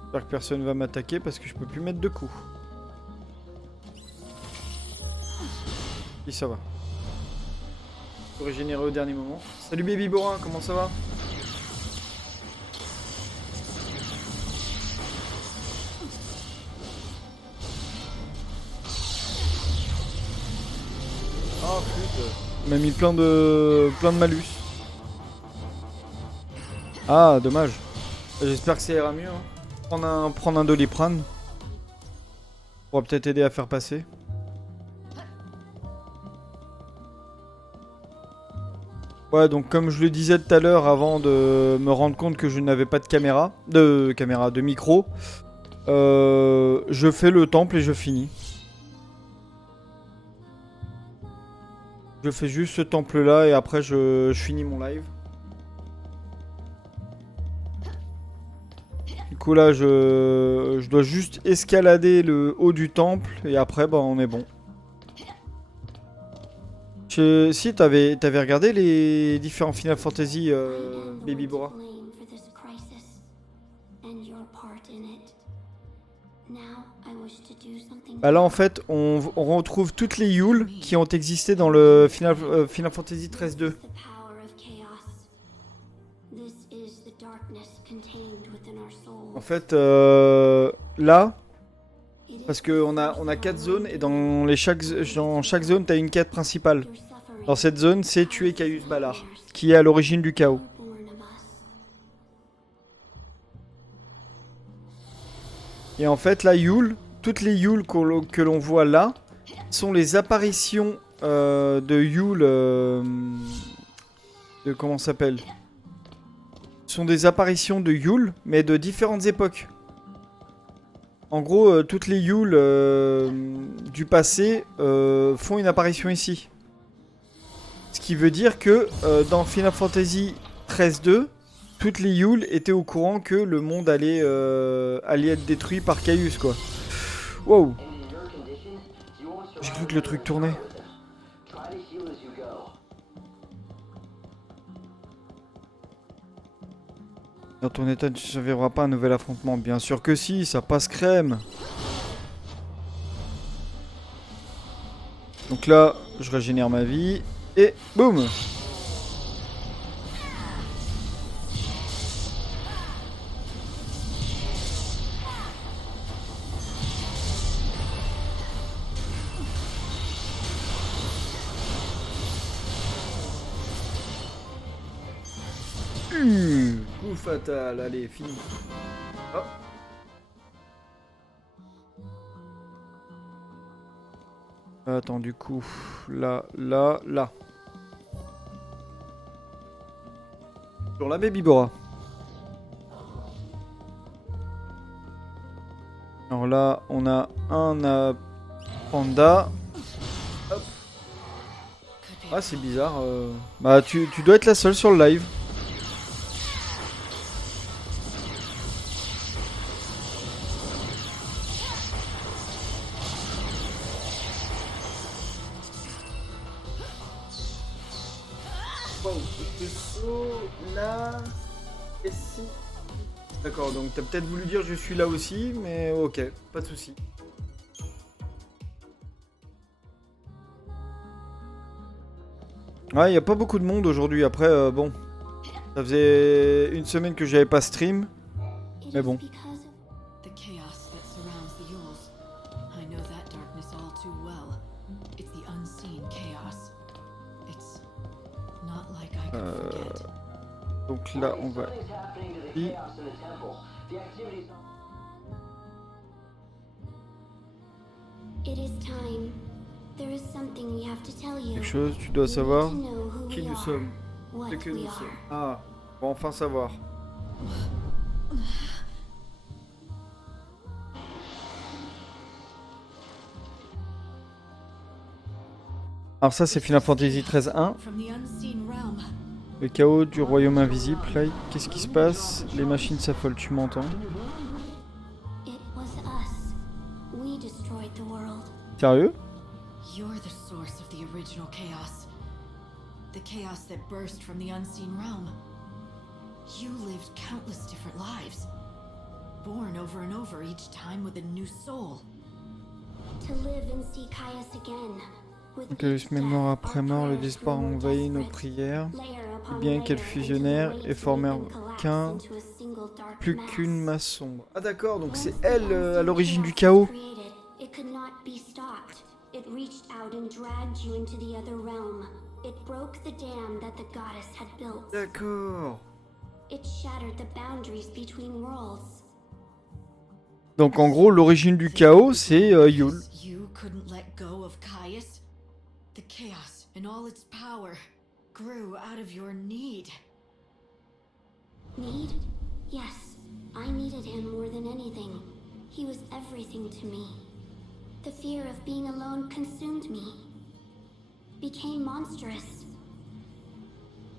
J'espère que personne va m'attaquer parce que je peux plus mettre de coups. Et ça va. Je peux régénérer au dernier moment. Salut Baby Borin, comment ça va? Oh putain. Il m'a mis plein de malus. Ah dommage. J'espère que ça ira mieux. Hein. Prendre un Doliprane. Pourra peut-être aider à faire passer. Ouais, donc comme je le disais tout à l'heure avant de me rendre compte que je n'avais pas de micro, je fais le temple et je finis. Je fais juste ce temple là et après je finis mon live. Du coup là je dois juste escalader le haut du temple et après bah on est bon. Si t'avais regardé les différents Final Fantasy Baby Bora. Bah là en fait on retrouve toutes les Yule qui ont existé dans le Final Fantasy 13-2. En fait là parce qu'on a 4 zones et dans chaque zone t'as une quête principale. Dans cette zone c'est tuer Caius Ballar qui est à l'origine du chaos. Et en fait la Yule, toutes les Yule que l'on voit là sont les apparitions de Yule de comment ça s'appelle, sont des apparitions de Yule mais de différentes époques. En gros, toutes les Yule du passé font une apparition ici. Ce qui veut dire que dans Final Fantasy 13-2, toutes les Yule étaient au courant que le monde allait être détruit par Caius, quoi. Wow. J'ai cru que le truc tournait. Dans ton état, tu ne survivras pas à un nouvel affrontement. Bien sûr que si, ça passe crème. Donc là, je régénère ma vie. Et boum! Coup fatal, allez, fini. Oh. Attends, du coup, là. Sur la Baby Bora. Alors là, on a un panda. Hop. Ah, c'est bizarre. Bah, tu dois être la seule sur le live. Là, et si. D'accord, donc t'as peut-être voulu dire je suis là aussi, mais ok, pas de souci. Ouais, y a pas beaucoup de monde aujourd'hui. Après, bon, ça faisait une semaine que j'avais pas stream, mais bon. The chaos that surrounds the Yules. I know that darkness all too well. It's the unseen chaos. It's not like I could forget. Donc là, on va... It is time. There is something we have to tell you. Quelque chose, tu dois savoir We need to know who qui we nous are, sommes. what Ce que we nous are. sommes. Ah, on va enfin savoir. Alors ça c'est Final Fantasy 13-1. From the unseen realm. Le chaos du royaume invisible. Là, qu'est-ce qui se passe? Les machines s'affolent, tu m'entends? It was us. We destroyed the world. Sérieux? You're the source of the original chaos. The chaos that burst from the unseen realm. You lived countless different lives. Born over and over, each time with a new soul. To live and see Caius again. Donc même mort après mort, le désespoir envahit nos prières. Bien qu'elles fusionnèrent et formèrent plus qu'une masse sombre. Ah d'accord, donc c'est elle à l'origine du chaos. It could not be stopped. It reached out and dragged you into the other realm. It broke the dam that the goddess had built. D'accord. It shattered the boundaries between worlds. Donc en gros, l'origine du chaos, c'est Yule. You couldn't let go of Caius. The chaos and all its power grew out of your need. Need? Yes, I needed him more than anything. He was everything to me. The fear of being alone consumed me. Became monstrous.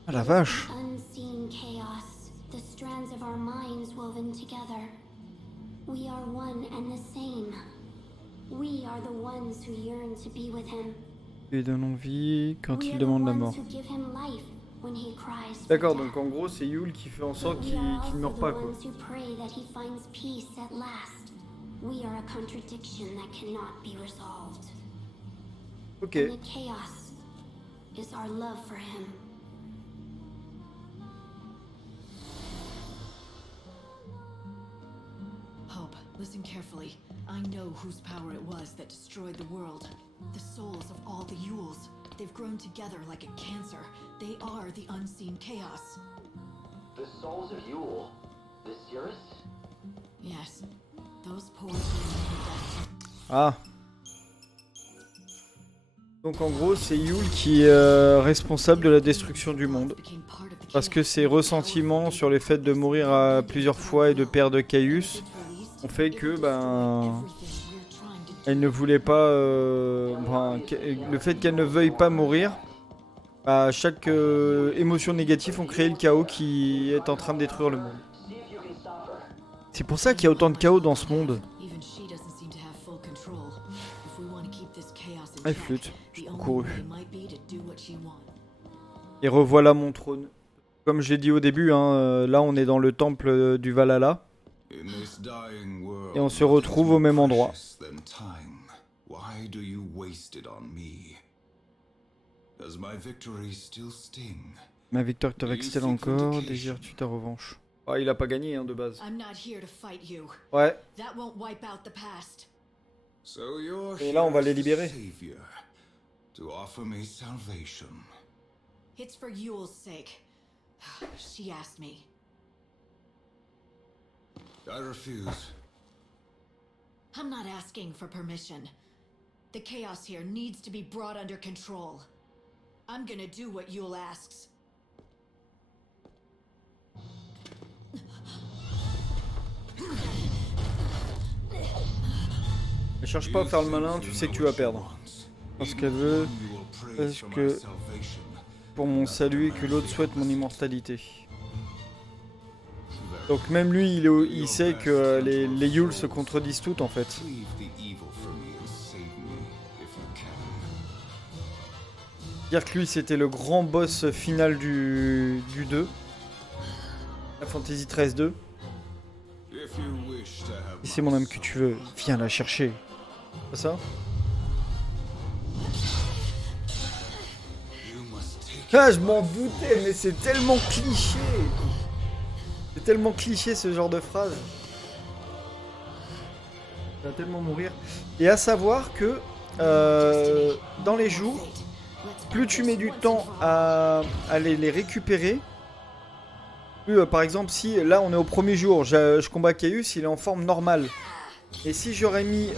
Ah la vache. Unseen chaos. The strands of our minds woven together. We are one and the same. We are the ones who yearn to be with him. Il donne envie quand il demande la mort. D'accord, donc en gros c'est Yule qui fait en sorte qu'il ne meurt pas quoi. Ok. Hope, listen carefully. I know whose power it was that destroyed the world. The souls of all the Yules. They've grown together like a cancer. They are the unseen chaos. The souls of Yule? The Cirrus? Yes. Those poor souls. Ah. Donc en gros c'est Yule qui est responsable de la destruction du monde. Parce que ses ressentiments sur le fait de mourir à plusieurs fois et de perdre Caius ont fait que elle ne voulait pas... le fait qu'elle ne veuille pas mourir, chaque émotion négative ont créé le chaos qui est en train de détruire le monde. C'est pour ça qu'il y a autant de chaos dans ce monde. Ah, flûte, j'ai couru. Et revoilà mon trône. Comme j'ai dit au début, là on est dans le temple du Valhalla. Et on se retrouve au même endroit. Ma victoire te vexe-t-elle encore? Désires-tu ta revanche? Ah, il a pas gagné de base. Ouais. Et là on va les libérer. It's for Yule's sake. She asked me. I refuse. I'm not asking for permission. The chaos here needs to be brought under control. I'm gonna do what Yule asks. Ne cherche pas à faire le malin, tu sais que tu vas perdre. Parce qu'elle veut, parce que pour mon salut et que l'autre souhaite mon immortalité. Donc même lui, il sait que les Yule se contredisent toutes en fait. Dire que lui c'était le grand boss final du 2. La Fantasy 13-2. Et c'est mon âme que tu veux, viens la chercher. C'est ça? Ah, je m'en doutais, mais c'est tellement cliché. C'est tellement cliché ce genre de phrase. Ça va tellement mourir. Et à savoir que dans les jours, plus tu mets du temps à les récupérer, plus par exemple si là on est au premier jour, je combats Caius, il est en forme normale. Et si j'aurais mis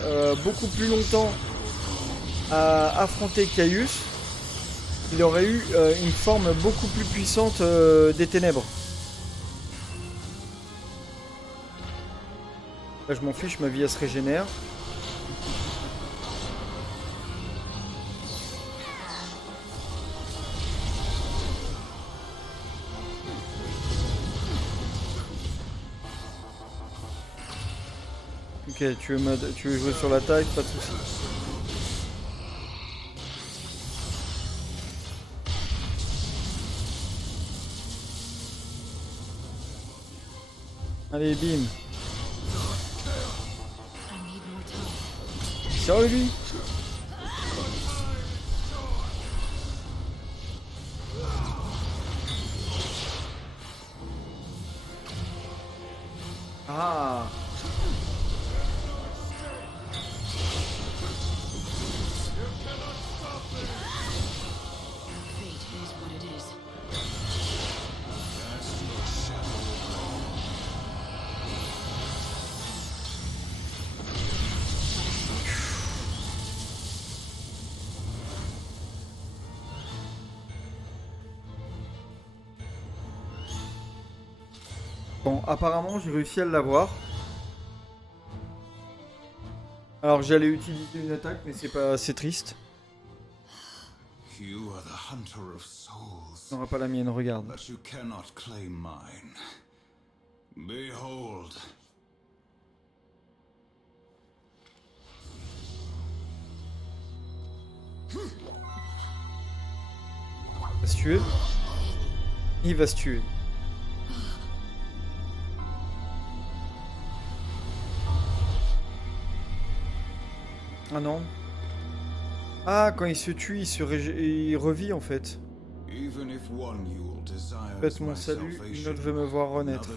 beaucoup plus longtemps à affronter Caius, il aurait eu une forme beaucoup plus puissante des ténèbres. Là je m'en fiche, ma vie elle se régénère. Ok, tu veux jouer sur l'attaque, pas de soucis. Allez, bim. Sérieux lui? Ah. Bon, apparemment, j'ai réussi à l'avoir. Alors, j'allais utiliser une attaque, mais c'est triste. You are the hunter of souls. On n'aura pas la mienne, regarde. But you cannot claim mine. Behold. Il va se tuer. Il va se tuer. Ah non. Ah, quand il se tue, il revit en fait. Faites mon salut, une autre veut me voir renaître.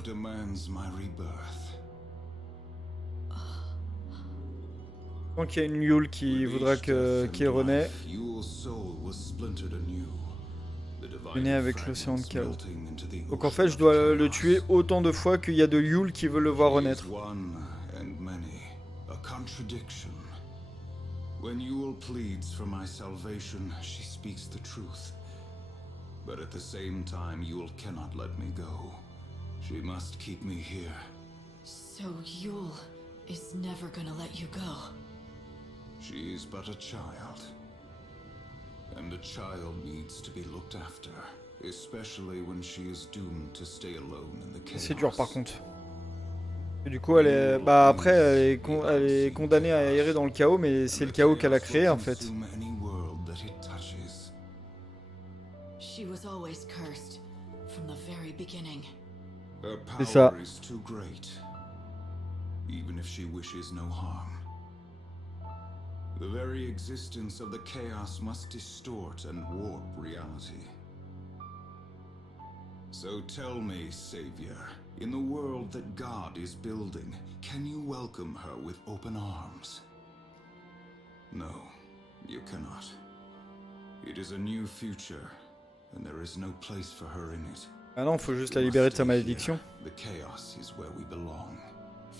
Tant qu'il y a une Yule qui voudra qu'il renaît. Il est né avec l'océan de chaos. Donc en fait, je dois le tuer autant de fois qu'il y a de Yule qui veulent le voir renaître. When Yule pleads for my salvation, she speaks the truth. But at the same time, Yule cannot let me go. She must keep me here. So Yule is never gonna let you go. She is but a child. And a child needs to be looked after, especially when she is doomed to stay alone in the chaos. C'est dur par contre. Et du coup, elle est, bah après, elle est condamnée à errer dans le chaos, mais c'est le chaos qu'elle a créé en fait. She was always cursed from the very beginning. C'est ça. Even if she wishes no harm. The very existence of the chaos must distort and warp reality. So tell me, Savior, in the world that God is building, can you welcome her with open arms? No, you cannot. It is a new future, and there is no place for her in it. Ah non, faut juste la libérer de sa malédiction. The chaos is where we belong.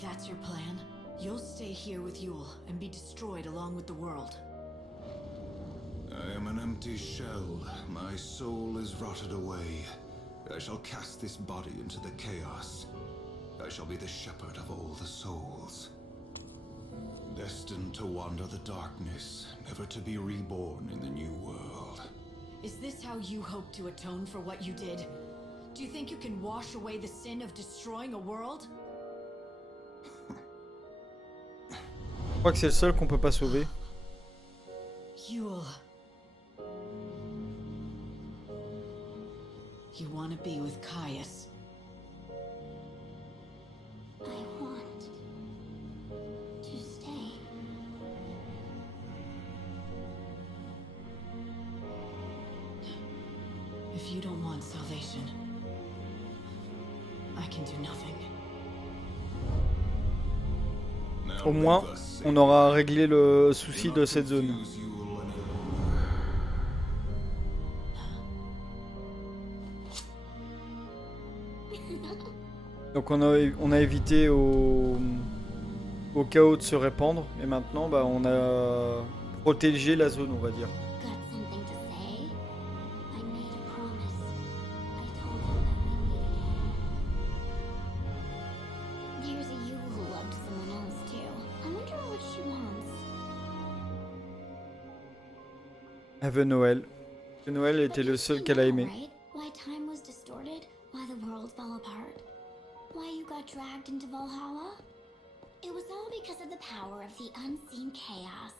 That's your plan? You'll stay here with Yule and be destroyed along with the world. I am an empty shell. My soul is rotted away. I shall cast this body into the chaos. I shall be the shepherd of all the souls. Destined to wander the darkness, never to be reborn in the new world. Is this how you hope to atone for what you did? Do you think you can wash away the sin of destroying a world? Je crois que c'est le seul qu'on peut pas sauver. Yule. You want to be with Caius. I want to stay. If you don't want salvation, I can do nothing. Au moins, on aura réglé le souci de cette zone. Donc on a évité au chaos de se répandre. Et maintenant, bah, on a protégé la zone, on va dire. Have Noël. Noël était le seul qu'elle a aimé. Why time was distorted, why the world fell apart, why you got dragged into Valhalla? It was all because of the power of the unseen chaos.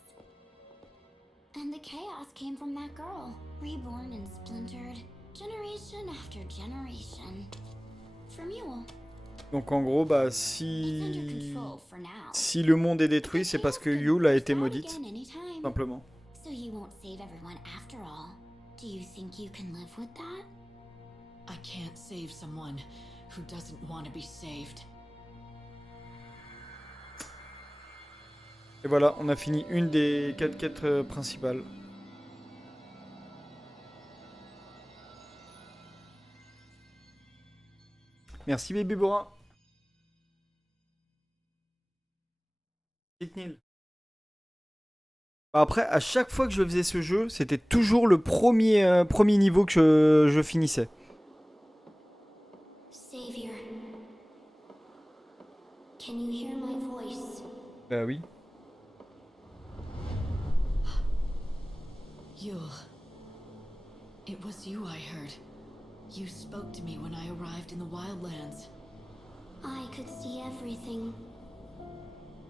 And the chaos came from that girl, reborn and splintered, generation after generation. From Yule. Donc en gros, bah si le monde est détruit, c'est parce que Yule a été maudite, simplement. So you won't save everyone after all. Do you think you can live with that? I can't save someone who doesn't want to be saved. Et voilà, on a fini une des 4 quêtes principales. Merci Baby Bora. Après, à chaque fois que je faisais ce jeu, c'était toujours le premier niveau que je finissais. Savior. Can you hear my voice? Bah oui. Yule. It was you I heard. You spoke to me when I arrived in the Wildlands. I could see everything.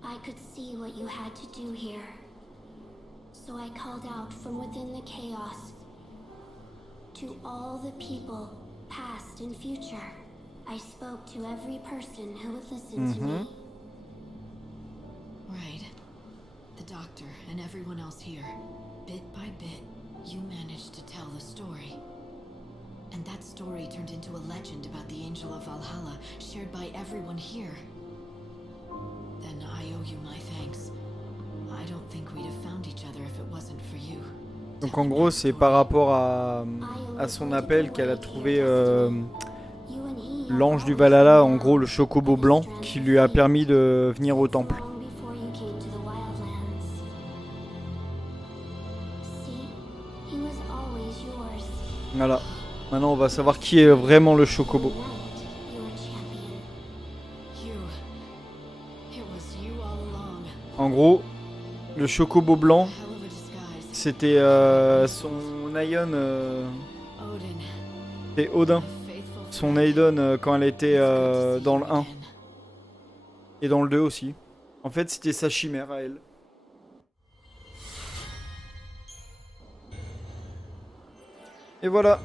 I could see what you had to do here. So I called out from within the chaos. To all the people, past and future, I spoke to every person who would listen to me. Right. The doctor and everyone else here. Bit by bit, you managed to tell the story. And that story turned into a legend about the Angel of Valhalla, shared by everyone here. Then I owe you my thanks. I don't think we'd have found each other if it wasn't for you. Donc en gros, c'est par rapport à son appel qu'elle a trouvé l'ange du Valhalla, en gros le chocobo blanc, qui lui a permis de venir au temple. Voilà. Maintenant, on va savoir qui est vraiment le chocobo. En gros, le chocobo blanc, c'était son Aion. C'était Odin. Son Aidon quand elle était dans le 1. Et dans le 2 aussi. En fait, c'était sa chimère à elle. Et voilà.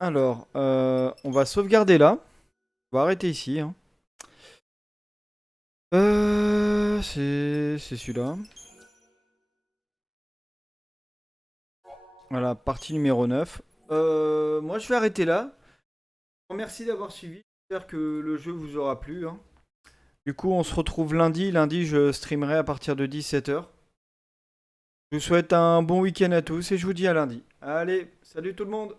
Alors, on va sauvegarder là. On va arrêter ici. Hein. C'est celui-là. Voilà, partie numéro 9. Moi, je vais arrêter là. Merci d'avoir suivi. J'espère que le jeu vous aura plu. Hein. Du coup, on se retrouve lundi. Lundi, je streamerai à partir de 17h. Je vous souhaite un bon week-end à tous et je vous dis à lundi. Allez, salut tout le monde!